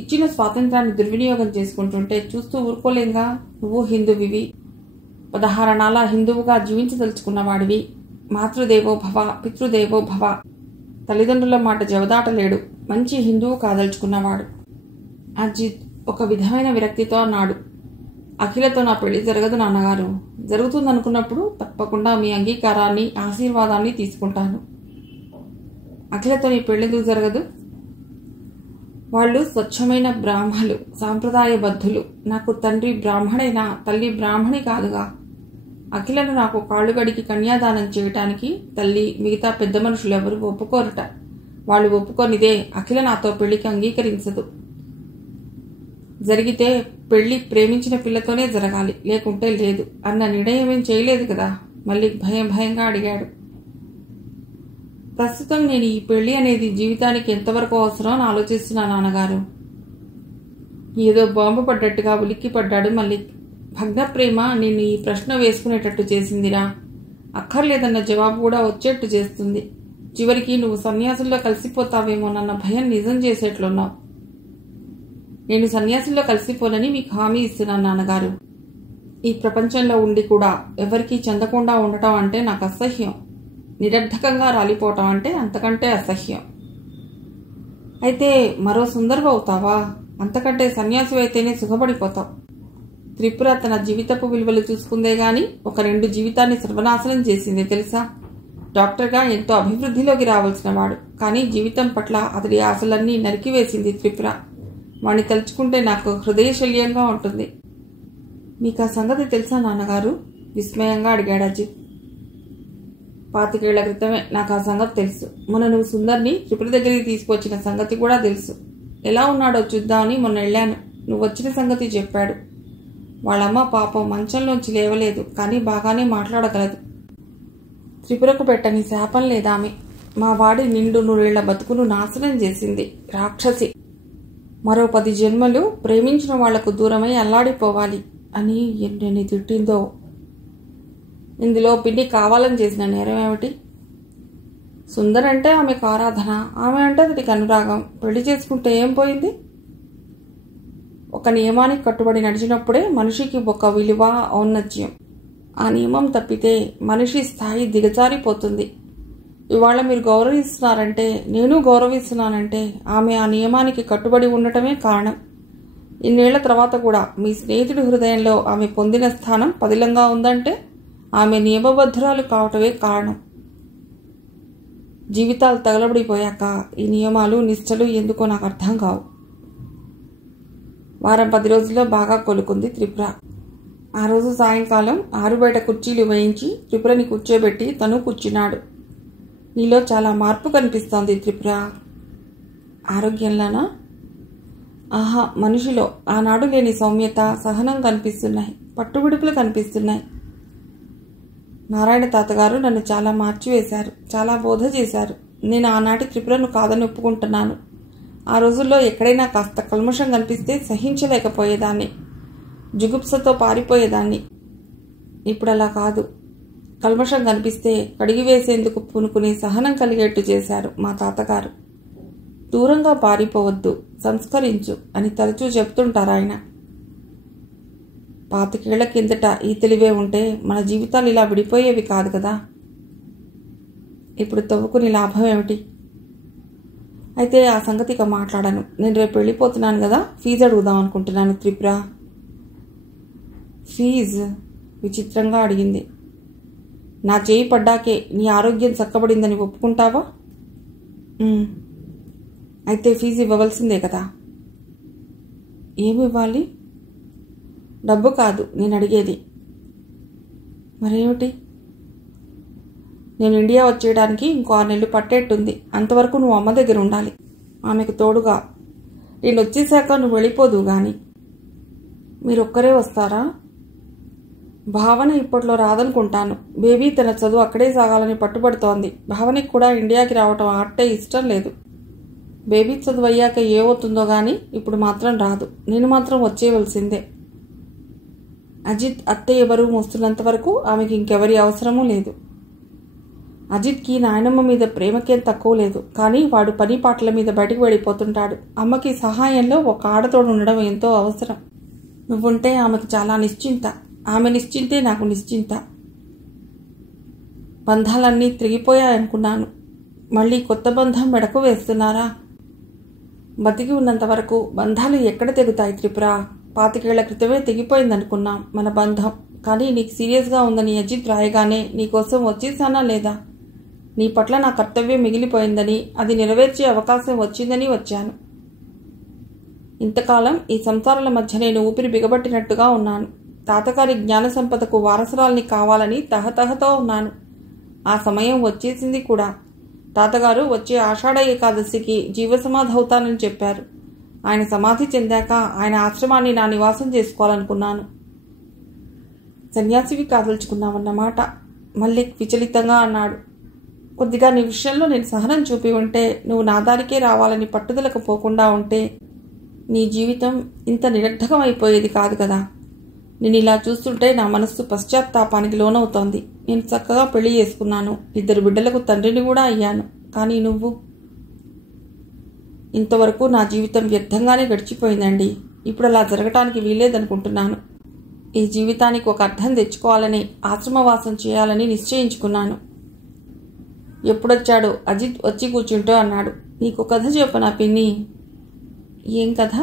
ఇచ్చిన స్వాతంత్రాన్ని దుర్వినియోగం చేసుకుంటుంటే చూస్తూ ఊరుకోలేంగా. నువ్వు హిందువివి, 16 అణాల హిందువుగా జీవించదలుచుకున్నవాడివి. మాతృదేవో భవ పితృదేవో భవ, తల్లిదండ్రుల మాట జవదాటలేడు, మంచి హిందువు కాదలుచుకున్నవాడు. అజిత్ ఒక విధమైన విరక్తితో అన్నాడు. అఖిలతో నా పెళ్లి జరగదు నాన్నగారు. జరుగుతుందనుకున్నప్పుడు తప్పకుండా మీ అంగీకారాన్ని ఆశీర్వాదాన్ని తీసుకుంటాను. అఖిలతో నీ పెళ్లిందుకు జరగదు? వాళ్ళు స్వచ్ఛమైన బ్రాహ్మలు, సాంప్రదాయబద్ధులు. నాకు తండ్రి బ్రాహ్మణైనా తల్లి బ్రాహ్మణి కాదుగా. అఖిలను నాకు కాళ్ళుగడికి కన్యాదానం చేయటానికి తల్లి మిగతా పెద్ద మనుషులు ఎవరు ఒప్పుకోరట. వాళ్ళు ఒప్పుకొనిదే అఖిల నాతో పెళ్లికి అంగీకరించదు. జరిగితే పెళ్లి ప్రేమించిన పిల్లతోనే జరగాలి, లేకుంటే లేదు అన్న నిర్ణయమేం చేయలేదు కదా. మళ్ళీ భయంగా అడిగాడు. ప్రస్తుతం నేను ఈ పెళ్లి అనేది జీవితానికి ఎంతవరకు అవసరం అని ఆలోచిస్తున్నాను నాన్నగారు. ఏదో బాంబు పడ్డట్టుగా ఉలిక్కి పడ్డాడు మళ్ళీ. భగ్న ప్రేమ నేను ఈ ప్రశ్న వేసుకునేటట్టు చేసిందిరా. అక్కర్లేదన్న జవాబు కూడా వచ్చేట్టు చేస్తుంది. చివరికి నువ్వు సన్యాసుల్లో కలిసిపోతావేమోనన్న భయం నిజం చేసేట్లున్నావు. నేను సన్యాసుల్లో కలిసిపోనని మీకు హామీ ఇస్తున్నాను నాన్నగారు. ఈ ప్రపంచంలో ఉండి కూడా ఎవరికీ చెందకుండా ఉండటం అంటే నాకు అసహ్యం. నిరర్ధకంగా రాలిపోవటం అంటే అంతకంటే అసహ్యం. అయితే మరో సుందరవు అవుతావా? అంతకంటే సన్యాసి అయితేనే సుఖపడిపోతావు. త్రిపుర తన జీవితపు విలువలు చూసుకుందే గాని ఒక 2 జీవితాన్ని సర్వనాశనం చేసింది తెలుసా. డాక్టర్గా ఎంతో అభివృద్ధిలోకి రావాల్సిన వాడు, కానీ జీవితం పట్ల అతడి ఆశలన్నీ నరికివేసింది త్రిపుర. వాణ్ణి తలుచుకుంటే నాకు హృదయశల్యంగా ఉంటుంది. మీకు ఆ సంగతి తెలుసా నాన్నగారు? విస్మయంగా అడిగాడు అజిత్. 25 ఏళ్ల క్రితమే నాకు ఆ సంగతి తెలుసు. మొన్న నువ్వు సుందర్ని త్రిపుర దగ్గరికి తీసుకొచ్చిన సంగతి కూడా తెలుసు. ఎలా ఉన్నాడో చూద్దామని మొన్న వెళ్ళాను. నువ్వు వచ్చిన సంగతి చెప్పాడు. వాళ్ళమ్మ పాపం మంచంలోంచి లేవలేదు, కానీ బాగానే మాట్లాడగలదు. త్రిపురకు పెట్టని శాపం లేదామె. మా వాడి నిండు 100 బతుకును నాశనం చేసింది రాక్షసి. మరో 10 జన్మలు ప్రేమించిన వాళ్లకు దూరమై అల్లాడిపోవాలి అని ఎన్నెన్ని తిట్టిందో. ఇందులో పిన్ని కావాలని చేసిన నేరం ఏమిటి? సుందర్ అంటే ఆమెకు ఆరాధన, ఆమె అంటే అతడికి అనురాగం. పెళ్లి చేసుకుంటే ఏం పోయింది? ఒక నియమానికి కట్టుబడి నడిచినప్పుడే మనిషికి ఒక విలువ, ఔన్నత్యం. ఆ నియమం తప్పితే మనిషి స్థాయి దిగజారిపోతుంది. ఇవాళ మీరు గౌరవిస్తున్నారంటే, నేను గౌరవిస్తున్నానంటే ఆమె ఆ నియమానికి కట్టుబడి ఉండటమే కారణం. ఇన్నేళ్ల తర్వాత కూడా మీ స్నేహితుడి హృదయంలో ఆమె పొందిన స్థానం పదిలంగా ఉందంటే ఆమె నియమబద్ధురాలు కావటమే కారణం. జీవితాలు తగలబడిపోయాక ఈ నియమాలు నిష్టలు ఎందుకో నాకు అర్థం కావు. వారం 10 రోజుల్లో బాగా కొలుకుంది త్రిపుర. ఆ రోజు సాయంకాలం ఆరుబయట కుర్చీలు వేయించి త్రిపురని కూర్చోబెట్టి తను కూర్చున్నాడు. నీలో చాలా మార్పు కనిపిస్తోంది త్రిపుర. ఆరోగ్యంలోనా? ఆహా, మనిషిలో ఆనాడు లేని సౌమ్యత, సహనం కనిపిస్తున్నాయి. పట్టుబిడుపులు కనిపిస్తున్నాయి. నారాయణ తాతగారు నన్ను చాలా మార్చివేశారు, చాలా బోధ చేశారు. నేను ఆనాటి త్రిపురను కాదని ఒప్పుకుంటున్నాను. ఆ రోజుల్లో ఎక్కడైనా కాస్త కల్మషం కనిపిస్తే సహించలేకపోయేదాన్ని, జుగుప్సతో పారిపోయేదాన్ని. ఇప్పుడు అలా కాదు. కల్మషం కనిపిస్తే కడిగివేసేందుకు పూనుకుని సహనం కలిగేట్టు చేశారు మా తాతగారు. దూరంగా పారిపోవద్దు, సంస్కరించు అని తరచూ చెప్తుంటారాయన. 25 ఏళ్ల కిందట ఈ తెలివే ఉంటే మన జీవితాలు ఇలా విడిపోయేవి కాదు కదా. ఇప్పుడు తవ్వుకుని లాభం ఏమిటి? అయితే ఆ సంగతి ఇక మాట్లాడను. నేను రేపు వెళ్ళిపోతున్నాను కదా, ఫీజు అడుగుదాం అనుకుంటున్నాను త్రిపుర. ఫీజు? విచిత్రంగా అడిగింది. నా చేయి పడ్డాకే నీ ఆరోగ్యం చక్కబడిందని ఒప్పుకుంటావా? అయితే ఫీజు ఇవ్వవలసిందే కదా. ఏమి ఇవ్వాలి? డబ్బు కాదు నేను అడిగేది. మరేమిటి? నేను ఇండియా వచ్చేయడానికి ఇంకో 6 నెలలు పట్టేట్టుంది. అంతవరకు నువ్వు అమ్మ దగ్గర ఉండాలి, ఆమెకు తోడుగా. నేను వచ్చేశాక నువ్వు వెళ్ళిపోదు గాని. మీరొక్కరే వస్తారా? భావన ఇప్పట్లో రాదనుకుంటాను. బేబీ తన చదువు అక్కడే సాగాలని పట్టుబడుతోంది. భావనకి కూడా ఇండియాకి రావటం అట్టే ఇష్టం లేదు. బేబీ చదువు అయ్యాక ఏమవుతుందో గాని ఇప్పుడు మాత్రం రాదు. నేను మాత్రం వచ్చేయవలసిందే. అజిత్ అత్తయ్య ఎవరు మోస్తున్నంత వరకు ఆమెకి ఇంకెవరి అవసరమూ లేదు. అజిత్కి నాయనమ్మ మీద ప్రేమకేం తక్కువ లేదు. కానీ వాడు పని పాటల మీద బయటకు వెళ్ళిపోతుంటాడు. అమ్మకి సహాయంలో ఒక ఆడతోడు ఉండడం ఎంతో అవసరం. నువ్వుంటే ఆమెకు చాలా నిశ్చింత. ఆమె నిశ్చింతే నాకు నిశ్చింత. బంధాలన్నీ తిరిగిపోయాయనుకున్నాను. మళ్ళీ కొత్త బంధం మెడకు వేస్తున్నారా? బతికి ఉన్నంత వరకు బంధాలు ఎక్కడ తెగుతాయి త్రిపుర? 25 ఏళ్ల క్రితమే తెగిపోయిందనుకున్నాం మన బంధం. కానీ నీకు సీరియస్గా ఉందని అజిత్ రాయగానే నీకోసం వచ్చేసానా లేదా? నీ పట్ల నా కర్తవ్యం మిగిలిపోయిందని, అది నెరవేర్చే అవకాశం వచ్చిందని వచ్చాను. ఇంతకాలం ఈ సంసారాల మధ్య నేను ఊపిరి బిగబట్టినట్టుగా ఉన్నాను. తాతగారి జ్ఞాన సంపదకు వారసురాల్ని కావాలని తహతహతో ఉన్నాను. ఆ సమయం వచ్చేసింది కూడా. తాతగారు వచ్చే ఆషాఢ ఏకాదశికి జీవసమాధి అవుతానని చెప్పారు. ఆయన సమాధి చెందాక ఆయన ఆశ్రమాన్ని నా నివాసం చేసుకోవాలనుకున్నాను. సన్యాసివి కాదలుచుకున్నావన్నమాట, మళ్ళీ విచలితంగా అన్నాడు. కొద్దిగా నీ విషయంలో నేను సహనం చూపి ఉంటే, నువ్వు నా దారికే రావాలని పట్టుదలకు పోకుండా ఉంటే నీ జీవితం ఇంత నిరర్ధకం అయిపోయేది కాదు కదా. నేను ఇలా చూస్తుంటే నా మనస్సు పశ్చాత్తాపానికి లోనవుతోంది. నేను చక్కగా పెళ్లి చేసుకున్నాను. 2 బిడ్డలకు తండ్రిని కూడా అయ్యాను. కానీ నువ్వు. ఇంతవరకు నా జీవితం వ్యర్థంగానే గడిచిపోయిందండి. ఇప్పుడు అలా జరగటానికి వీల్లేదనుకుంటున్నాను. ఈ జీవితానికి ఒక అర్థం తెచ్చుకోవాలని, ఆశ్రమవాసం చేయాలని నిశ్చయించుకున్నాను. ఎప్పుడొచ్చాడో అజిత్ వచ్చి కూర్చుంటూ అన్నాడు. నీకు కథ చెప్పనా పిన్ని? ఏం కథ?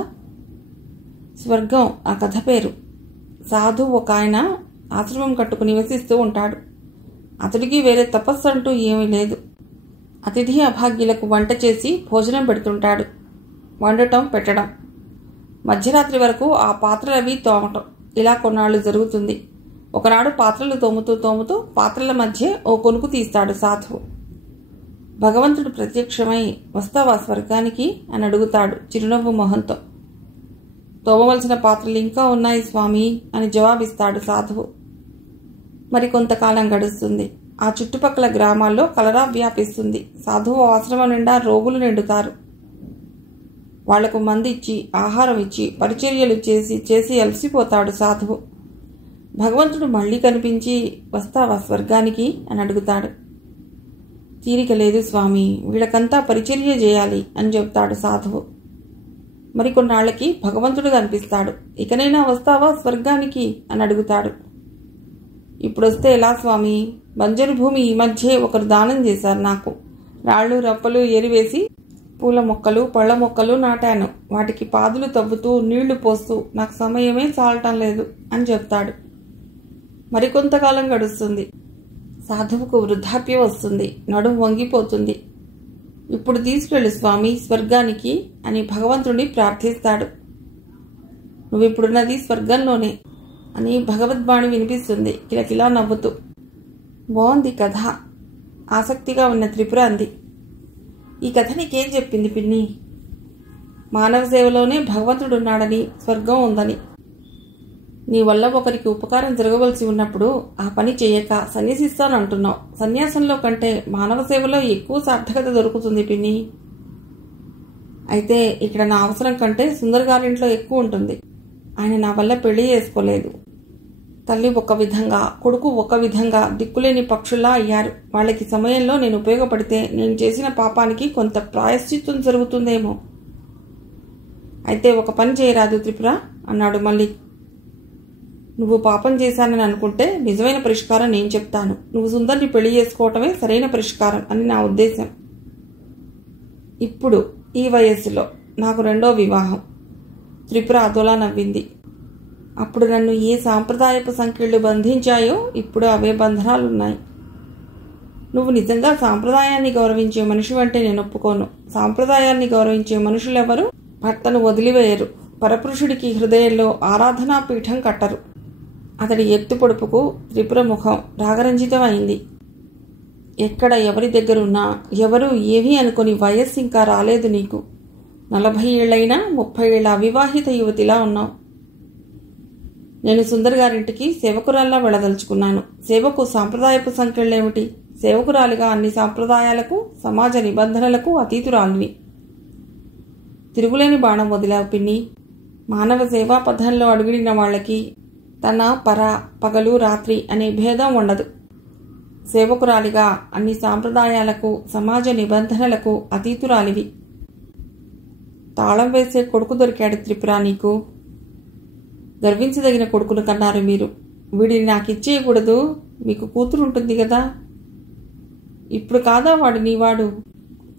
స్వర్గం ఆ కథ పేరు. సాధు ఒక ఆయన ఆశ్రమం కట్టుకు నివసిస్తూ ఉంటాడు. అతడికి వేరే తపస్సు అంటూ ఏమీ లేదు. అతిథి అభాగ్యులకు వంట చేసి భోజనం పెడుతుంటాడు. వండటం, పెట్టడం, మధ్యరాత్రి వరకు ఆ పాత్రలవి తోమటం, ఇలా కొన్నాళ్ళు జరుగుతుంది. ఒకనాడు పాత్రలు తోముతూ పాత్రల మధ్య ఓ కొనుకు తీస్తాడు సాధువు. భగవంతుడు ప్రత్యక్షమై వస్తావా స్వర్గానికి అని అడుగుతాడు చిరునవ్వు మొహంతో. తోమవలసిన పాత్రలు ఇంకా ఉన్నాయి స్వామి అని జవాబిస్తాడు సాధువు. మరి కొంతకాలం గడుస్తుంది. ఆ చుట్టుపక్కల గ్రామాల్లో కలరా వ్యాపిస్తుంది. సాధువు ఆశ్రమం నిండా రోగులు నిండుతారు. వాళ్లకు మంది ఇచ్చి, ఆహారం ఇచ్చి, పరిచర్యలు చేసి అలసిపోతాడు సాధువు. భగవంతుడు మళ్లీ కనిపించి వస్తావా స్వర్గానికి అని అడుగుతాడు. తీరిక లేదు స్వామి, వీళ్ళకంతా పరిచర్య చేయాలి అని చెబుతాడు సాధువు. మరికొన్నాళ్లకి భగవంతుడు కనిపిస్తాడు. ఇకనైనా వస్తావా స్వర్గానికి అని అడుగుతాడు. ఇప్పుడొస్తే ఎలా స్వామి? బంజరు భూమి ఈ మధ్యే ఒకరు దానం చేశారు నాకు. రాళ్ళు రప్పలు ఏరివేసి పూల మొక్కలు, పళ్ళ మొక్కలు నాటాను. వాటికి పాదులు తవ్వుతూ నీళ్లు పోస్తూ నాకు సమయమే చాలటం లేదు అని చెప్తాడు. మరికొంతకాలం గడుస్తుంది. సాధువుకు వృద్ధాప్యం వస్తుంది. నడుం వంగిపోతుంది. ఇప్పుడు తీసుకెళ్ళు స్వామి స్వర్గానికి అని భగవంతుడిని ప్రార్థిస్తాడు. నువ్విప్పుడున్నది స్వర్గంలోనే అని భగవద్వాణి వినిపిస్తుంది కిలకిలా నవ్వుతూ. బాగుంది కథ, ఆసక్తిగా ఉన్న త్రిపుర అంది. ఈ కథ నీకేం చెప్పింది పిన్ని? మానవ సేవలోనే భగవంతుడున్నాడని, స్వర్గం ఉందని. నీ వల్ల ఒకరికి ఉపకారం జరగవలసి ఉన్నప్పుడు ఆ పని చేయక సన్యసిస్తానంటున్నావు. సన్యాసంలో కంటే మానవ సేవలో ఎక్కువ సార్థకత దొరుకుతుంది పిన్ని. అయితే ఇక్కడ నా అవసరం కంటే సుందర్ గారింట్లో ఎక్కువ ఉంటుంది. ఆయన నా వల్ల పెళ్లి చేసుకోలేదు. తల్లి ఒక విధంగా, కొడుకు ఒక విధంగా దిక్కులేని పక్షుల్లా అయ్యారు. వాళ్ళకి సమయంలో నేను ఉపయోగపడితే నేను చేసిన పాపానికి కొంత ప్రాయశ్చిత్తం జరుగుతుందేమో. అయితే ఒక పని చేయరాదు త్రిపుర అన్నాడు మళ్ళీ. నువ్వు పాపం చేశానని అనుకుంటే నిజమైన పరిష్కారం నేను చెప్తాను. నువ్వు సుందర్ని పెళ్లి చేసుకోవటమే సరైన పరిష్కారం అని నా ఉద్దేశం. ఇప్పుడు ఈ వయస్సులో నాకు రెండో వివాహం. త్రిపుర అదోలా నవ్వింది. అప్పుడు నన్ను ఏ సాంప్రదాయపు సంఖ్యలు బంధించాయో ఇప్పుడు అవే బంధనాలున్నాయి. నువ్వు నిజంగా సాంప్రదాయాన్ని గౌరవించే మనిషి అంటే నేను ఒప్పుకోను. సాంప్రదాయాన్ని గౌరవించే మనుషులెవరు భర్తను వదిలివేయరు. పరపురుషుడికి హృదయంలో ఆరాధనా పీఠం కట్టరు. అతడి ఎత్తు పొడుపుకు త్రిపుర ముఖం రాగరంజితం అయింది. ఎక్కడ ఎవరి దగ్గరున్నా ఎవరూ ఏమీ అనుకుని వయస్సు ఇంకా రాలేదు నీకు. 40 ఏళ్లైనా 30 ఏళ్ల అవివాహిత యువతిలా ఉన్నావు. నేను సుందర్ గారింటికి సేవకురాల్లా వెళ్ళదలుచుకున్నాను. సేవకు సాంప్రదాయపు సంఖ్యలేమిటి? సేవకురాలిగా అన్ని సాంప్రదాయాలకు సమాజ నిబంధనలకు అతీతురాలిని. తిరుగులేని బాణం వదిలావు పిన్ని. మానవ సేవా పథంలో అడుగుడిన వాళ్ళకి తన పర, పగలు రాత్రి అనే భేదం ఉండదు. సేవకురాలిగా అన్ని సాంప్రదాయాలకు సమాజ నిబంధనలకు అతీతురాలివి. తాళం వేసే కొడుకు దొరికాడు త్రిపుర నీకు. గర్వించదగిన కొడుకును కన్నారు మీరు. వీడిని నాకిచ్చేయకూడదు, మీకు కూతురు ఉంటుంది కదా. ఇప్పుడు కాదా వాడు నీవాడు?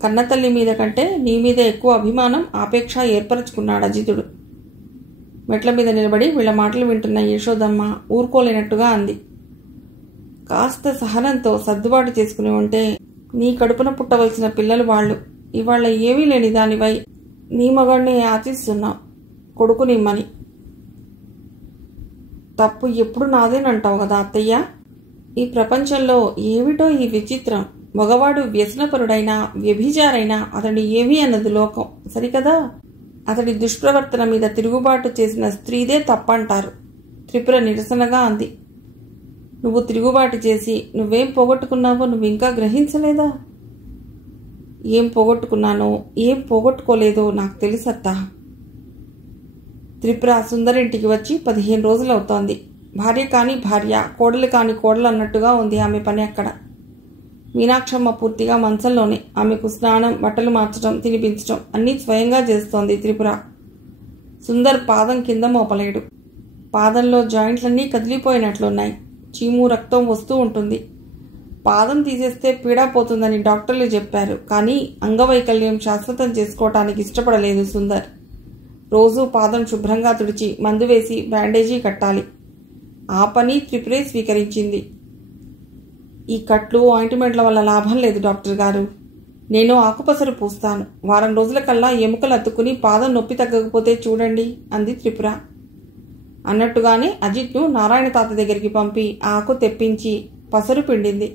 కన్నతల్లి మీద కంటే నీ మీద ఎక్కువ అభిమానం, ఆపేక్ష ఏర్పరచుకున్నాడు అజితుడు. మెట్ల మీద నిలబడి వీళ్ల మాటలు వింటున్న యశోదమ్మ ఊరుకోలేనట్టుగా అంది. కాస్త సహనంతో సర్దుబాటు చేసుకుని ఉంటే నీ కడుపున పుట్టవలసిన పిల్లలు వాళ్ళు. ఇవాళ ఏమీ లేని దానివై నీ మగాడిని ఆశిస్తున్నావు కొడుకునిమ్మని. తప్పు ఎప్పుడు నాదేనంటావు కదా అత్తయ్య. ఈ ప్రపంచంలో ఏమిటో ఈ విచిత్రం. మగవాడు వ్యసనపరుడైనా వ్యభిచారైనా అతడి ఏమీ అన్నది లోకం, సరికదా. అతడి దుష్ప్రవర్తన మీద తిరుగుబాటు చేసిన స్త్రీదే తప్పంటారు. త్రిపుర నిరసనగా అంది. నువ్వు తిరుగుబాటు చేసి నువ్వేం పోగొట్టుకున్నావో నువ్వు ఇంకా గ్రహించలేదా? ఏం పోగొట్టుకున్నానో ఏం పోగొట్టుకోలేదో నాకు తెలుసత్తా. త్రిపుర సుందరింటికి వచ్చి 15 రోజులవుతోంది. భార్య కాని భార్య, కోడలు కాని కోడలు అన్నట్టుగా ఉంది ఆమె పని అక్కడ. మీనాక్షమ్మ పూర్తిగా మంచంలోనే. ఆమెకు స్నానం, బట్టలు మార్చడం, తినిపించడం అన్నీ స్వయంగా చేస్తోంది త్రిపుర. సుందర్ పాదం కింద మోపలేడు. పాదంలో జాయింట్లన్నీ కదిలిపోయినట్లున్నాయి. చీము, రక్తం వస్తూ ఉంటుంది. పాదం తీసేస్తే పీడా పోతుందని డాక్టర్లు చెప్పారు. కానీ అంగవైకల్యం శాశ్వతం చేసుకోవటానికి ఇష్టపడలేదు సుందర్. రోజూ పాదం శుభ్రంగా తుడిచి మందు వేసి బ్యాండేజీ కట్టాలి. ఆ పని త్రిపురే స్వీకరించింది. ఈ కట్లు, ఆయింట్మెంట్ల వల్ల లాభం లేదు డాక్టర్ గారు. నేను ఆకుపసరు పూస్తాను. వారం రోజుల కల్లా ఎముకలు అతుక్కుని పాదం నొప్పి తగ్గకపోతే చూడండి అంది త్రిపుర. అన్నట్టుగానే అజిత్ను నారాయణ తాత దగ్గరికి పంపి ఆకు తెప్పించి పసరు పిండింది.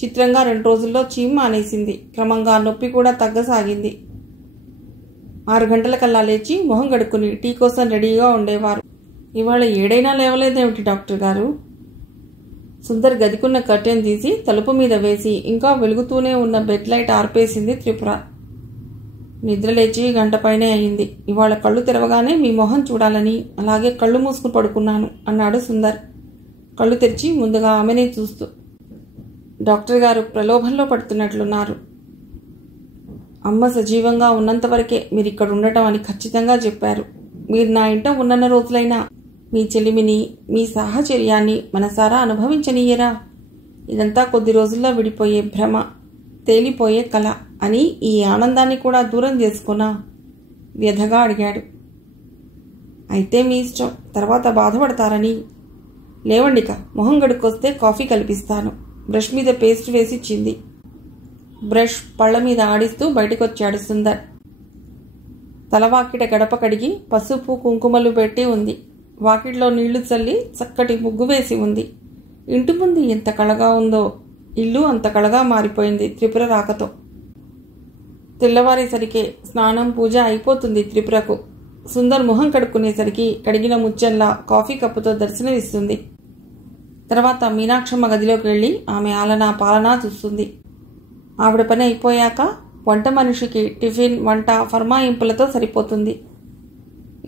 చిత్రంగా 2 రోజుల్లో చీమ మానేసింది. క్రమంగా నొప్పి కూడా తగ్గసాగింది. 6 గంటలకల్లా లేచి మొహం గడుక్కుని టీ కోసం రెడీగా ఉండేవారు. ఇవాళ 7 లేవలేదేమిటి డాక్టర్ గారు? సుందర్ గదికున్న కర్టెన్ తీసి తలుపు మీద వేసి ఇంకా వెలుగుతూనే ఉన్న బెడ్ లైట్ ఆర్పేసింది త్రిపుర. నిద్రలేచి 1 గంట పైనే అయింది. ఇవాళ కళ్ళు తెరవగానే మీ మొహం చూడాలని అలాగే కళ్ళు మూసుకుని పడుకున్నాను అన్నాడు సుందర్ కళ్ళు తెరిచి ముందుగా ఆమెనే చూస్తూ. డాక్టర్ గారు ప్రలోభంలో పడుతున్నట్లున్నారు. అమ్మ సజీవంగా ఉన్నంతవరకే మీరు ఇక్కడ ఉండటం అని ఖచ్చితంగా చెప్పారు. మీరు నా ఇంట ఉన్నన్న రోజులైనా మీ చెలిమిని, మీ సాహచర్యాన్ని మనసారా అనుభవించనీయరా? ఇదంతా కొద్ది రోజుల్లో విడిపోయే భ్రమ, తేలిపోయే కళ అని ఈ ఆనందాన్ని కూడా దూరం చేసుకున్నా? వ్యధగా అడిగాడు. అయితే మీ ఇష్టం, తర్వాత బాధపడతారని. లేవండిక, మొహం గడుక్కొస్తే కాఫీ కల్పిస్తాను. బ్రష్ మీద పేస్ట్ వేసి ఇచ్చింది. బ్రష్ పళ్ల మీద ఆడిస్తూ బయటకొచ్చాడు సుందర్. తలవాకిట గడప కడిగి పసుపు కుంకుమలు పెట్టి ఉంది. వాకిట్లో నీళ్లు చల్లి చక్కటి ముగ్గు వేసి ఉంది. ఇంటి ముందు ఎంత కళగా ఉందో. ఇల్లు అంత కళగా మారిపోయింది త్రిపుర రాకతో. తెల్లవారేసరికే స్నానం, పూజ అయిపోతుంది త్రిపురకు. సుందర్ మొహం కడుక్కునేసరికి కడిగిన ముచ్చంలా కాఫీ కప్పుతో దర్శనమిస్తుంది. తర్వాత మీనాక్షమ్మ గదిలోకి వెళ్ళి ఆమె ఆలనా పాలనా చూస్తుంది. ఆవిడ పని అయిపోయాక వంట మనిషికి టిఫిన్, వంట ఫర్మాయింపులతో సరిపోతుంది.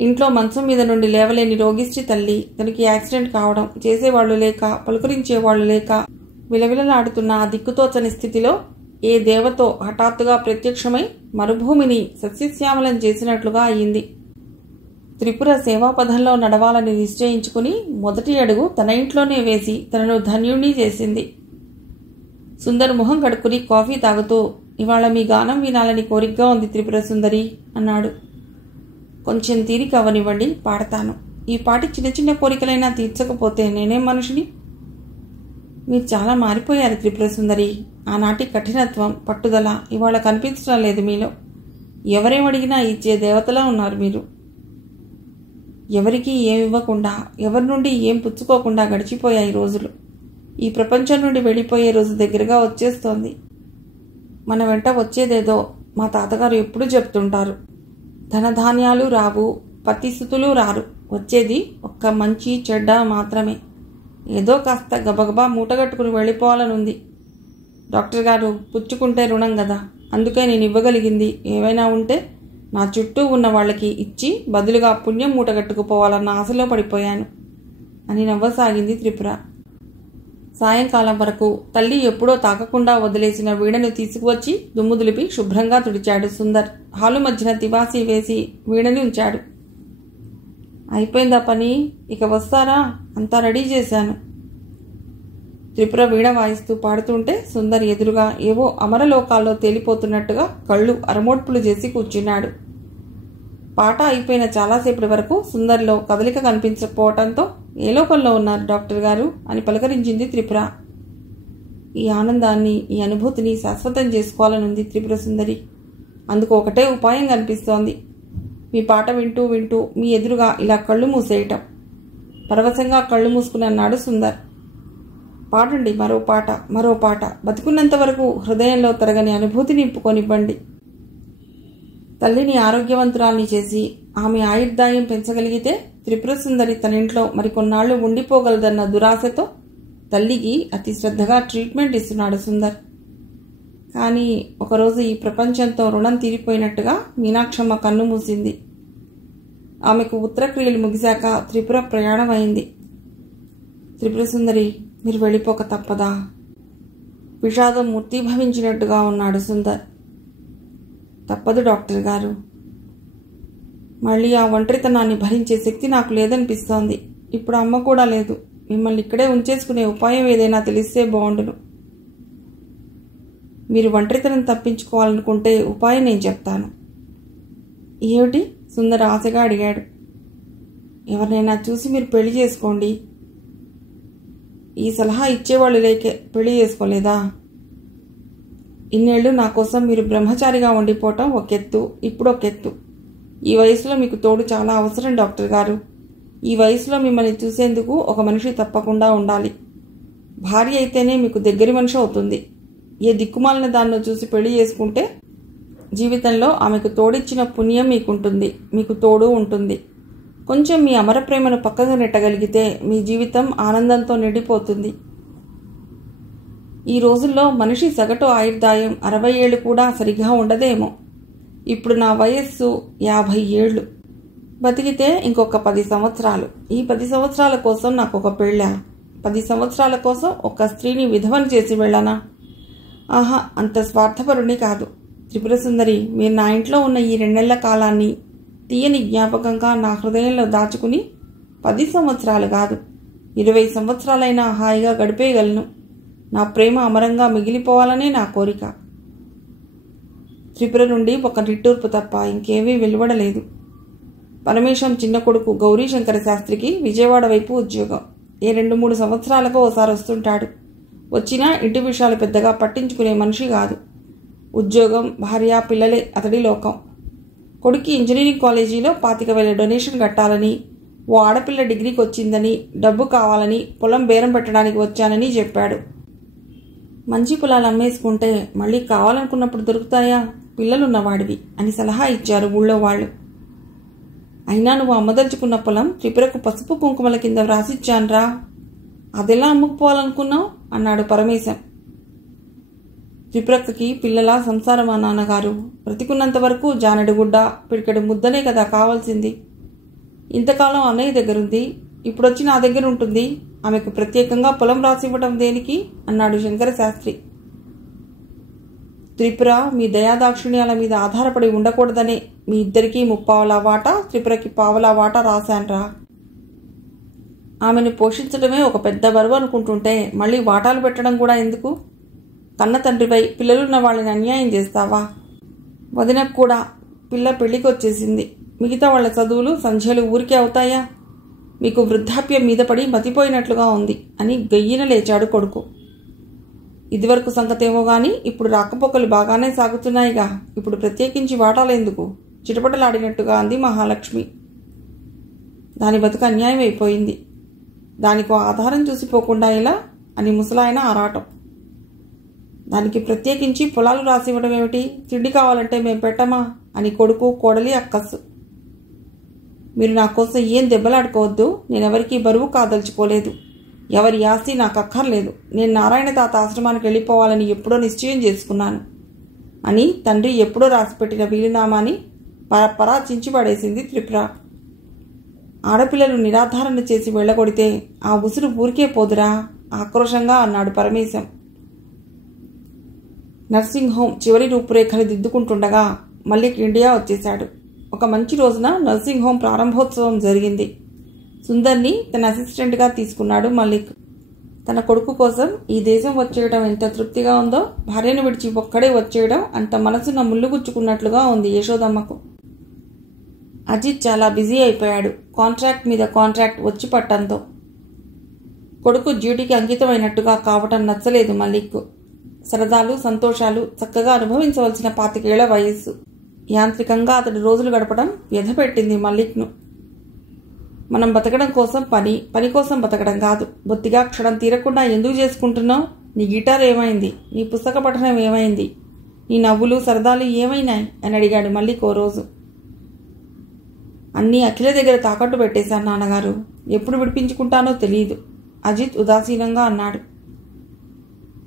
ఇంట్లో మంచం మీద నుండి లేవలేని రోగిష్టి తల్లి, తనకి యాక్సిడెంట్ కావడం, చేసేవాళ్లు లేక, పలుకరించేవాళ్లు లేక విలవిలలాడుతున్న ఆ దిక్కుతోచని స్థితిలో ఏ దేవతో హఠాత్తుగా ప్రత్యక్షమై మరుభూమిని సస్యశ్యామలం చేసినట్లుగా అయింది. త్రిపుర సేవాపథంలో నడవాలని నిశ్చయించుకుని మొదటి అడుగు తన ఇంట్లోనే వేసి తనను ధన్యుణ్ణి చేసింది. సుందర్ మొహం కడుక్కుని కాఫీ తాగుతూ, ఇవాళ మీ గానం వినాలని కోరికగా ఉంది త్రిపుర సుందరి అన్నాడు. కొంచెం తీరిక అవనివ్వండి, పాడతాను. ఈ పాటి చిన్న చిన్న కోరికలైనా తీర్చకపోతే నేనేం మనిషిని? మీరు చాలా మారిపోయారు త్రిపుర సుందరి. ఆనాటి కఠినత్వం, పట్టుదల ఇవాళ కనిపించడం లేదు మీలో. ఎవరేమడిగినా ఇచ్చే దేవతలా ఉన్నారు మీరు. ఎవరికీ ఏమివ్వకుండా, ఎవరి నుండి ఏం పుచ్చుకోకుండా గడిచిపోయాయి రోజులు. ఈ ప్రపంచం నుండి వెళ్ళిపోయే రోజు దగ్గరగా వచ్చేస్తోంది. మన వెంట వచ్చేదేదో మా తాతగారు ఎప్పుడూ చెప్తుంటారు. ధనధాన్యాలు రావు, పతిస్థుతులు రారు. వచ్చేది ఒక్క మంచి చెడ్డ మాత్రమే. ఏదో కాస్త గబగబా మూటగట్టుకుని వెళ్ళిపోవాలనుంది. డాక్టర్ గారు, పుచ్చుకుంటే రుణం కదా, అందుకే నేను ఇవ్వగలిగింది ఏవైనా ఉంటే నా చుట్టూ ఉన్న వాళ్ళకి ఇచ్చి బదులుగా పుణ్యం మూటగట్టుకుపోవాలన్న ఆశలో పడిపోయాను అని నవ్వసాగింది త్రిపుర. సాయంకాలం వరకు తల్లి ఎప్పుడో తాకకుండా వదిలేసిన వీణను తీసుకువచ్చి దుమ్ము దులిపి శుభ్రంగా తుడిచాడు సుందర్. హాలు మధ్యన తివాసి వేసి వీణని ఉంచాడు. అయిపోయిందా పని? ఇక వస్తారా? అంతా రెడీ చేశాను. త్రిపుర వీణ వాయిస్తూ పాడుతుంటే సుందర్ ఎదురుగా ఏవో అమరలోకాల్లో తేలిపోతున్నట్టుగా కళ్ళు అరమోడ్పులు చేసి కూర్చున్నాడు. పాట అయిపోయిన చాలాసేపటి వరకు సుందర్లో కదలిక కనిపించకపోవటంతో ఏ లోకంలో ఉన్నారు డాక్టర్ గారు అని పలకరించింది త్రిపుర. ఈ ఆనందాన్ని, ఈ అనుభూతిని శాశ్వతం చేసుకోవాలనుంది త్రిపుర సుందరి. అందుకు ఒకటే ఉపాయం కనిపిస్తోంది. మీ పాట వింటూ వింటూ మీ ఎదురుగా ఇలా కళ్ళు మూసేయటం. పరవశంగా కళ్ళు మూసుకుని అన్నాడు సుందర్. పాడండి, మరో పాట, మరో పాట. బతుకున్నంత వరకు హృదయంలో తరగని అనుభూతి నింపుకొనివ్వండి. తల్లిని ఆరోగ్యవంతురాల్ని చేసి ఆమె ఆయుర్దాయం పెంచగలిగితే త్రిపుర సుందరి తన ఇంట్లో మరికొన్నాళ్లు ఉండిపోగలదన్న దురాశతో తల్లికి అతి శ్రద్ధగా ట్రీట్మెంట్ ఇస్తున్నాడు సుందర్. కానీ ఒకరోజు ఈ ప్రపంచంతో రుణం తీరిపోయినట్టుగా మీనాక్షమ్మ కన్ను మూసింది. ఆమెకు ఉత్తరక్రియలు ముగిశాక త్రిపుర ప్రయాణం అయింది. త్రిపుర సుందరి, మీరు వెళ్ళిపోక తప్పదా? విషాదం మూర్తీభవించినట్టుగా ఉన్నాడు సుందర్. తప్పదు డాక్టర్ గారు. మళ్ళీ ఆ ఒంటరితనాన్ని భరించే శక్తి నాకు లేదనిపిస్తోంది. ఇప్పుడు అమ్మ కూడా లేదు. మిమ్మల్ని ఇక్కడే ఉంచేసుకునే ఉపాయం ఏదైనా తెలిస్తే బాగుండును. మీరు ఒంటరితనం తప్పించుకోవాలనుకుంటే ఉపాయం నేను చెప్తాను. ఏమిటి? సుందర్ ఆశగా అడిగాడు. ఎవరినైనా చూసి మీరు పెళ్లి చేసుకోండి. ఈ సలహా ఇచ్చేవాళ్ళు లేకే పెళ్లి చేసుకోలేదా? ఇన్నేళ్లు నా కోసం మీరు బ్రహ్మచారిగా ఉండిపోవటం ఒకెత్తు, ఇప్పుడు ఒకెత్తు. ఈ వయసులో మీకు తోడు చాలా అవసరం డాక్టర్ గారు. ఈ వయసులో మిమ్మల్ని చూసేందుకు ఒక మనిషి తప్పకుండా ఉండాలి. భార్య అయితేనే మీకు దగ్గరి మనిషి అవుతుంది. ఏ దిక్కుమాలిన దాన్నో చూసి పెళ్లి చేసుకుంటే జీవితంలో ఆమెకు తోడిచ్చిన పుణ్యం మీకుంటుంది, మీకు తోడు ఉంటుంది. కొంచెం మీ అమర ప్రేమను పక్కకు నెట్టగలిగితే మీ జీవితం ఆనందంతో నిండిపోతుంది. ఈ రోజుల్లో మనిషి సగటు ఆయుర్దాయం 60 ఏళ్లు కూడా సరిగా ఉండదేమో. ఇప్పుడు నా వయస్సు 50 ఏళ్లు. బతికితే ఇంకొక 10 సంవత్సరాలు. ఈ 10 సంవత్సరాల కోసం నాకు ఒక పెళ్ళా? 10 సంవత్సరాల కోసం ఒక స్త్రీని విధవను చేసి వెళ్ళానా? ఆహా, అంత స్వార్థపరుణ్ణి కాదు. త్రిపుర సుందరి, మీరు నా ఇంట్లో ఉన్న ఈ 2 నెలల కాలాన్ని తీయని జ్ఞాపకంగా నా హృదయంలో దాచుకుని 10 సంవత్సరాలు కాదు, 20 సంవత్సరాలైనా హాయిగా గడిపేయగలను. నా ప్రేమ అమరంగా మిగిలిపోవాలనే నా కోరిక. త్రిపుర నుండి ఒక నిట్టూర్పు తప్ప ఇంకేమీ వెలువడలేదు. పరమేశం చిన్న కొడుకు గౌరీశంకర శాస్త్రికి విజయవాడ వైపు ఉద్యోగం. ఏ 2-3 సంవత్సరాలకు ఓసారి వస్తుంటాడు. వచ్చినా ఇంటి విషయాలు పెద్దగా పట్టించుకునే మనిషి కాదు. ఉద్యోగం, భార్య, పిల్లలే అతడి లోకం. కొడుకు ఇంజనీరింగ్ కాలేజీలో 25,000 డొనేషన్ కట్టాలని, ఓ ఆడపిల్ల డిగ్రీకి వచ్చిందని, డబ్బు కావాలని, పొలం బేరం పెట్టడానికి వచ్చానని చెప్పాడు. మంచి పొలాలు అమ్మేసుకుంటే మళ్ళీ కావాలనుకున్నప్పుడు దొరుకుతాయా? పిల్లలున్నవాడివి అని సలహా ఇచ్చారు ఊళ్ళో వాళ్ళు. అయినా నువ్వు అమ్మదలుచుకున్న పొలం త్రిపురకు పసుపు కుంకుమల కింద వ్రాసిచ్చాన్రా. అదెలా అమ్ముకుపోవాలనుకున్నావు అన్నాడు పరమేశం. త్రిపురక్కకి పిల్లల సంసారమా నాన్నగారు? బ్రతికున్నంత వరకు జానెడు గుడ్డ, పిడికెడు ముద్దనే కదా కావాల్సింది. ఇంతకాలం అన్నయ్య దగ్గరుంది, ఇప్పుడొచ్చి నా దగ్గర ఉంటుంది. ఆమెకు ప్రత్యేకంగా పొలం రాసివ్వటం దేనికి అన్నాడు శంకరశాస్త్రి. త్రిపుర మీ దయాదాక్షిణ్యాల మీద ఆధారపడి ఉండకూడదనే మీ ఇద్దరికీ 30 వాటా, త్రిపురకి 1/4 వాటా రాశాన్రా. ఆమెను పోషించడమే ఒక పెద్ద బరువు అనుకుంటుంటే మళ్ళీ వాటాలు పెట్టడం కూడా ఎందుకు? కన్న తండ్రిపై పిల్లలున్న వాళ్ళని అన్యాయం చేస్తావా? వదినకు కూడా పిల్ల పెళ్లికి వచ్చేసింది. మిగతా వాళ్ళ చదువులు సంధ్యలు ఊరికే అవుతాయా? మీకు వృద్ధాప్యం మీద పడి మతిపోయినట్లుగా ఉంది అని గయ్యిన లేచాడు కొడుకు. ఇదివరకు సంగతేమో గాని ఇప్పుడు రాకపోకలు బాగానే సాగుతున్నాయిగా, ఇప్పుడు ప్రత్యేకించి వాటాలేందుకు? చిటపటలాడినట్టుగా అంది మహాలక్ష్మి. దాని బతుకు అన్యాయం అయిపోయింది. దానికో ఆధారం చూసిపోకుండా ఎలా అని ముసలాయన ఆరాటం. దానికి ప్రత్యేకించి పొలాలు రాసివ్వడం ఏమిటి? తిండి కావాలంటే మేం పెట్టమా అని కొడుకు కోడలి అక్కస్సు. మీరు నా కోసం ఏం దెబ్బలాడుకోవద్దు. నేనెవరికీ బరువు కాదలుచుకోలేదు. ఎవరి ఆస్తి నాకు అక్కర్లేదు. నేను నారాయణ తాత ఆశ్రమానికి వెళ్ళిపోవాలని ఎప్పుడో నిశ్చయం చేసుకున్నాను అని తండ్రి ఎప్పుడో రాసిపెట్టిన వీలునామాని పరపరా చించిపడేసింది త్రిపుర. ఆడపిల్లలు నిరాధారణ చేసి వెళ్ళగొడితే ఆ ఉసురు ఊరికే పోదురా ఆక్రోశంగా అన్నాడు పరమేశం. నర్సింగ్ హోం చివరి రూపురేఖలు దిద్దుకుంటుండగా మల్లిక్ ఇండియా వచ్చేశాడు. ఒక మంచి రోజున నర్సింగ్ హోం ప్రారంభోత్సవం జరిగింది. సుందర్ని తన అసిస్టెంట్గా తీసుకున్నాడు మల్లిక్. తన కొడుకు కోసం ఈ దేశం వచ్చేయడం ఎంత తృప్తిగా ఉందో, భార్యను విడిచి ఒక్కడే వచ్చేయడం అంత మనసున ముళ్ళుగుచ్చుకున్నట్లుగా ఉంది యశోదమ్మకు. అజిత్ చాలా బిజీ అయిపోయాడు. కాంట్రాక్ట్ మీద కాంట్రాక్ట్ వచ్చి పట్టంతో కొడుకు డ్యూటీకి అంకితమైనట్టుగా కావటం నచ్చలేదు మల్లిక్. సరదాలు సంతోషాలు చక్కగా అనుభవించవలసిన 25 ఏళ్ల వయస్సు. యాంత్రికంగా అతడు రోజులు గడపడం వ్యధపెట్టింది మల్లిక్ను. మనం బతకడం కోసం పని, పని కోసం బతకడం కాదు. బొత్తిగా క్షణం తీరకుండా ఎందుకు చేసుకుంటున్నావు? నీ గిటార్ ఏమైంది? నీ పుస్తక పఠనం ఏమైంది? నీ నవ్వులు సరదాలు ఏమైనాయి అని అడిగాడు మల్లిక్ ఓ రోజు. అన్నీ అఖిల దగ్గర తాకట్టు పెట్టేశాను నాన్నగారు. ఎప్పుడు విడిపించుకుంటానో తెలియదు అజిత్ ఉదాసీనంగా అన్నాడు.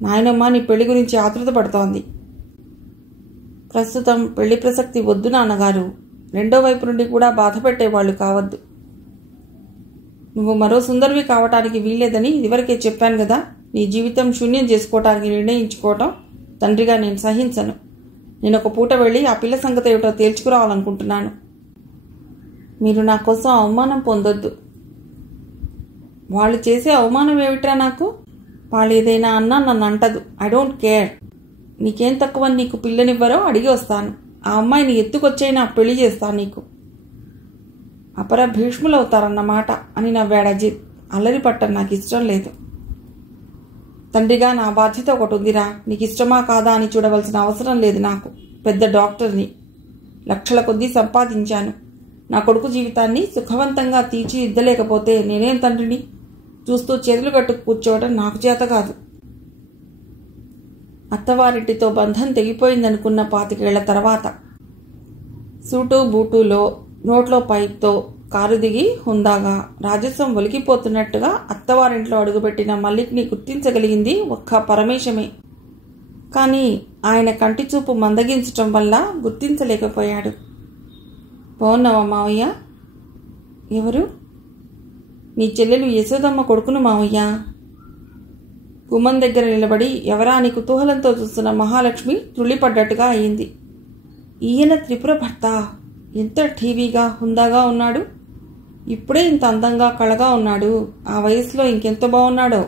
నాయనమ్మ నీ పెళ్లి గురించి ఆతృత పడుతోంది. ప్రస్తుతం పెళ్లి ప్రసక్తి వద్దు నాన్నగారు. రెండో వైపు నుండి కూడా బాధ పెట్టేవాళ్లు కావద్దు. నువ్వు మరో సుందరివి కావటానికి వీల్లేదని ఇదివరకే చెప్పాను కదా. నీ జీవితం శూన్యం చేసుకోవటానికి నిర్ణయించుకోవటం తండ్రిగా నేను సహించను. నేను ఒక పూట వెళ్ళి ఆ పిల్ల సంగతి ఏమిటో తేల్చుకురావాలనుకుంటున్నాను. మీరు నా కోసం అవమానం పొందొద్దు. వాళ్ళు చేసే అవమానం ఏమిట్రా నాకు? వాళ్ళు ఏదైనా అన్నా నన్ను అంటదు. I don't care. నీకేం తక్కువ నీకు పిల్లనివ్వరో అడిగి వస్తాను. ఆ అమ్మాయిని ఎత్తుకొచ్చైనా పెళ్లి చేస్తాను నీకు. అపర భీష్ములవుతారన్నమాట అని నవ్వాడు అజిత్. అల్లరి పట్టం నాకు ఇష్టం లేదు. తండ్రిగా నా బాధ్యత ఒకటి ఉందిరా. నీకు ఇష్టమా కాదా అని చూడవలసిన అవసరం లేదు నాకు. పెద్ద డాక్టర్ని, లక్షల కొద్దీ సంపాదించాను. నా కొడుకు జీవితాన్ని సుఖవంతంగా తీర్చిదిద్దలేకపోతే నేనేం తండ్రిని? చూస్తూ చేతులు కట్టుకు కూర్చోవడం నాకు చేత కాదు. అత్తవారింటితో బంధం తెగిపోయిందనుకున్న 25 ఏళ్ల తర్వాత సూటు బూటులో నోట్లో పైప్తో కారు దిగి హుందాగా రాజస్వం ఒలికిపోతున్నట్టుగా అత్తవారింట్లో అడుగుపెట్టిన మల్లిక్ని గుర్తించగలిగింది ఒక్క పరమేశమే. కానీ ఆయన కంటిచూపు మందగించటం వల్ల గుర్తించలేకపోయాడు. బావున్నావా మావయ్య? ఎవరు? నీ చెల్లెలు యశోదమ్మ కొడుకును మావయ్య. గుమ్మం దగ్గర నిలబడి ఎవరా అని కుతూహలంతో చూస్తున్న మహాలక్ష్మి త్రుళ్ళిపడ్డట్టుగా అయింది. ఈయన త్రిపుర భర్త. ఎంత ఠీవీగా హుందాగా ఉన్నాడు. ఇప్పుడే ఇంత అందంగా కళగా ఉన్నాడు. ఆ వయసులో ఇంకెంత బాగున్నాడో.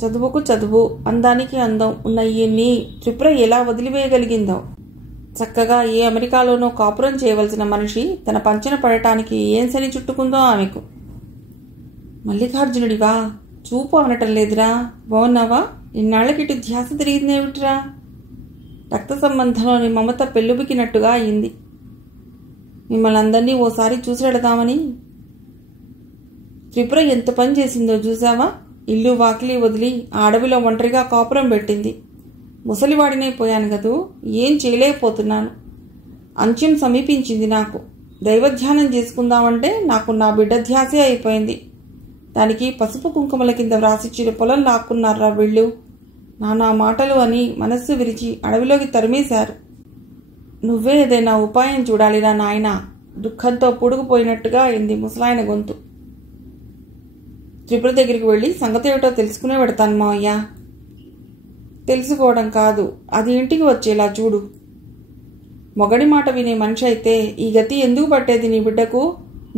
చదువుకు చదువు, అందానికి అందం ఉన్న ఈయన్ని త్రిపుర ఎలా వదిలివేయగలిగిందో. చక్కగా ఏ అమెరికాలోనో కాపురం చేయవలసిన మనిషి తన పంచన పడటానికి ఏం సరి చుట్టుకుందో ఆమెకు. మల్లికార్జునుడివా? చూపు అనటం లేదురా. బాగున్నావా? ఇన్నాళ్లకిటి ధ్యాస తిరిగిందేమిట్రా? రక్త సంబంధంలోని మమత పెళ్ళుబికినట్టుగా అయింది. మిమ్మల్ని అందరినీ ఓసారి చూసి వెళదామని. త్రిపుర ఎంత పని చేసిందో చూసావా? ఇల్లు వాకిలి వదిలి ఆ అడవిలో ఒంటరిగా కాపురం పెట్టింది. ముసలివాడినైపోయాను కదూ, ఏం చేయలేకపోతున్నాను. అంత్యం సమీపించింది నాకు. దైవధ్యానం చేసుకుందామంటే నాకు నా బిడ్డ ధ్యాసే అయిపోయింది. దానికి పసుపు కుంకుమల కింద వ్రాసిచ్చిన పొలం లాక్కున్నారా వీళ్ళు. నానా మాటలు అని మనస్సు విరిచి అడవిలోకి తరిమేశారు. నువ్వే ఏదైనా ఉపాయం చూడాలిరా నాయనా. దుఃఖంతో పుడుకుపోయినట్టుగా అయింది ముసలాయన గొంతు. త్రిపుర దగ్గరికి వెళ్ళి సంగతి ఏమిటో తెలుసుకునే పెడతాను మావయ్య. తెలుసుకోవడం కాదు, అది ఇంటికి వచ్చేలా చూడు. మొగడి మాట వినే మనిషి అయితే ఈ గతి ఎందుకు పట్టేది నీ బిడ్డకు?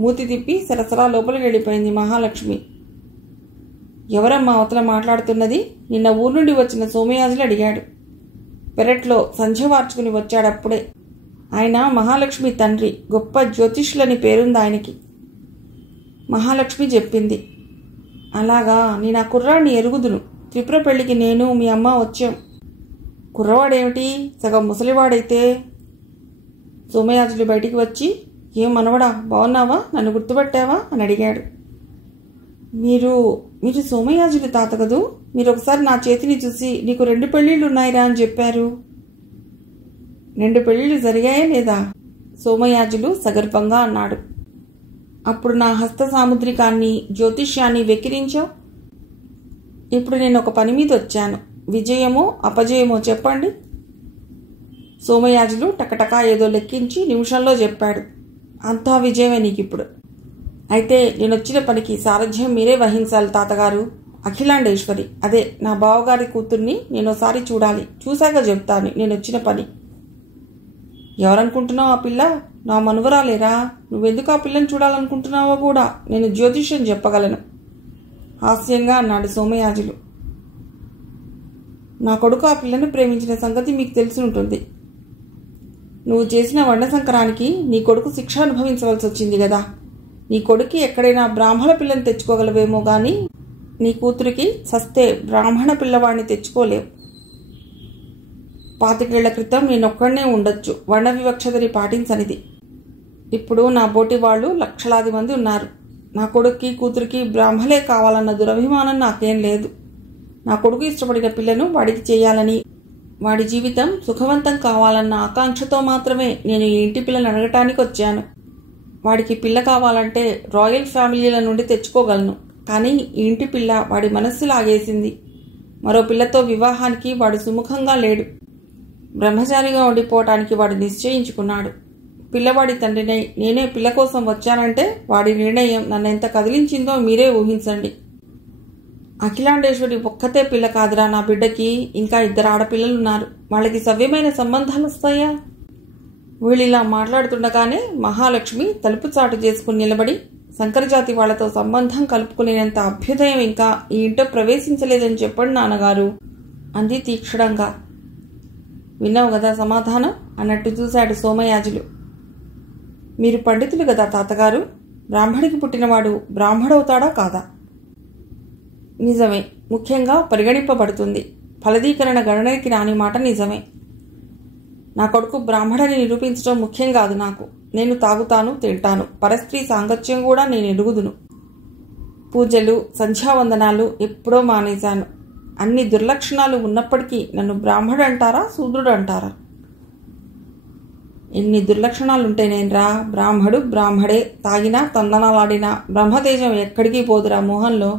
మూతి తిప్పి సరసరా లోపలికి వెళ్ళిపోయింది మహాలక్ష్మి. ఎవరమ్మా అవతల మాట్లాడుతున్నది? నిన్న ఊరు నుండి వచ్చిన సోమయాజులు అడిగాడు. పెరట్లో సంధ్య వార్చుకుని వచ్చాడప్పుడే. ఆయన మహాలక్ష్మి తండ్రి, గొప్ప జ్యోతిష్యులని పేరుంది ఆయనకి. మహాలక్ష్మి చెప్పింది. అలాగా, నేను ఆ కుర్రాడిని ఎరుగుదును. త్రిపుర పెళ్లికి నేను మీ అమ్మ వచ్చాం. కుర్రవాడేమిటి, సగం ముసలివాడైతే. సోమయాజులు బయటికి వచ్చి, ఏం మనవడా, బాగున్నావా, నన్ను గుర్తుపట్టావా అని అడిగాడు. మీరు సోమయాజులు తాత కదూ? మీరు ఒకసారి నా చేతిని చూసి నీకు 2 పెళ్లిళ్ళు ఉన్నాయిరా అని చెప్పారు. 2 పెళ్లిళ్ళు జరిగాయే లేదా? సోమయాజులు సగర్భంగా అన్నాడు. అప్పుడు నా హస్త సాముద్రికాన్ని, జ్యోతిష్యాన్ని వెక్కిరించావు. ఇప్పుడు నేను ఒక పని మీద వచ్చాను. విజయమో అపజయమో చెప్పండి. సోమయాజులు టకటకా ఏదో లెక్కించి నిమిషంలో చెప్పాడు. అంతా విజయమే నీకిప్పుడు. అయితే నేనొచ్చిన పనికి సారథ్యం మీరే వహించాలి తాతగారు. అఖిలాండేశ్వరి, అదే నా బావగారి కూతుర్ని నేనోసారి చూడాలి. చూశాక చెప్తాను నేనొచ్చిన పని. ఎవరనుకుంటున్నావు ఆ పిల్ల? నా మనువరాలేరా. నువ్వెందుకు ఆ పిల్లని చూడాలనుకుంటున్నావో కూడా నేను జ్యోతిష్యం చెప్పగలను హాస్యంగా అన్నాడు సోమయాజులు. నా కొడుకు ఆ పిల్లను ప్రేమించిన సంగతి మీకు తెలిసి ఉంటుంది. నువ్వు చేసిన వర్ణశంకరానికి నీ కొడుకు శిక్ష అనుభవించవలసి వచ్చింది కదా. నీ కొడుక్కి ఎక్కడైనా బ్రాహ్మణ పిల్లని తెచ్చుకోగలవేమో గాని నీ కూతురికి సస్తే బ్రాహ్మణ పిల్లవాడిని తెచ్చుకోలేవు. 25 ఏళ్ల క్రితం నేనొక్కడనే ఉండొచ్చు వర్ణ వివక్షతని పాటించనిది. ఇప్పుడు నా బోటి వాళ్ళు లక్షలాది మంది ఉన్నారు. నా కొడుక్కి కూతురికి బ్రాహ్మలే కావాలన్న దురభిమానం నాకేం లేదు. నా కొడుకు ఇష్టపడిన పిల్లను వాడికి చేయాలని, వాడి జీవితం సుఖవంతం కావాలన్న ఆకాంక్షతో మాత్రమే నేను ఈ ఇంటి పిల్లని అడగటానికి వచ్చాను. వాడికి పిల్ల కావాలంటే రాయల్ ఫ్యామిలీల నుండి తెచ్చుకోగలను. కానీ ఈ ఇంటి పిల్ల వాడి మనస్సు లాగేసింది. మరో పిల్లతో వివాహానికి వాడు సుముఖంగా లేడు. బ్రహ్మచారిగా ఉండిపోవటానికి వాడు నిశ్చయించుకున్నాడు. పిల్లవాడి తండ్రినై నేనే పిల్ల కోసం వచ్చానంటే వాడి నిర్ణయం నన్నెంత కదిలించిందో మీరే ఊహించండి. అఖిలాండేశ్వరి ఒక్కతే పిల్ల కాదురా నా బిడ్డకి, ఇంకా 2 ఆడపిల్లలున్నారు. వాళ్ళకి సవ్యమైన సంబంధాలు వస్తాయా? వీళ్ళిలా మాట్లాడుతుండగానే మహాలక్ష్మి తలుపు చాటు చేసుకుని నిలబడి, శంకరజాతి వాళ్లతో సంబంధం కలుపుకునేంత అభ్యుదయం ఇంకా ఈ ఇంట ప్రవేశించలేదని చెప్పండి నాన్నగారు అంది తీక్షణంగా. విన్నావు కదా సమాధానం అన్నట్టు చూశాడు సోమయాజులు. మీరు పండితులు కదా తాతగారు. బ్రాహ్మడికి పుట్టినవాడు బ్రాహ్మడవుతాడా కాదా? నిజమే, ముఖ్యంగా పరిగణింపబడుతుంది. ఫలదీకరణ గణనకి రాని మాట నిజమే. నా కొడుకు బ్రాహ్మడని నిరూపించడం ముఖ్యం కాదు నాకు. నేను తాగుతాను, తింటాను, పరస్త్రీ సాంగత్యం కూడా నేను ఎరుగుదును. పూజలు, సంధ్యావందనాలు ఎప్పుడో మానేశాను. అన్ని దుర్లక్షణాలు ఉన్నప్పటికీ నన్ను బ్రాహ్మడు అంటారా, శూద్రుడు అంటారా? ఎన్ని దుర్లక్షణాలుంటేనేన్రా బ్రాహ్మడు బ్రాహ్మడే. తాగినా తందనాలాడినా బ్రహ్మతేజం ఎక్కడికి పోదురా మోహంలో.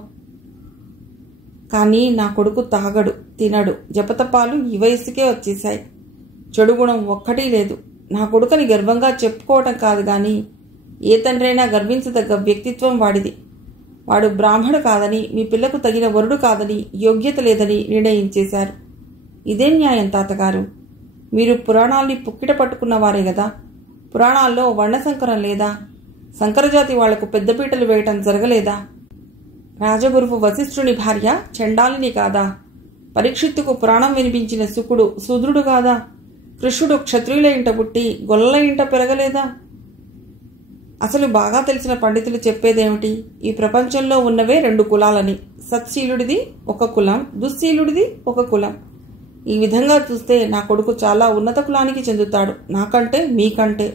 కానీ నా కొడుకు తాగడు, తినడు. జపతపాలు ఈ వయసుకే వచ్చేశాయి. చెడు గుణం ఒక్కటీ లేదు. నా కొడుకుని గర్వంగా చెప్పుకోవటం కాదు గాని ఏ తండ్రైనా గర్వించదగ్గ వ్యక్తిత్వం వాడిది. వాడు బ్రాహ్మడు కాదని, మీ పిల్లకు తగిన వరుడు కాదని, యోగ్యత లేదని నిర్ణయించేశారు. ఇదేం న్యాయం తాతగారు? మీరు పురాణాల్ని పుక్కిట పట్టుకున్నవారే గదా. పురాణాల్లో వర్ణశంకరం లేదా? శంకరజాతి వాళ్లకు పెద్దపీటలు వేయటం జరగలేదా? రాజగురువు వశిష్ఠుని భార్య చండాలిని కాదా? పరీక్షిత్తుకు పురాణం వినిపించిన శుకుడు శూద్రుడు కాదా? కృష్ణుడు క్షత్రియుల ఇంట పుట్టి గొల్లల ఇంట పెరగలేదా? అసలు బాగా తెలిసిన పండితులు చెప్పేదేమిటి? ఈ ప్రపంచంలో ఉన్నవే 2 కులాలని. సత్శీలుడిది ఒక కులం, దుశ్శీలుడిది ఒక కులం. ఈ విధంగా చూస్తే నా కొడుకు చాలా ఉన్నత కులానికి చెందుతాడు, నాకంటే మీకంటే.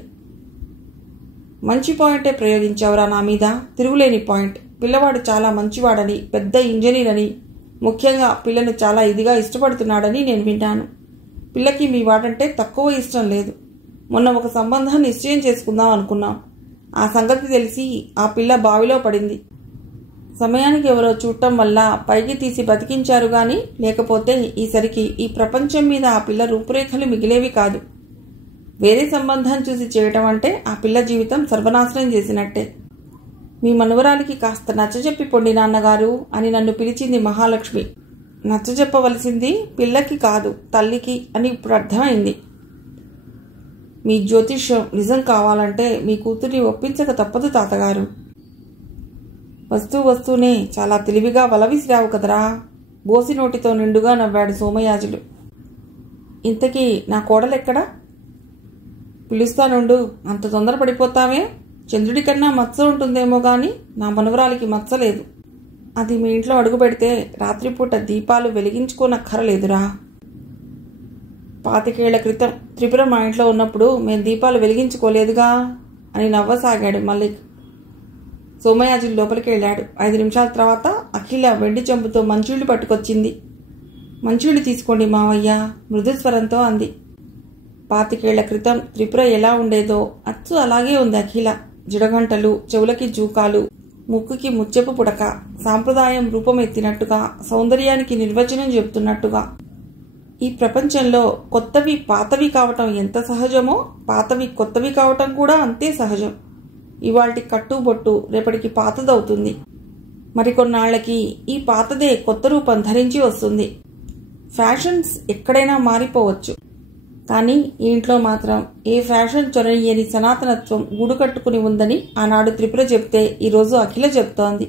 మంచి పాయింటే ప్రయోగించావురా నా మీద, తిరుగులేని పాయింట్. పిల్లవాడు చాలా మంచివాడని, పెద్ద ఇంజనీర్ అని, ముఖ్యంగా పిల్లను చాలా ఇదిగా ఇష్టపడుతున్నాడని నేను విన్నాను. పిల్లకి మీ వాడంటే తక్కువ ఇష్టం లేదు. మొన్న ఒక సంబంధాన్ని నిశ్చయం చేసుకుందాం అనుకున్నాం. ఆ సంగతి తెలిసి ఆ పిల్ల బావిలో పడింది. సమయానికి ఎవరో చూడటం వల్ల పైకి తీసి బతికించారు గాని, లేకపోతే ఈసరికి ఈ ప్రపంచం మీద ఆ పిల్ల రూపురేఖలు మిగిలేవి కాదు. వేరే సంబంధం చూసి చేయటం అంటే ఆ పిల్ల జీవితం సర్వనాశనం చేసినట్టే. మీ మనవరాలికి కాస్త నచ్చజెప్పి పొండి నాన్నగారు అని నన్ను పిలిచింది మహాలక్ష్మి. నచ్చజెప్పవలసింది పిల్లకి కాదు, తల్లికి అని ఇప్పుడు అర్థమైంది. మీ జ్యోతిష్యం నిజం కావాలంటే మీ కూతుర్ని ఒప్పించక తప్పదు తాతగారు. వస్తూనే చాలా తెలివిగా వలవిసిరావు కదరా. బోసి నోటితో నిండుగా నవ్వాడు సోమయాజులు. ఇంతకీ నా కోడలెక్కడా? పిలుస్తానుండు. అంత తొందరపడిపోతామే? చంద్రుడి కన్నా మచ్చ ఉంటుందేమో గాని నా మనవరాలికి మచ్చలేదు. అది మీ ఇంట్లో అడుగు పెడితే రాత్రిపూట దీపాలు వెలిగించుకోనక్కరలేదురా. 25 ఏళ్ల క్రితం త్రిపుర మా ఇంట్లో ఉన్నప్పుడు మేము దీపాలు వెలిగించుకోలేదుగా అని నవ్వసాగాడు మల్లిక్. సోమయాజులు లోపలికి వెళ్ళాడు. 5 నిమిషాల తర్వాత అఖిల వెండి చెంబుతో మంచీళ్లు పట్టుకొచ్చింది. మంచీళ్లు తీసుకోండి మావయ్య, మృదుస్వరంతో అంది. 25 ఏళ్ల క్రితం త్రిపుర ఎలా ఉండేదో అచ్చు అలాగే ఉంది అఖిల. జిడగంటలు, చెవులకి జూకాలు, ముక్కుకి ముచ్చెపు పుడక, సాంప్రదాయం రూపమెత్తినట్టుగా, సౌందర్యానికి నిర్వచనం చెప్తున్నట్టుగా. ఈ ప్రపంచంలో కొత్తవి పాతవి కావటం ఎంత సహజమో పాతవి కొత్తవి కావటం కూడా అంతే సహజం. ఇవాల్టి కట్టుబొట్టు రేపటికి పాతదవుతుంది. మరికొన్నాళ్లకి ఈ పాతదే కొత్త రూపం ధరించి వస్తుంది. ఫ్యాషన్స్ ఎక్కడైనా మారిపోవచ్చు, కానీ ఈ ఇంట్లో మాత్రం ఏ ఫ్యాషన్ చొరయ్యని సనాతనత్వం గూడు కట్టుకుని ఉందని ఆనాడు త్రిపుర చెప్తే ఈరోజు అఖిల చెప్తోంది.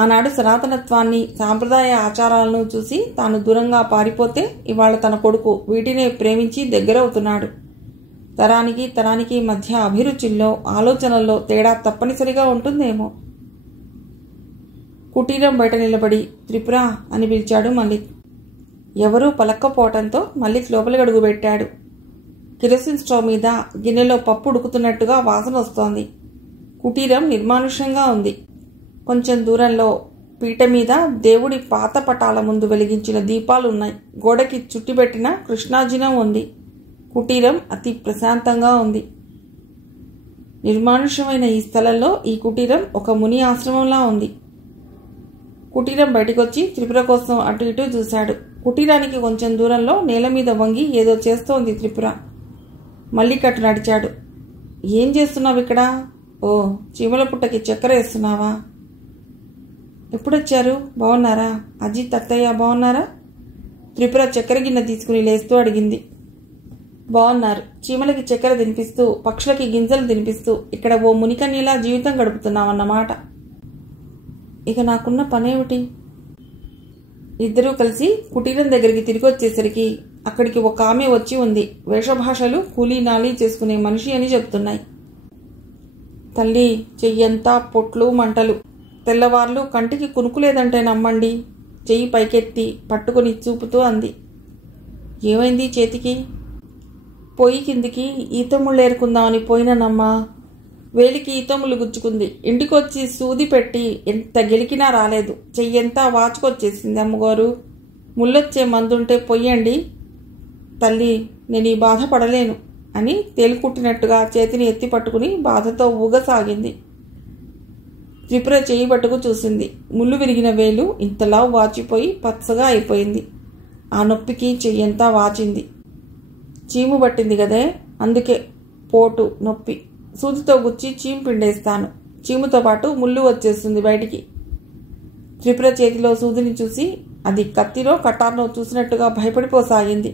ఆనాడు సనాతనత్వాన్ని, సాంప్రదాయ ఆచారాలను చూసి తాను దూరంగా పారిపోతే ఇవాళ తన కొడుకు వీటినే ప్రేమించి దగ్గరవుతున్నాడు. తరానికి మధ్య అభిరుచుల్లో, ఆలోచనల్లో తేడా తప్పనిసరిగా ఉంటుందేమో. కుటీరం బయట నిలబడి త్రిపుర అని పిలిచాడు మల్లిక్. ఎవరూ పలక్కపోవటంతో మల్లిక్ లోపలికి అడుగుపెట్టాడు. కిరోసిన్ స్టవ్ మీద గిన్నెలో పప్పు ఉడుకుతున్నట్టుగా వాసన వస్తోంది. కుటీరం నిర్మానుష్యంగా ఉంది. కొంచెం దూరంలో పీట మీద దేవుడి పాత పటాల ముందు వెలిగించిన దీపాలున్నాయి. గోడకి చుట్టిపెట్టిన కృష్ణాజినం ఉంది. కుటీరం అతి ప్రశాంతంగా ఉంది. నిర్మానుష్యమైన ఈ స్థలంలో ఈ కుటీరం ఒక ముని ఆశ్రమంలా ఉంది. కుటీరం బయటకొచ్చి త్రిపుర కోసం అటు ఇటు చూశాడు. కుటీరానికి కొంచెం దూరంలో నేల మీద వంగి ఏదో చేస్తోంది త్రిపుర. మల్లిక్ అటు నడిచాడు. ఏం చేస్తున్నావు ఇక్కడ? ఓ, చీమల పుట్టకి చక్కెర వేస్తున్నావా? ఎప్పుడొచ్చారు? బాగున్నారా? అజిత్, అత్తయ్య బాగున్నారా? త్రిపుర చక్కెర గిన్నె తీసుకుని లేస్తూ అడిగింది. బాగున్నారు. చీమలకి చక్కెర తినిపిస్తూ, పక్షులకి గింజలు తినిపిస్తూ ఇక్కడ ఓ మునికన్యలా జీవితం గడుపుతున్నావన్నమాట. ఇక నాకున్న పనేమిటి? ఇద్దరూ కలిసి కుటీరం దగ్గరికి తిరిగి వచ్చేసరికి అక్కడికి ఒక ఆమె వచ్చి ఉంది. వేషభాషలు కూలీ నాలీ చేసుకునే మనిషి అని చెప్తున్నాయి. తల్లి, చెయ్యంతా పొట్లు మంటలు. తెల్లవార్లు కంటికి కునుకులేదంటే నమ్మండి. చెయ్యి పైకెత్తి పట్టుకుని చూపుతూ అంది. ఏమైంది చేతికి? పొయ్యి కిందికి ఈతముళ్ళేరుకుందామని పోయిననమ్మా. వేలికి ఈతములు గుచ్చుకుంది. ఇంటికొచ్చి సూది పెట్టి ఎంత గెలికినా రాలేదు. చెయ్యంతా వాచుకొచ్చేసింది అమ్మగారు. ముళ్ళొచ్చే మందుంటే పొయ్యండి. తల్లి, నేను ఈ బాధ పడలేను అని తేలికుట్టినట్టుగా చేతిని ఎత్తి పట్టుకుని బాధతో ఊగసాగింది. త్రిపుర చెయ్యి పట్టుకు చూసింది. ముళ్ళు విరిగిన వేలు ఇంతలా వాచిపోయి పచ్చగా అయిపోయింది. ఆ నొప్పికి చెయ్యంతా వాచింది. చీము పట్టింది కదే, అందుకే పోటు నొప్పి. సూదితో గుచ్చి చీము పిండేస్తాను. చీముతో పాటు ముళ్ళు వచ్చేస్తుంది బయటికి. త్రిపుర చేతిలో సూదిని చూసి అది కత్తిలో కటార్నో చూసినట్టుగా భయపడిపోసాగింది.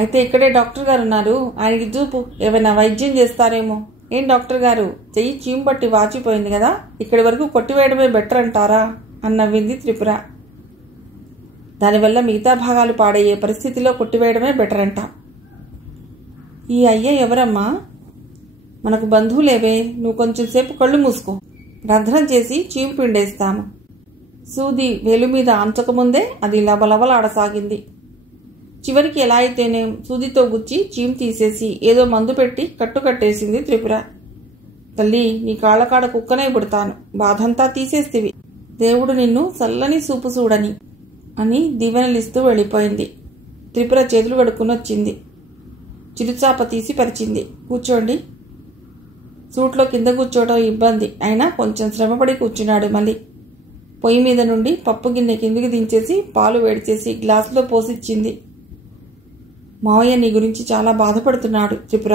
అయితే ఇక్కడే డాక్టర్ గారు ఉన్నారు, ఆయనకి చూపు, ఏమైనా వైద్యం చేస్తారేమో. ఏం డాక్టర్ గారు, చెయ్యి చీము పట్టి వాచిపోయింది కదా, ఇక్కడి వరకు కొట్టివేయడమే బెటర్ అంటారా అన్నవింది త్రిపుర. దానివల్ల మిగతా భాగాలు పాడయ్యే పరిస్థితిలో కొట్టివేయడమే బెటర్ అంట. ఈ అయ్య ఎవరమ్మా? మనకు బంధువులేవే. నువ్వు కొంచెం సేపు కళ్ళు మూసుకో, రంధ్రం చేసి చీము పిండేస్తాము. సూది వేలు మీద ఆంచకముందే అది లబలబలాడసాగింది. చివరికి ఎలా అయితేనే సూదితో గుచ్చి చీము తీసేసి ఏదో మందు పెట్టి కట్టేసింది త్రిపుర. తల్లి, నీ కాళ్ళకాడ కుక్కనే పుడతాను, బాధంతా తీసేస్తివి. దేవుడు నిన్ను చల్లని చూపు చూడని అని దీవెనలిస్తూ వెళ్ళిపోయింది. త్రిపుర చేతులు కడుక్కునొచ్చింది. చిరుచాప తీసి పరిచింది. కూర్చోండి. సూట్లో కింద కూర్చోవడం ఇబ్బంది అయినా కొంచెం శ్రమపడి కూర్చున్నాడు. మళ్ళీ పొయ్యి మీద నుండి పప్పు గిన్నె కిందికి దించేసి పాలు వేడి చేసి గ్లాసులో పోసిచ్చింది. మావయ్య నీ గురించి చాలా బాధపడుతున్నాడు త్రిపుర.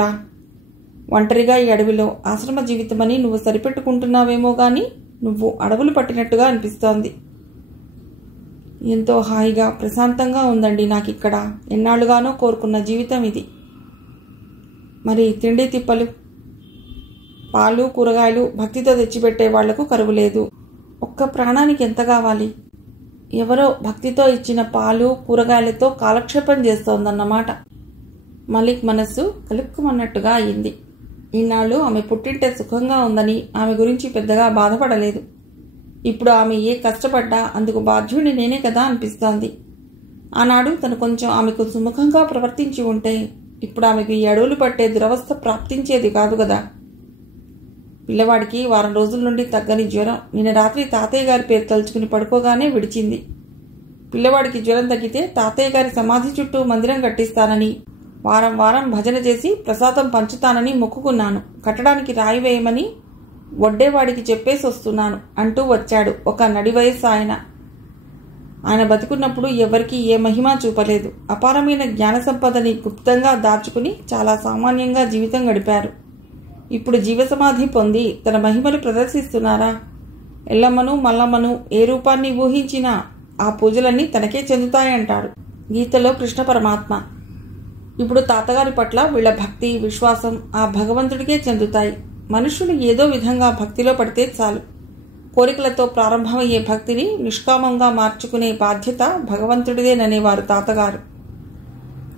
ఒంటరిగా ఈ అడవిలో ఆశ్రమ జీవితమని నువ్వు సరిపెట్టుకుంటున్నావేమో గాని నువ్వు అడవులు పట్టినట్టుగా అనిపిస్తోంది. ఎంతో హాయిగా ప్రశాంతంగా ఉందండి నాకిక్కడ. ఎన్నాళ్ళుగానో కోరుకున్న జీవితం ఇది. మరి తిండి తిప్పలు, పాలు కూరగాయలు భక్తితో తెచ్చిపెట్టే వాళ్లకు కరువు లేదు. ఒక్క ప్రాణానికి ఎంత కావాలి? ఎవరో భక్తితో ఇచ్చిన పాలు కూరగాయలతో కాలక్షేపం చేస్తోందన్నమాట. మలిక్ మనస్సు కలుక్కుమన్నట్టుగా అయింది. ఈనాళ్ళు ఆమె పుట్టింటే సుఖంగా ఉందని ఆమె గురించి పెద్దగా బాధపడలేదు. ఇప్పుడు ఆమె ఏ కష్టపడ్డా అందుకు బాధ్యుడిని నేనే కదా అనిపిస్తోంది. ఆనాడు తను కొంచెం ఆమెకు సుముఖంగా ప్రవర్తించి ఉంటే ఇప్పుడు ఆమెకు ఈ అడవులు పట్టే దురవస్థ ప్రాప్తించేది కాదు కదా. పిల్లవాడికి వారం రోజుల నుండి తగ్గని జ్వరం నిన్న రాత్రి తాతయ్య గారి పేరు తలుచుకుని పడుకోగానే విడిచింది. పిల్లవాడికి జ్వరం తగ్గితే తాతయ్య గారి సమాధి చుట్టూ మందిరం కట్టిస్తానని, వారం వారం భజన చేసి ప్రసాదం పంచుతానని మొక్కుకున్నాను. కట్టడానికి రాయి వేయమని వడ్డేవాడికి చెప్పేసి వస్తున్నాను అంటూ వచ్చాడు ఒక నడి వయస్సు ఆయన. ఆయన బతికున్నప్పుడు ఎవరికీ ఏ మహిమ చూపలేదు. అపారమైన జ్ఞాన సంపదని గుప్తంగా దాచుకుని చాలా సామాన్యంగా జీవితం గడిపారు. ఇప్పుడు జీవసమాధి పొంది తన మహిమలు ప్రదర్శిస్తున్నారా? ఎల్లమ్మను మల్లమ్మను ఏ రూపాన్ని ఊహించినా ఆ పూజలన్నీ తనకే చెందుతాయంటాడు గీతలో కృష్ణ పరమాత్మ. ఇప్పుడు తాతగారి పట్ల వీళ్ల భక్తి విశ్వాసం ఆ భగవంతుడికే చెందుతాయి. మనుషులు ఏదో విధంగా భక్తిలో పడితే చాలు. కోరికలతో ప్రారంభమయ్యే భక్తిని నిష్కామంగా మార్చుకునే బాధ్యత భగవంతుడిదేననేవారు తాతగారు.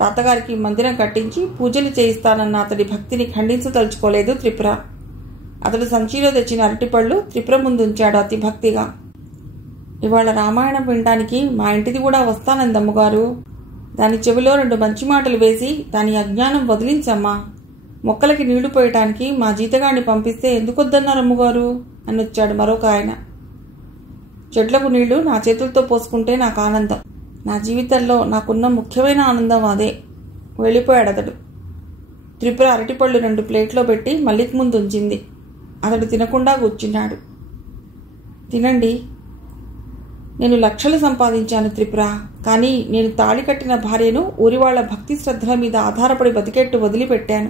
తాతగారికి మందిరం కట్టించి పూజలు చేయిస్తానన్న అతడి భక్తిని ఖండించదలుచుకోలేదు త్రిపుర. అతడు సంచిలో తెచ్చిన అరటిపళ్ళు త్రిపుర ముందుంచాడు అతి భక్తిగా. ఇవాళ రామాయణం వినడానికి మా ఇంటిది కూడా వస్తానందమ్మగారు. దాని చెవిలో 2 మంచి మాటలు వేసి దాని అజ్ఞానం వదిలించమ్మా. మొక్కలకి నీళ్లు పోయటానికి మా జీతగాడిని పంపిస్తే ఎందుకొద్దన్నారు అమ్మగారు అని వచ్చాడు మరొక ఆయన. చెట్లకు నీళ్లు నా చేతులతో పోసుకుంటే నాకు ఆనందం. నా జీవితంలో నాకున్న ముఖ్యమైన ఆనందం అదే. వెళ్ళిపోయాడు అతడు. త్రిపుర అరటిపళ్ళు 2 ప్లేట్లో పెట్టి మల్లిక్ ముందు ఉంచింది. అతడు తినకుండా కూర్చున్నాడు. తినండి. నేను లక్షలు సంపాదించాను త్రిపుర. కానీ నేను తాళి కట్టిన భార్యను ఊరివాళ్ల భక్తి శ్రద్ధల మీద ఆధారపడి బతికెట్టు వదిలిపెట్టాను.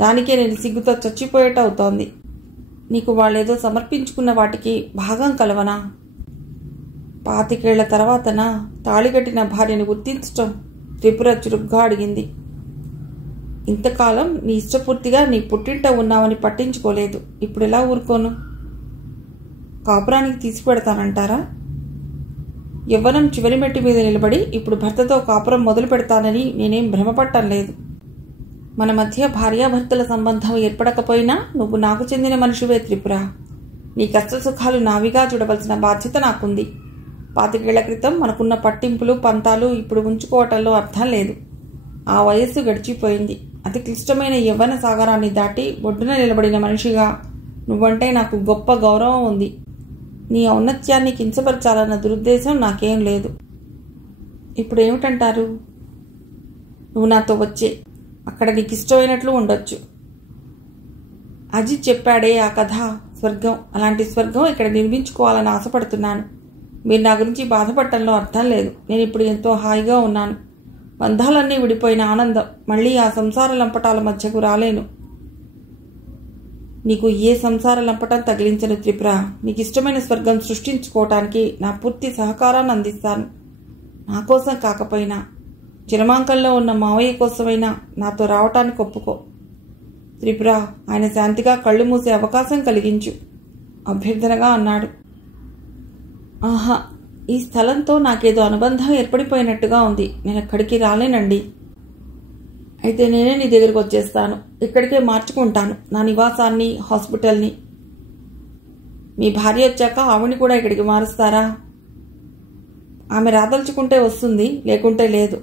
దానికే నేను సిగ్గుతో చచ్చిపోయేటవుతోంది. నీకు వాళ్ళేదో సమర్పించుకున్న వాటికి భాగం కలవనా? 25 ఏళ్ల తర్వాతనా తాళికట్టిన భార్యను గుర్తించటం? త్రిపుర చురుగ్గా అడిగింది. ఇంతకాలం నీ ఇష్టపూర్తిగా నీ పుట్టింట ఉన్నావని పట్టించుకోలేదు. ఇప్పుడు ఎలా ఊరుకోను? కాపురానికి తీసుకుపెడతానంటారా? యవ్వనం చివరి మెట్టు మీద నిలబడి ఇప్పుడు భర్తతో కాపురం మొదలు పెడతానని నేనేం భ్రమపట్టం లేదు. మన మధ్య భార్యాభర్తల సంబంధం ఏర్పడకపోయినా నువ్వు నాకు చెందిన మనిషివే త్రిపుర. నీ కష్ట సుఖాలు నావిగా చూడవలసిన బాధ్యత నాకుంది. 25 ఏళ్ల క్రితం మనకున్న పట్టింపులు పంతాలు ఇప్పుడు ఉంచుకోవటంలో అర్థం లేదు. ఆ వయస్సు గడిచిపోయింది. అతి క్లిష్టమైన యవ్వన సాగరాన్ని దాటి ఒడ్డున నిలబడిన మనిషిగా నువ్వంటే నాకు గొప్ప గౌరవం ఉంది. నీ ఔన్నత్యాన్ని కించపరచాలన్న దురుద్దేశం నాకేం లేదు. ఇప్పుడు ఏమిటంటారు? నువ్వు నాతో వచ్చే, అక్కడ నీకు ఇష్టమైనట్లు ఉండొచ్చు. అజిత్ చెప్పాడే ఆ కథ, స్వర్గం. అలాంటి స్వర్గం ఇక్కడ నిర్మించుకోవాలని ఆశపడుతున్నాను. మీరు నా గురించి బాధపడటంలో అర్థం లేదు. నేను ఇప్పుడు ఎంతో హాయిగా ఉన్నాను. బంధాలన్నీ విడిపోయిన ఆనందం. మళ్ళీ ఆ సంసార లంపటాల మధ్యకు రాలేను. నీకు ఏ సంసార లంపటం తగిలించను త్రిపుర. నీకు ఇష్టమైన స్వర్గం సృష్టించుకోవటానికి నా పూర్తి సహకారాన్ని అందిస్తాను. నా కోసం కాకపోయినా చిరమాంకంలో ఉన్న మావయ్య కోసమైనా నాతో రావటానికి ఒప్పుకో త్రిపుర. ఆయన శాంతిగా కళ్ళు మూసే అవకాశం కలిగించు అభ్యర్థనగా అన్నాడు. ఆహా, ఈ స్థలంతో నాకేదో అనుబంధం ఏర్పడిపోయినట్టుగా ఉంది. నేను ఎక్కడికి రాలేనండి. అయితే నేనే నీ దగ్గరికి వచ్చేస్తాను. ఇక్కడికే మార్చుకుంటాను నా నివాసాన్ని, హాస్పిటల్ని. మీ భార్య వచ్చాక ఆవిడ్ని కూడా ఇక్కడికి మారుస్తారా? ఆమె రాదలుచుకుంటే వస్తుంది, లేకుంటే లేదు.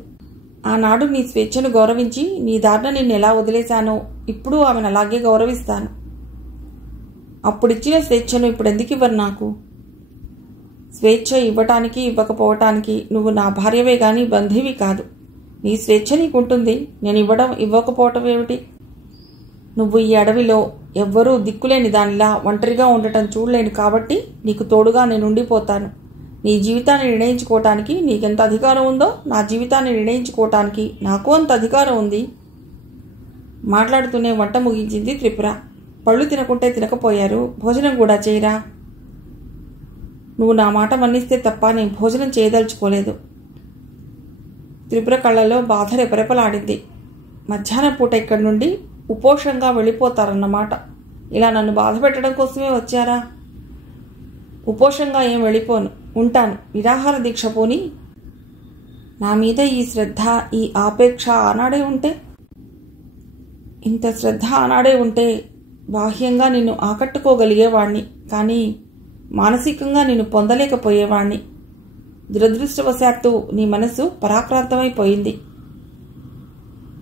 ఆనాడు నీ స్వేచ్ఛను గౌరవించి నీ దారిన నిన్ను ఎలా వదిలేశానో ఇప్పుడు ఆమెను అలాగే గౌరవిస్తాను. అప్పుడిచ్చిన స్వేచ్ఛను ఇప్పుడు ఎందుకు ఇవ్వరు నాకు? స్వేచ్ఛ ఇవ్వటానికి ఇవ్వకపోవటానికి నువ్వు నా భార్యవే గాని బంధువి కాదు. నీ స్వేచ్ఛ నీకుంటుంది. నేను ఇవ్వకపోవటం ఏమిటి? నువ్వు ఈ అడవిలో ఎవ్వరూ దిక్కులేని దానిలా ఒంటరిగా ఉండటం చూడలేను కాబట్టి నీకు తోడుగా నేను ఉండిపోతాను. నీ జీవితాన్ని నిర్ణయించుకోవటానికి నీకెంత అధికారం ఉందో నా జీవితాన్ని నిర్ణయించుకోవటానికి నాకు అంత అధికారం ఉంది. మాట్లాడుతూనే వంట ముగించింది త్రిపుర. పళ్ళు తినకుంటే తినకపోయారు, భోజనం కూడా చేయరా? నువ్వు నా మాట మన్నిస్తే తప్ప నేను భోజనం చేయదలుచుకోలేదు. త్రిపుర కళ్ళలో బాధ రెపరెపలాడింది. మధ్యాహ్నం పూట ఇక్కడి నుండి ఉపోషంగా వెళ్ళిపోతారన్నమాట. ఇలా నన్ను బాధ పెట్టడం కోసమే వచ్చారా? ఉపోషంగా ఏం వెళ్ళిపోను, ఉంటాను. నిరాహార దీక్ష పోని. నా మీద ఈ శ్రద్ధ, ఈ ఆపేక్ష ఆనాడే ఉంటే, ఇంత శ్రద్ధ ఆనాడే ఉంటే బాహ్యంగా నిన్ను ఆకట్టుకోగలిగేవాణ్ణి, కానీ మానసికంగా నిన్ను పొందలేకపోయేవాణ్ణి. దురదృష్టవశాత్తు నీ మనసు పరాక్రాంతమైపోయింది.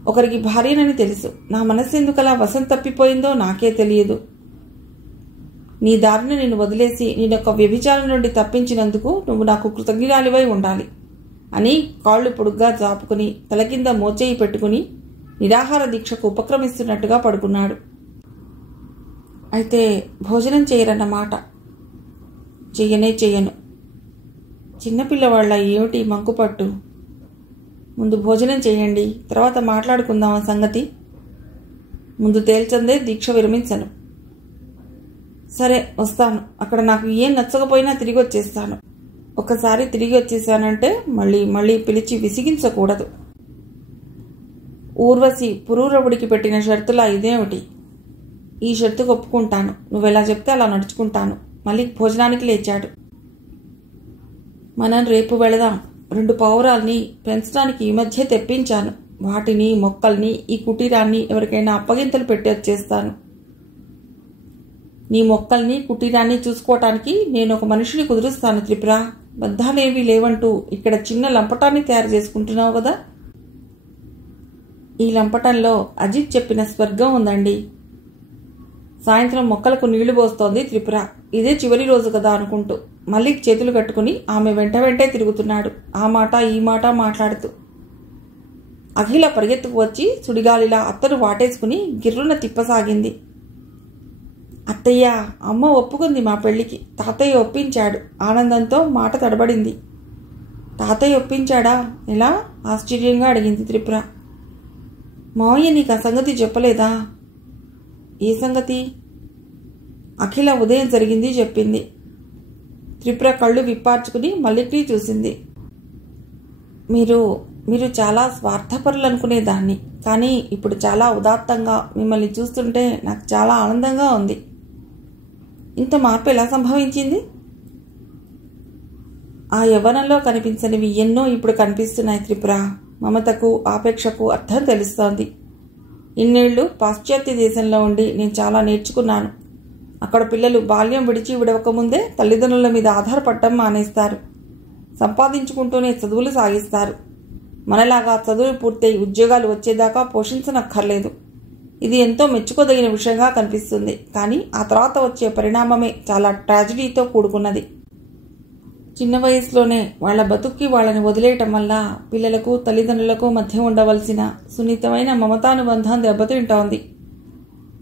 ఒకరికి భార్యనని తెలుసు, నా మనసు ఎందుకలా వశం తప్పిపోయిందో నాకే తెలియదు. నీ దారిని నిన్ను వదిలేసి నేనొక వ్యభిచారం నుండి తప్పించినందుకు నువ్వు నాకు కృతజ్ఞురాలివై ఉండాలి అని కాళ్ళు పొడుగ్గా జాపుకుని తల కింద మోచేయి పెట్టుకుని నిరాహార దీక్షకు ఉపక్రమిస్తున్నట్టుగా పడుకున్నాడు. అయితే భోజనం చేయరన్నమాట? చెయ్యను. చిన్నపిల్లవాళ్ళ ఏమిటి మంకుపట్టు? ముందు భోజనం చేయండి, తర్వాత మాట్లాడుకుందాం ఆ సంగతి. ముందు తేల్చందే దీక్ష విరమించను. సరే, వస్తాను. అక్కడ నాకు ఏం నచ్చకపోయినా తిరిగి వచ్చేస్తాను. ఒకసారి తిరిగి వచ్చేసానంటే మళ్ళీ పిలిచి విసిగించకూడదు. ఊర్వశి పురూరవుడికి పెట్టిన షరతులా ఇదేమిటి? ఈ షరతుకు ఒప్పుకుంటాను. నువ్వెలా చెప్తే అలా నడుచుకుంటాను. మళ్ళీ భోజనానికి లేచాడు. మనం రేపు వెళదాం. 2 పావురాల్ని పెంచడానికి ఈ మధ్య తెప్పించాను. వాటిని, మొక్కల్ని, ఈ కుటీరాన్ని ఎవరికైనా అప్పగింతలు పెట్టి వచ్చేస్తాను. నీ మొక్కల్ని, కుటీరాన్ని చూసుకోవటానికి నేను ఒక మనిషిని కుదురుస్తాను త్రిపుర. బద్ధాలేవీ లేవంటూ ఇక్కడ చిన్న లంపటాన్ని తయారు చేసుకుంటున్నావు కదా. ఈ లంపటంలో అజిత్ చెప్పిన స్వర్గం ఉందండి. సాయంత్రం మొక్కలకు నీళ్లు పోస్తోంది త్రిపుర. ఇదే చివరి రోజు కదా అనుకుంటూ మళ్ళీ చేతులు కట్టుకుని ఆమె వెంటే తిరుగుతున్నాడు. ఆ మాట ఈ మాట మాట్లాడుతూ. అఖిల పరిగెత్తుకు వచ్చి సుడిగాలిలా అత్తరు వాటేసుకుని గిర్రున తిప్పసాగింది. అత్తయ్య, అమ్మ ఒప్పుకుంది మా పెళ్లికి. తాతయ్య ఒప్పించాడు. ఆనందంతో మాట తడబడింది. తాతయ్య ఒప్పించాడా? ఎలా? ఆశ్చర్యంగా అడిగింది త్రిపుర. మావయ్య నీకు ఆ సంగతి చెప్పలేదా? ఏ సంగతి? అఖిల ఉదయం జరిగింది చెప్పింది. త్రిపుర కళ్ళు విప్పార్చుకుని మల్లిక్ని చూసింది. మీరు చాలా స్వార్థపరులు అనుకునేదాన్ని, కానీ ఇప్పుడు చాలా ఉదాత్తంగా మిమ్మల్ని చూస్తుంటే నాకు చాలా ఆనందంగా ఉంది. ఇంత మార్పు ఎలా సంభవించింది? ఆ యవ్వనంలో కనిపించనివి ఎన్నో ఇప్పుడు కనిపిస్తున్నాయి త్రిపుర. మమతకు, ఆపేక్షకు అర్థం తెలుస్తోంది. ఇన్నేళ్లు పాశ్చాత్య దేశంలో ఉండి నేను చాలా నేర్చుకున్నాను. అక్కడ పిల్లలు బాల్యం విడవకముందే తల్లిదండ్రుల మీద ఆధారపడటం మానేస్తారు. సంపాదించుకుంటూనే చదువులు సాగిస్తారు. మనలాగా చదువులు పూర్తయి ఉద్యోగాలు వచ్చేదాకా పోషించనక్కర్లేదు. ఇది ఎంతో మెచ్చుకోదగిన విషయంగా కనిపిస్తుంది. కానీ ఆ తర్వాత వచ్చే పరిణామమే చాలా ట్రాజడీతో కూడుకున్నది. చిన్న వయసులోనే వాళ్ల బతుక్కి వాళ్ళని వదిలేయటం వల్ల పిల్లలకు, తల్లిదండ్రులకు మధ్య ఉండవలసిన సున్నితమైన మమతానుబంధం దెబ్బతింటోంది.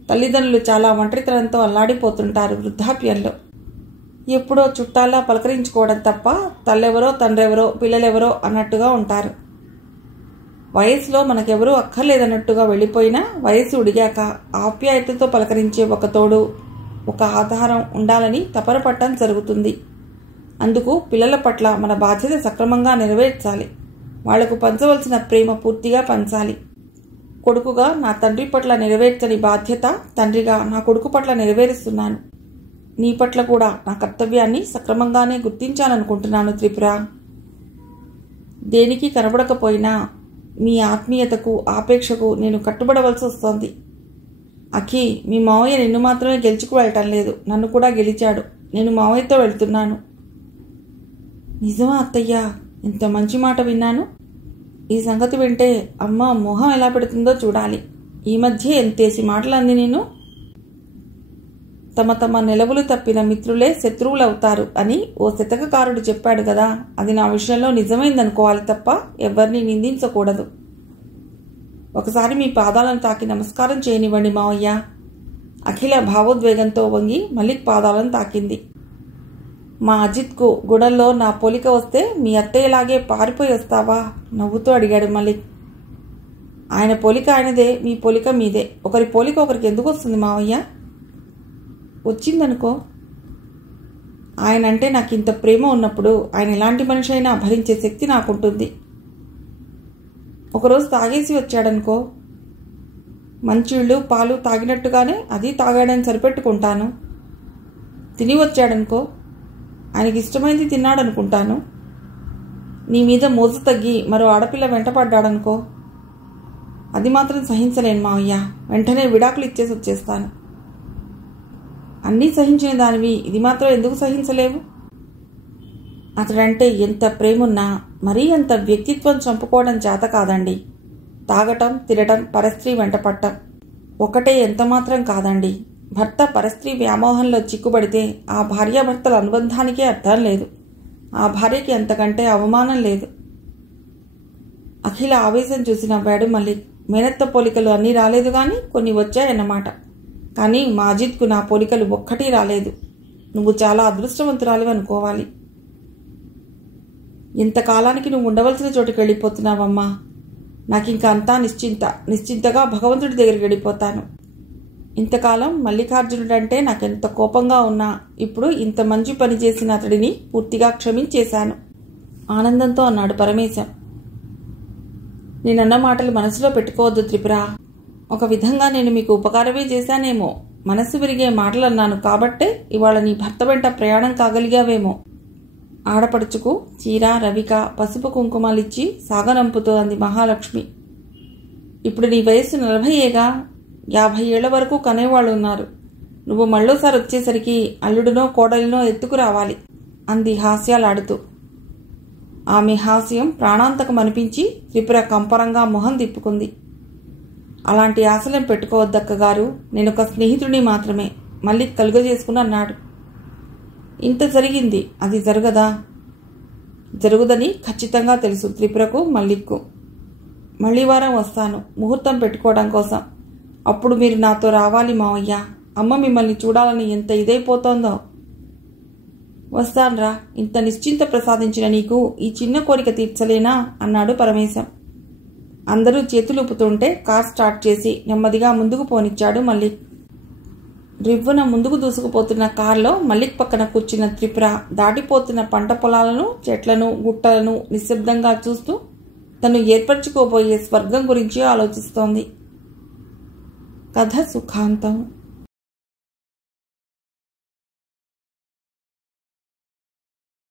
తల్లిదండ్రులు చాలా ఒంటరితనంతో అల్లాడిపోతుంటారు వృద్ధాప్యంలో. ఎప్పుడో చుట్టాల్లా పలకరించుకోవడం తప్ప తల్లెవరో, తండ్రెవరో, పిల్లలెవరో అన్నట్టుగా ఉంటారు. వయసులో మనకెవరూ అక్కర్లేదన్నట్టుగా వెళ్ళిపోయినా వయసు ఉడిగాక ఆప్యాయతతో పలకరించే ఒక తోడు, ఒక ఆధారం ఉండాలని తపన పట్టడం జరుగుతుంది. అందుకు పిల్లల పట్ల మన బాధ్యత సక్రమంగా నెరవేర్చాలి. వాళ్లకు పంచవలసిన ప్రేమ పూర్తిగా పంచాలి. కొడుకుగా నా తండ్రి పట్ల నెరవేర్చని బాధ్యత తండ్రిగా నా కొడుకు పట్ల నెరవేరుస్తున్నాను. నీ పట్ల కూడా నా కర్తవ్యాన్ని సక్రమంగానే గుర్తించాననుకుంటున్నాను త్రిపుర. దేనికి కనబడకపోయినా మీ ఆత్మీయతకు, ఆపేక్షకు నేను కట్టుబడవలసి వస్తోంది. అఖి, మీ మావయ్య నిన్ను మాత్రమే గెలుచుకు వెళ్ళటం లేదు, నన్ను కూడా గెలిచాడు. నేను మావయ్యతో వెళ్తున్నాను. నిజమా అత్తయ్య? ఎంత మంచి మాట విన్నాను. ఈ సంగతి వింటే అమ్మ మొహం ఎలా పెడుతుందో చూడాలి. ఈ మధ్య ఎంతేసి మాటలంది నేను. తమ నిలవులు తప్పిన మిత్రులే శత్రువులవుతారు అని ఓ శతకకారుడు చెప్పాడు కదా. అది నా విషయంలో నిజమైందనుకోవాలి తప్ప ఎవరిని నిందించకూడదు. ఒకసారి మీ పాదాలను తాకి నమస్కారం చేయనివ్వండి మావయ్య. అఖిల భావోద్వేగంతో వంగి మల్లిక్ పాదాలను తాకింది. మా అజిత్కు గుడల్లో నా పోలిక వస్తే మీ అత్తయ్యలాగే పారిపోయి వస్తావా? నవ్వుతూ అడిగాడు మలిక్. ఆయన పోలిక ఆయనదే, మీ పోలిక మీదే. ఒకరి పోలిక ఒకరికి ఎందుకు వస్తుంది మావయ్య? వచ్చిందనుకో. ఆయన అంటే నాకు ఇంత ప్రేమ ఉన్నప్పుడు ఆయన ఎలాంటి మనిషి అయినా భరించే శక్తి నాకుంటుంది. ఒకరోజు తాగేసి వచ్చాడనుకో, మంచిళ్ళు పాలు తాగినట్టుగానే అది తాగాడని సరిపెట్టుకుంటాను. తిని వచ్చాడనుకో, ఆయనకి ఇష్టమైంది తిన్నాడనుకుంటాను. నీ మీద మోజు తగ్గి మరో ఆడపిల్ల వెంటపడ్డాడనుకో, అది మాత్రం సహించలేను మావయ్య. వెంటనే విడాకులు ఇచ్చేసి వచ్చేస్తాను. అన్నీ సహించిన దానివి ఇది మాత్రం ఎందుకు సహించలేవు? అతడంటే ఎంత ప్రేమున్నా మరీ అంత వ్యక్తిత్వం చంపుకోవడం చేత కాదండి. తాగటం, తినటం, పరస్త్రీ వెంటపట్టం ఒకటే ఎంతమాత్రం కాదండి. భర్త పరస్త్రీ వ్యామోహంలో చిక్కుబడితే ఆ భార్యాభర్తల అనుబంధానికే అర్థం లేదు. ఆ భార్యకి అంతకంటే అవమానం లేదు. అఖిల ఆవేశం చూసి నవ్వాడు మలిక్. మేనత్త పోలికలు అన్నీ రాలేదు కానీ కొన్ని వచ్చాయన్నమాట. కానీ మా అజిత్కు నా పోలికలు ఒక్కటి రాలేదు. నువ్వు చాలా అదృష్టవంతురాలివి అనుకోవాలి. ఇంతకాలానికి నువ్వు ఉండవలసిన చోటుకి వెళ్ళిపోతున్నావమ్మా. నాకింక అంతా నిశ్చింతగా భగవంతుడి దగ్గరికి వెళ్ళిపోతాను. ఇంతకాలం మల్లికార్జునుడంటే నాకెంత కోపంగా ఉన్నా ఇప్పుడు ఇంత మంచి పని చేసిన అతడిని పూర్తిగా క్షమించేశాను ఆనందంతో అన్నాడు పరమేశం. నేనన్న మాటలు మనసులో పెట్టుకోవద్దు త్రిపుర. ఒక విధంగా నేను మీకు ఉపకారమే చేశానేమో. మనస్సు విరిగే మాటలు అన్నాను కాబట్టే ఇవాళ నీ భర్త వెంట ప్రయాణం కాగలిగావేమో. ఆడపడుచుకు చీర, రవిక, పసుపు కుంకుమాలిచ్చి సాగనంపుతూ అంది మహాలక్ష్మి. ఇప్పుడు నీ వయస్సు 40ఏగా. 50 ఏళ్ల వరకు కనేవాళ్ళు ఉన్నారు. నువ్వు మళ్ళోసారి వచ్చేసరికి అల్లుడునో కోడలినో ఎత్తుకురావాలి అంది హాస్యాలాడుతూ. ఆమె హాస్యం ప్రాణాంతకం అనిపించి త్రిపుర కంపరంగా మొహం తిప్పుకుంది. అలాంటి ఆశలం పెట్టుకోవద్దక్కగారు. నేనొక స్నేహితుడిని మాత్రమే. మళ్ళీ కలుగజేసుకుని అన్నాడు. ఇంత జరిగింది, అది జరగదా? జరుగుదని ఖచ్చితంగా తెలుసు త్రిపురకు, మల్లిక్కు. మళ్ళీ వారం వస్తాను ముహూర్తం పెట్టుకోవడం కోసం. అప్పుడు మీరు నాతో రావాలి మావయ్య. అమ్మ మిమ్మల్ని చూడాలని ఎంత ఇదైపోతోందో. వస్తాన్రా. ఇంత నిశ్చింత ప్రసాదించిన నీకు ఈ చిన్న కోరిక తీర్చలేనా అన్నాడు పరమేశం. అందరూ చేతులుపుతుంటే కార్ స్టార్ట్ చేసి నెమ్మదిగా ముందుకు పోనిచ్చాడు మల్లిక్. రివ్వున ముందుకు దూసుకుపోతున్న కారులో మల్లిక్ పక్కన కూర్చున్న త్రిపుర దాటిపోతున్న పంట పొలాలను, చెట్లను, గుట్టలను నిశ్శబ్దంగా చూస్తూ తను ఏర్పరచుకోబోయే స్వర్గం గురించి ఆలోచిస్తోంది. కథ సుఖాంతం.